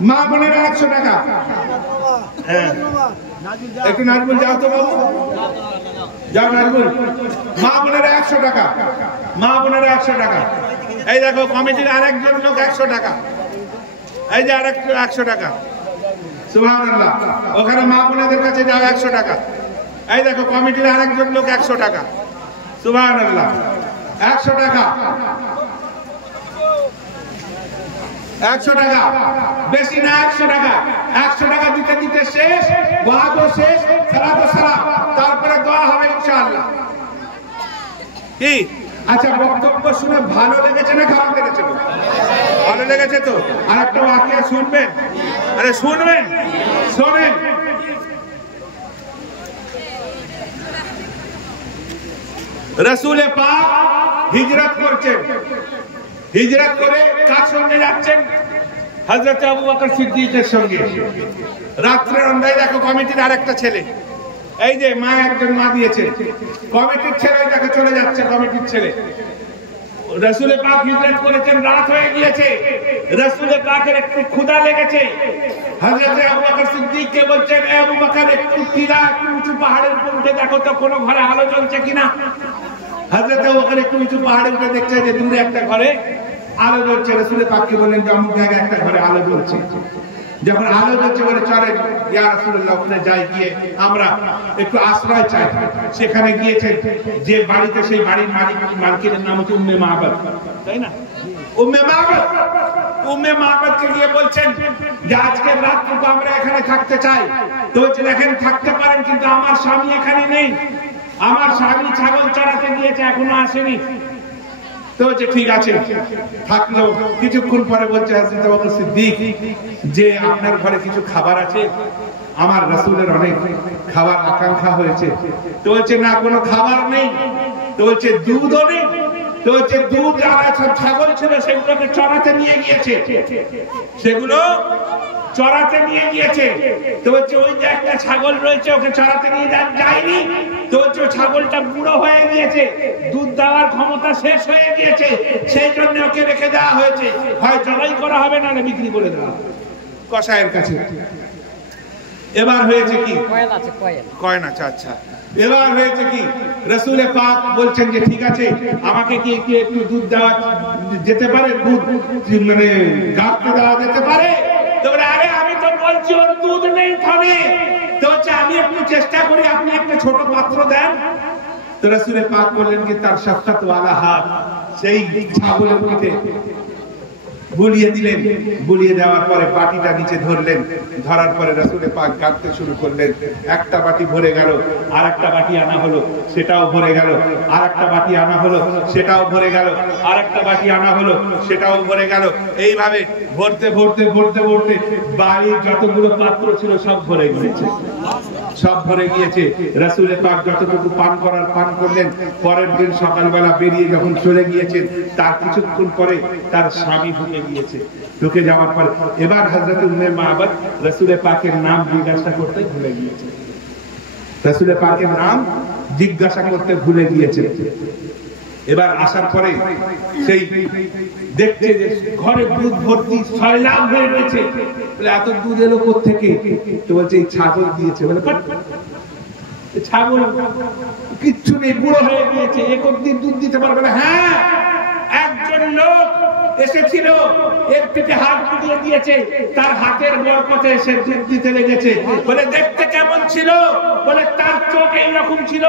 মা বোনেরা 100 টাকা। হ্যাঁ একটু নাজমুল যাও তো বাবু। যাও নাজমুল, মা বোনেরা 100 টাকা, মা বোনেরা 100 টাকা। এই দেখো কমিটির আরেকজন লোক 100 টাকা, এই যে আরেকটা 100 টাকা। সুবহানাল্লাহ, ওখানে মা বোনেদের কাছে যাও 100 টাকা। এই দেখো কমিটির আরেকজন লোক 100 টাকা। সুবহানাল্লাহ, 100 টাকা, 100 টাকা, বেশি না, 100 টাকা। 100 টাকা দিতে দিতে শেষ, ওয়াদও শেষ, সালাত ও সালাম, তারপরে দোয়া হবে ইনশাআল্লাহ। কি আচ্ছা, বক্তব্য শুনে ভালো লেগেছে না খারাপ লেগেছে? ভালো লেগেছে তো? আর একটা ওয়াকিয়া শুনবেন? আরে শুনবেন, শোনেন। রাসূল পাক হিজরত করছেন, হিজরত করে কার সঙ্গে যাচ্ছেন? হযরত আবু বকর সিদ্দিকের সঙ্গে। রাত্রের অন্ধায় দেখো কমিটির আরেকটা ছেলে, এই যে মা, একজন মা দিয়েছে, কমিটির ছেলে দেখো চলে যাচ্ছে, কমিটির ছেলে। রাসূল পাক হিজরত করেছেন, রাত হয়ে গিয়েছে, রাসূল পাকের একটু ক্ষুধা লেগেছে। হযরত আবু বকর সিদ্দিককে বলছেন, এ আবু বকর, একটু টিলা, একটু উঁচু পাহাড়ের উপর উঠে দেখো তো কোনো ঘরে আলো জ্বলছে কিনা। হযরত আবু বকর একটু উঁচু পাহাড়ে উঠে দেখছে যে দূরে একটা ঘরে আলো জ্বলছে। রাসূল পাককে বললেন যে অমুক জায়গায় একটা ঘরে আলো জ্বলছে। যখন আলো জ্বলছে বলে চলেন ইয়া রাসূলুল্লাহ, ওখানে যাই, গিয়ে আমরা একটু আশ্রয় চাই। সেখানে গিয়েছেন, যে বাড়িতে, সেই বাড়ির মালিকের নাম হচ্ছে উম্মে মাহবাদ, তাই না? উম্মে মাহবাদ, উম্মে মাহবাদকে গিয়ে বলছেন যে আজকে রাতটুকু আমরা এখানে থাকতে চাই। তো বলছেন এখানে থাকতে পারেন, কিন্তু আমার স্বামী এখানে নেই, আমার স্বামী ছাগল চড়াতে গিয়েছে, এখনো আসেনি। তো বলছে ঠিক আছে, থাকলো। কিছুক্ষণ পরে বলছে হযরত আবু বকর সিদ্দিক যে আপনার ঘরে কিছু খাবার আছে? আমার রাসূলের অনেক খাবার আকাঙ্ক্ষা হয়েছে। তো বলছে না, কোনো খাবার নেই। তো বলছে দুধও নেই। তো বলছে দুধ আর সব ছাগল ছিল, সেগুলোকে চড়াতে নিয়ে গিয়েছে, সেগুলো চড়াতে নিয়ে গিয়েছে। তো বলছে ওই যে একটা ছাগল রয়েছে, ওকে চড়াতে নিয়ে যায়নি। তো বলছে ছাগলটা বুড়ো হয়ে গিয়েছে, দুধ দেওয়ার ক্ষমতা শেষ হয়ে গিয়েছে, সেই জন্য ওকে রেখে দেওয়া হয়েছে। হয় জবাই করা হবে, না বিক্রি করে দেওয়া কসাইয়ের কাছে। এবার হয়েছে কি, কয়েন আছে, আচ্ছা। এবার হয়েছে কি, রাসূল পাক বলছেন যে ঠিক আছে, আমাকে কি একটু দুধ দেওয়া যেতে পারে? দুধ মানে গাছতে দেওয়া যেতে পারে? আরে আমি তো বলছি ওর দুধ নেই থামে। তো হচ্ছে আমি একটু চেষ্টা করি, আপনি একটা ছোট পাত্র দেন। তো রাসূল পাক বললেন কি তার সাক্ষাৎ ওয়ালা হাত সেই ছাগলের পিঠে বুলিয়ে দিলেন। বুলিয়ে দেওয়ার পরে বাটিটা নিচে ধরলেন, ধরার পরে রাসূল পাক গাঁথতে শুরু করলেন। একটা বাটি ভরে গেল, আর একটা বাটি আনা হলো, সেটাও ভরে গেল, আর একটা বাটি আনা হলো, সেটাও ভরে গেল, আর একটা বাটি আনা হলো, সেটাও ভরে গেল। এইভাবে ভরতে ভরতে ভরতে ভরতে বাড়ির যতগুলো পাত্র ছিল সব ভরে গিয়েছে, সব ভরে গিয়েছে। রাসূল পাক যতটুকু পান করার পান করলেন। পরের দিন সকালবেলা বেরিয়ে যখন চলে গিয়েছেন, তার কিছুক্ষণ পরে তার স্বামী ঢুকে গিয়েছে। ঢুকে যাওয়ার পর এবার হযরত উম্মে মাহবাদ রাসূল পাকের নাম জিজ্ঞাসা করতে ভুলে গিয়েছে, রাসূল পাকের নাম জিজ্ঞাসা করতে ভুলে গিয়েছে। এবার আসার পরে সেই দেখছে যে ঘরে দুধ ভর্তি, সয়লাভ হয়ে রয়েছে। বলে এত দুধ এলো কোত্থেকে? তো বলছে এই ছাগল দিয়েছে। বলে ছাগল কিচ্ছু নেই, বুড়ো হয়ে গিয়েছে, একদিন দুধ দিতে পারবে না। হ্যাঁ, একজন লোক এসেছিল, এর পেটে হাত বুলিয়ে দিয়েছে, তার হাতের বরকতে সে দুধ দিতে লেগেছে। বলে দেখতে কেমন ছিল? বলে তার চোখ এইরকম ছিল,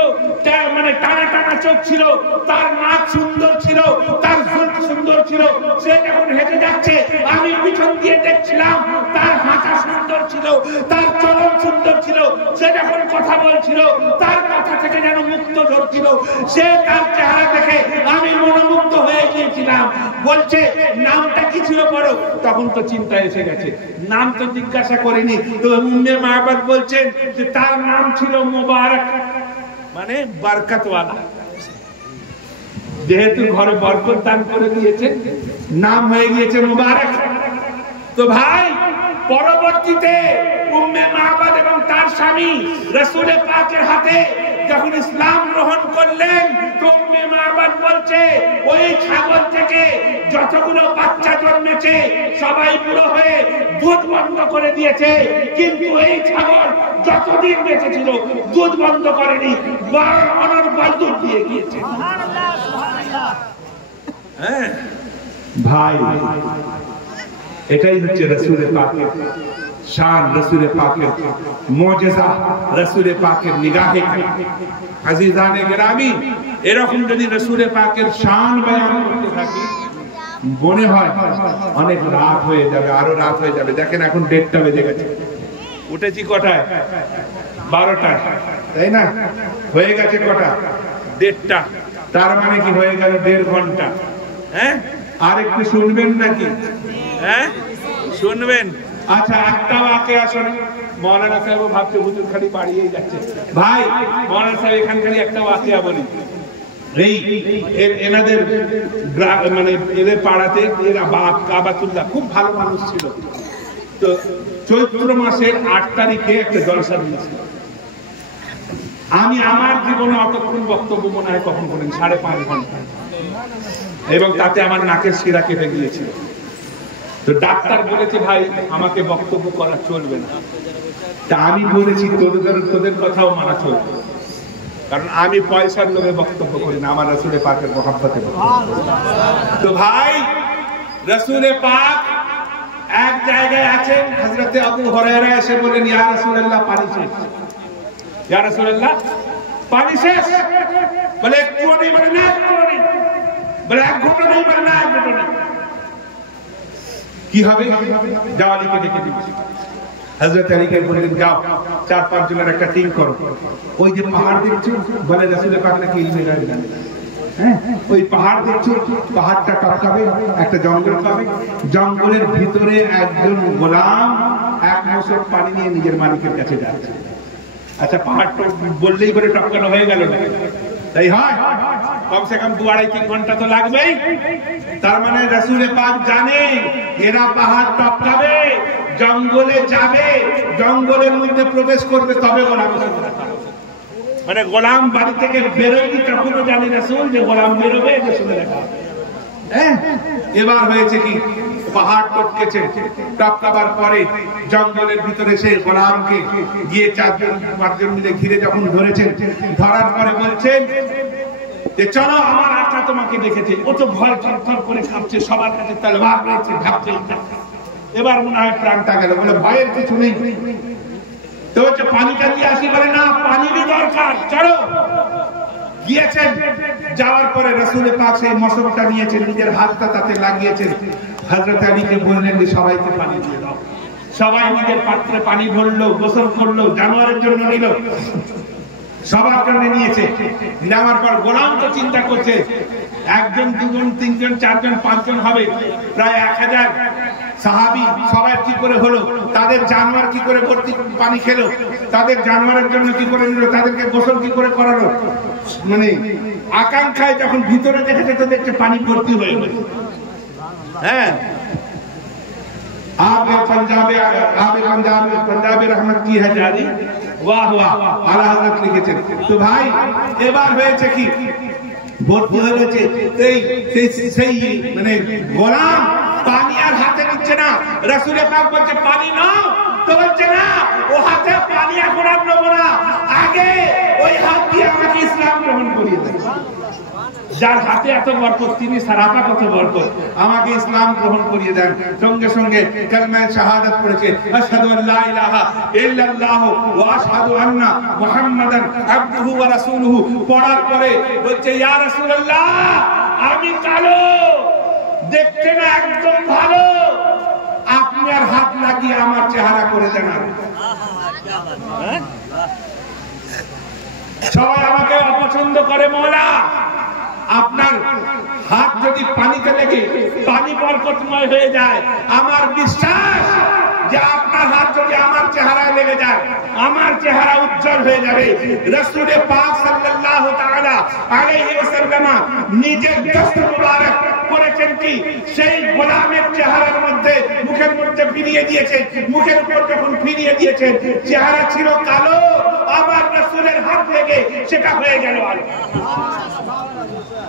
মানে টানা টানা চোখ ছিল, তার নাক সুন্দর ছিল, তার ঝুল সুন্দর ছিল। সে যখন হেঁটে যাচ্ছে আমি পিছন দিয়ে দেখছিলাম, তার হাঁটা সুন্দর ছিল, তার চলন সুন্দর ছিল। সে যখন কথা বলছিল, তার কথা থেকে যেন মুক্ত ঝরছিল। সে তার চেহারা দেখে আমি মনোমুগ্ধ হয়ে গিয়েছিলাম। বলছে নামটা কি ছিল বড়? তখন তো চিন্তা এসে গেছে, নাম তো জিজ্ঞাসা করেনি। তো উম্মে মাহবাদ বলছেন যে তার নাম ছিল মুবারক, মানে বরকতওয়ালা। যেহেতু ঘরে বরকত দান করে দিয়েছে, নাম হয়ে গিয়েছে মুবারক। তো ভাই, পরবর্তীতে উম্মে মাহবাদ এবং তার স্বামী রাসূল পাকের হাতে যখন ইসলাম গ্রহণ করলেন, জন্মে মারবাদ বলছে ওই ছাগল থেকে যতগুলো বাচ্চা জন্মেছে সবাই বুড়ো হয়ে দুধ বন্ধ করে দিয়েছে, কিন্তু এই ছাগল যতদিন বেঁচে ছিল দুধ বন্ধ করেনি, অনর্গল দুধ দিয়ে গিয়েছে। ভাই এটাই হচ্ছে রাসূলে পাকের শান, রাসূলে পাকের মুজিজা, রাসূলে পাকের নিগাহে। আজিজানে গ্রামী, এরকম যদি রাসূলে পাকের শান বয়ান করতে থাকি মনে হয় অনেক রাত হয়ে যাবে, আরো রাত হয়ে যাবে। দেখেন এখন 1:30 বেজে গেছে, উঠেছি কটায়? 12টায়, তাই না? হয়ে গেছে কটা? 1:30। তার মানে কি হয়ে গেল 1.5 ঘন্টা। হ্যাঁ, আর একটু শুনবেন নাকি? হ্যাঁ শুনবেন। আচ্ছা একটা বাকি আসলে মৌলানা সাহেব ভাবছে হুজুর খালি পাড়িয়েই যাচ্ছে। ভাই মৌলানা সাহেব এখান খালি একটা ওয়াকিয়া বলি। এই এনাদের মানে এদের পাড়াতে এরা কাবাতুল্লাহ খুব ভালো মানুষ ছিল। তো চৈত্র মাসের 8 তারিখে একটা জলসা দিয়েছিল। আমি আমার জীবনে অতক্ষণ বক্তব্য মনে হয় কখন করেন 5.5 ঘন্টা, এবং তাতে আমার নাকের শিরা কেটে গিয়েছিল। তো ডাক্তার বলেছে ভাই আমাকে বক্তব্য করা চলবে না। তা আমি বলেছি তোদের কথাও মানা চলবে, কারণ আমি পয়সার লোভে বক্তব্য করি না, আমার রাসূলে পাকের মহব্বতে। তো ভাই রাসূলে পাক এক জায়গায় আছেন, হযরতে আবু হুরায়রা এসে বলেন ইয়া রাসূলুল্লাহ পানি শেষ, ইয়া রাসূলুল্লাহ পানি শেষ। বলে একটু নেই, বলে না একটু নেই, বলে 1 ঘন্টা নেই, বলে না 1 ঘন্টা নেই। কি হবে? জাওয়ালিকে ডেকে দিয়েছি। হযরত আলীকে বললেন যাও 4-5 জনের একটা টিম করো, ওই যে পাহাড় দেখছো, বলে রাসূল পাক নাকি ইলমে গায়ব জানে। হ্যাঁ, ওই পাহাড় দেখছো, পাহাড়টা টপকাবে, একটা জঙ্গল পাবে, জঙ্গলের ভিতরে একজন গোলাম 1 মশক পানি নিয়ে নিজের মালিকের কাছে যাচ্ছে। আচ্ছা পাহাড়টা বললেই বলে টপকানো হয়ে গেল না? তাই হয়, কমসে কম 2-2.5-3 ঘন্টা তো লাগবেই। তার মানে রাসূলে পাক জানে এরা পাহাড় টপকাবে, জঙ্গলে যাবে, জঙ্গলের মধ্যে প্রবেশ করবে, তবে গোলাম মানে গোলাম বাড়ি থেকে বেরোয়নি তখনও জানে রাসূল যে গোলাম বেরোবে, যে শুনে রাখা। হ্যাঁ, এবার হয়েছে কি পাহাড় টপকেছে, টপকাবার পরে জঙ্গলের ভিতরে সে গোলামকে গিয়ে 4-5 মিলে ঘিরে যখন ধরেছেন, ধরার পরে বলছেন যে চলো আমার আকা তোমাকে দেখেছে। ও তো ভয় থরথর করে কাঁপছে, সবার কাছে তলোয়ার রয়েছে, ভাবছে এবার মনে হয় প্রাণটা গেল। বলে ভয়ের কিছু নেই, তো হচ্ছে পানিটা দিয়ে আসি। বলে না পানিরই দরকার, চলো। গিয়েছেন, যাওয়ার পরে রাসূলে পাক সেই মশকটা নিয়েছেন, নিজের হাতটা তাতে লাগিয়েছেন। হযরত আলীকে বললেন যে সবাইকে পানি দিয়ে দাও। সবাই নিজের পাত্রে পানি ভরলো, গোসল করলো, জানোয়ারের জন্য নিল, সবার জন্য নিয়েছে। নেওয়ার পর গোলাম তো চিন্তা করছে 1 জন 2 জন 3 জন 4 জন 5 জন হবে, প্রায় 1000 সাহাবী, সবাই কি করে হলো? তাদের জানোয়ার কি করে ভর্তি পানি খেলো? তাদের জানোয়ারের জন্য কি করে নিল? তাদেরকে গোসল কি করে করালো? মানে আকাঙ্ক্ষায় যখন ভিতরে দেখেছে তো দেখছে পানি ভর্তি হয়ে গেছে। হ্যাঁ, पंजाबी रहमत की है जारी, वाह वाह, आला हजरत लिखेছেন। তো ভাই এবার হয়েছে কি ভর্তি হয়েছে, সেই মানে গোলাম পানি আর হাতে নিচ্ছে না। রাসূলে পাক বলছে পানি নাও, তো বলছে না ও হাতে পানি এখন আর নেব না, আগে ওই হাত দিয়ে আমাকে ইসলাম গ্রহণ করিয়ে দেন। যার হাতে এত বরকত তিনি সারাপা কত বরকত, আমাকে ইসলাম গ্রহণ করিয়ে দেন। সঙ্গে সঙ্গে কালেমা শাহাদাত পড়েছে, আশহাদু আল্লা ইলাহা ইল্লাল্লাহ ওয়া আশহাদু আন্না মুহাম্মাদান আবদুহু ওয়া রাসূলুহু পড়ার পরে বলছে ইয়া রাসূলুল্লাহ আমি কালো, দেখতে না একদম ভালো, আপনি আর হাত লাগিয়ে আমার চেহারা করে দেন। সবাই আমাকে অপছন্দ করে, মওলা আপনার হাত যদি পানিতে লেগে পানি বরকতময় হয়ে যায়, আমার বিশ্বাস যে আপনার হাত যদি আমার চেহারায় লেগে যায় আমার চেহারা উজ্জ্বল হয়ে যাবে। রাসূলে পাক সাল্লাল্লাহু তাআলা আলাইহি ওয়াসাল্লাম নিজের দস্ত মুবারক করেছেন কি সেই গোলামের চেহারার মধ্যে, মুখের মধ্যে ফিরিয়ে দিয়েছেন। মুখের উপর যখন ফিরিয়ে দিয়েছেন চেহারা ছিল কালো, আবার রাসূল রাসূলের হাত লেগে সেটা হয়ে গেল আলো,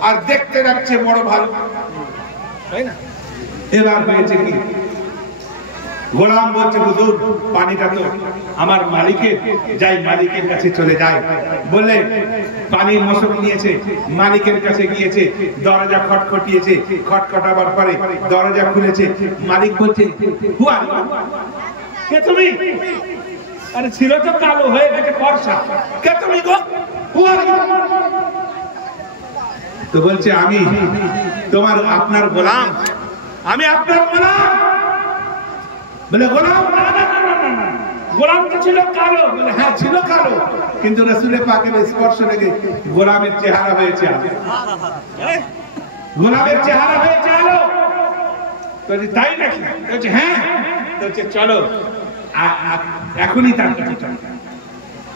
আর দেখতে লাগছে বড় ভালো, তাই না? এবার হয়েছে কি, গোলাম বলছে হুজুর পানিটা তো আমার মালিকের, যাই মালিকের কাছে চলে যায়। বলে পানির মশক নিয়েছে, মালিকের কাছে গিয়েছে, দরজা খটখটিয়েছে, খটখটাবার পরে দরজা খুলেছে। মালিক বলছে কে তুমি? আরে ছিল তো কালো, হয়ে গেছে ফর্সা, কে তুমি গো? তো বলছে আমি তোমার আপনার গোলাম, আমি আপনার গোলাম। বলে গোলাম? গোলাম তো ছিল কালো। বলে হ্যাঁ ছিল কালো, কিন্তু রাসূলের পাকের স্পর্শ লেগে গোলামের চেহারা হয়েছে আলো, গোলামের চেহারা হয়েছে আলো। বলছে তাই নাকি? বলছে হ্যাঁ। বলছে চলো এখনই তার কাছে চলো।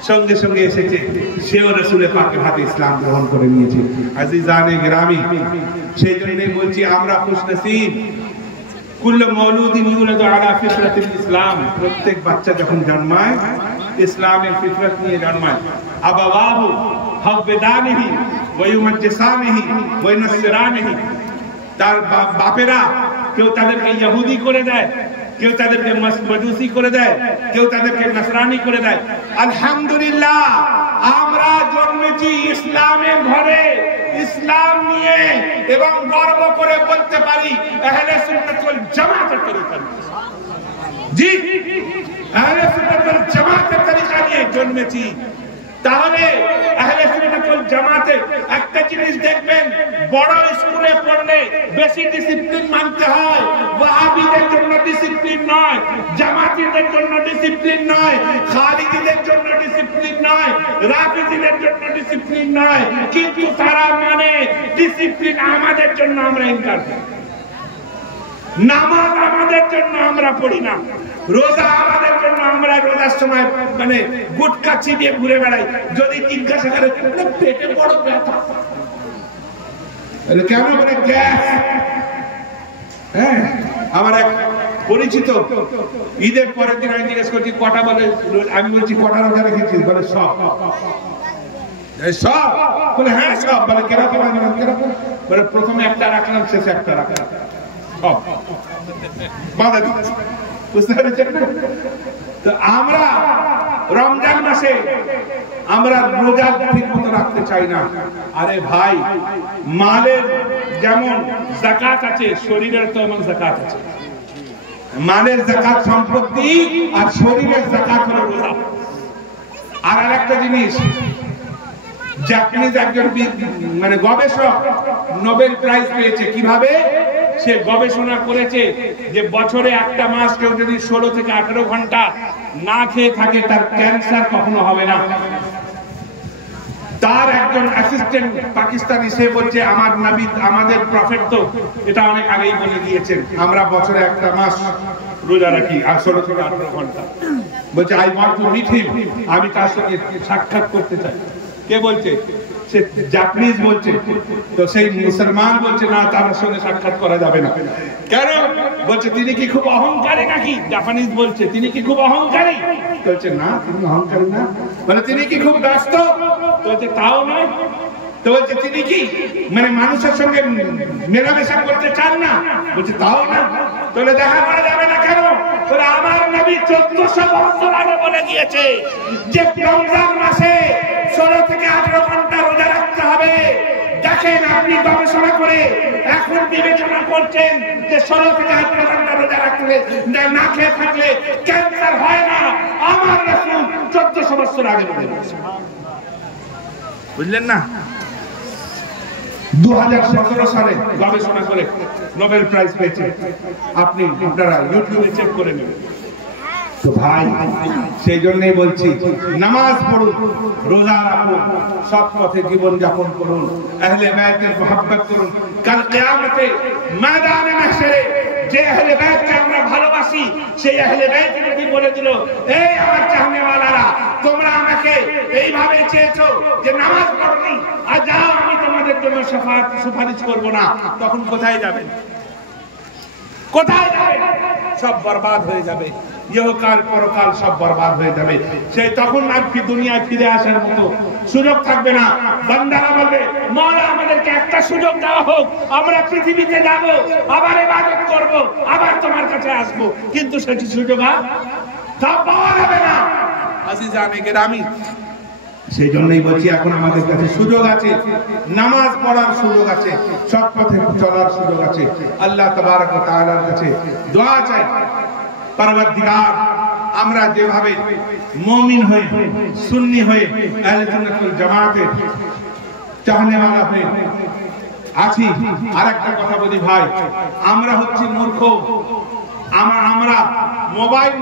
সঙ্গে সঙ্গে এসেছে, সেও রাসূলের পাকের হাতে ইসলাম গ্রহণ করে নিয়েছে। আজিজানে গ্রামী, সেই জন্যই বলছি আমরা খুশনসিব। কুল্লু মাউলুদিন ইউলাদু আলা ফিতরাতিল ইসলাম, প্রত্যেক বাচ্চা যখন জন্মায় ইসলামের ফিতরত নিয়ে জন্মায়। আবাওয়াহু হাওবিদানিহি ওয়া ইউমাজ্জিসানিহি ওয়া ইউনাসসিরানিহি, তার বাপেরা কেউ তাদেরকে ইহুদি করে দেয়, কেউ তাদেরকে মাজুসি করে দেয়, কেউ তাদেরকে নাসরানি করে দেয়। আলহামদুলিল্লাহ আমরা জন্মেছি ইসলামের ঘরে, ইসলাম নিয়ে, এবং গর্ব করে বলতে পারি আহলে সুন্নাত ওয়াল জামাতের তরিকা। জি, আহলে সুন্নাত ওয়াল জামাতের তরিকা নিয়ে জন্মেছি। তাহলে আহলে সুন্নাত ওয়াল জামাতে একটা জিনিস দেখবেন, বড় স্কুলে পড়লে বেশি ডিসিপ্লিন মানতে হয়। ওয়াহাবিদের জন্য ডিসিপ্লিন নয়, জামাতীদের জন্য ডিসিপ্লিন নয়, খালিদিদের জন্য ডিসিপ্লিন নয়, রাফিজিদের জন্য ডিসিপ্লিন নয়, কিন্তু তারা মানে ডিসিপ্লিন আমাদের জন্য আমরা ইনকার করি। নামাজ আমাদের জন্য আমরা পড়ি না, রোজা আমাদের জন্য আমরা রোজার সময় মানে গুটকা চিবিয়ে ঘুরে বেড়াই। যদি জিজ্ঞাসা করে পেটে বড় ব্যথা কেন, মানে গ্যাস। হ্যাঁ, আমার এক পরিচিত ঈদের পরের দিন আমি জিজ্ঞেস করছি কটা, বলে আমি বলছি কটা রোজা রেখেছিস? বলে সব। সব? বলে হ্যাঁ সব। বলে কেরকম? বলে প্রথমে একটা রাখলাম, শেষে একটা রাখলাম, সব বাধা দিচ্ছে। বুঝতে পেরেছেন? তো আমরা রমজান মাসে আমরা রোজা ঠিক মতো রাখতে চাই না। আরে ভাই, মালের যেমন যাকাত আছে, শরীরের তো এমন যাকাত আছে। মালের যাকাত সম্পত্তি, আর শরীরের যাকাত হলো রোজা। আর আরেকটা জিনিস, জাপানিজ একজন মানে গবেষক নোবেল প্রাইজ পেয়েছে। কিভাবে? সে গবেষণা করেছে যে বছরে একটা মাস কেউ যদি 16 থেকে 18 ঘন্টা না খেয়ে থাকে, তার ক্যান্সার কখনো হবে না। তার একজন অ্যাসিস্ট্যান্ট পাকিস্তানি, সে বলছে আমার নবী, আমাদের প্রফেট তো এটা অনেক আগেই বলে দিয়েছেন, আমরা বছরে একটা মাস রোজা রাখি, আর 16 থেকে 18 ঘন্টা। বলছে I want to meet him, আমি তার সঙ্গে সাক্ষাৎ করতে চাই। কে বলছে? সে জাপানিজ বলছে। তো সেই মুসলমান বলছে না, তার সঙ্গে সাক্ষাৎ করা যাবে না। কেন? বলছে তিনি কি খুব অহংকারী নাকি? জাপানিজ বলছে তিনি কি খুব অহংকারী? বলছে না, তিনি অহংকারী না। বলে তিনি কি খুব ব্যস্ত? বলছে তাও নয়। তো বলছে তিনি কি মানে মানুষের সঙ্গে মেলামেশা করতে চান না? বলছে তাও না। তাহলে দেখা করা যাবে না কেন? বলে আমার নবী 1400 বছর আগে বলে গিয়েছে যে রমজান মাসে 16 থেকে 18 ঘন্টা রোজা রাখতে হবে। দেখেন আপনি গবেষণা করে এখন বিবেচনা করছেন যে 16 থেকে 18 ঘন্টা রোজা রাখলে, না খেয়ে থাকলে ক্যান্সার হয় না। আমার রাসূল 1400 বছর আগে বলে গিয়েছে। বুঝলেন না? 2017 সালে গবেষণা করে নোবেল প্রাইজ পেয়েছে। আপনি আপনারা ইউটিউবে চেক করে নেবেন। তো ভাই, সেই জন্যই বলছি নামাজ পড়ুন, রোজা রাখুন, সৎ পথে জীবন যাপন করুন, আহলে বায়তের মহব্বত করুন। কাল কিয়ামতে ময়দানে মাহশরে যে আহলে বায়তকে আমরা ভালোবাসি, সেই আহলে বায়ত যদি বলে দিল, এই আমার চাহনেওয়ালারা, তোমরা আমাকে এইভাবে চেয়েছো যে নামাজ পড়নি, আর যাও আমি তোমাদের জন্য সুপারিশ করব না, তখন কোথায় যাবেন? কোথায় যাবেন? সব বরবাদ হয়ে যাবে। ইহকাল পরকাল সব বরবাদ হয়ে যাবে। সেই তখন আর কি দুনিয়ায় ফিরে আসার মতো সুযোগ থাকবে না। বান্দারা বলবে, মওলা আমাদেরকে একটা সুযোগ দেওয়া হোক, আমরা পৃথিবীতে যাব, আবার ইবাদত করব, আবার তোমার কাছে আসব। কিন্তু সেটি সুযোগ আর পাওয়া যাবে না। আজিজানে কেরামি, সেই জন্যই বলছি এখন আমাদের কাছে সুযোগ আছে, নামাজ পড়ার সুযোগ আছে, সৎ পথে চলার সুযোগ আছে। আল্লাহ তাবারক ওয়া তাআলার কাছে দোয়া চাই, পরওয়ারদিগার আমরা যেভাবে মুমিন হয়ে সুন্নি হয়ে আহলে সুন্নাত ওয়াল জামাতের চাহনেওয়ালা হয়ে আছি, আরেকটা কথা বলি ভাই, আমরা হচ্ছি মূর্খ, আমরা মোবাইল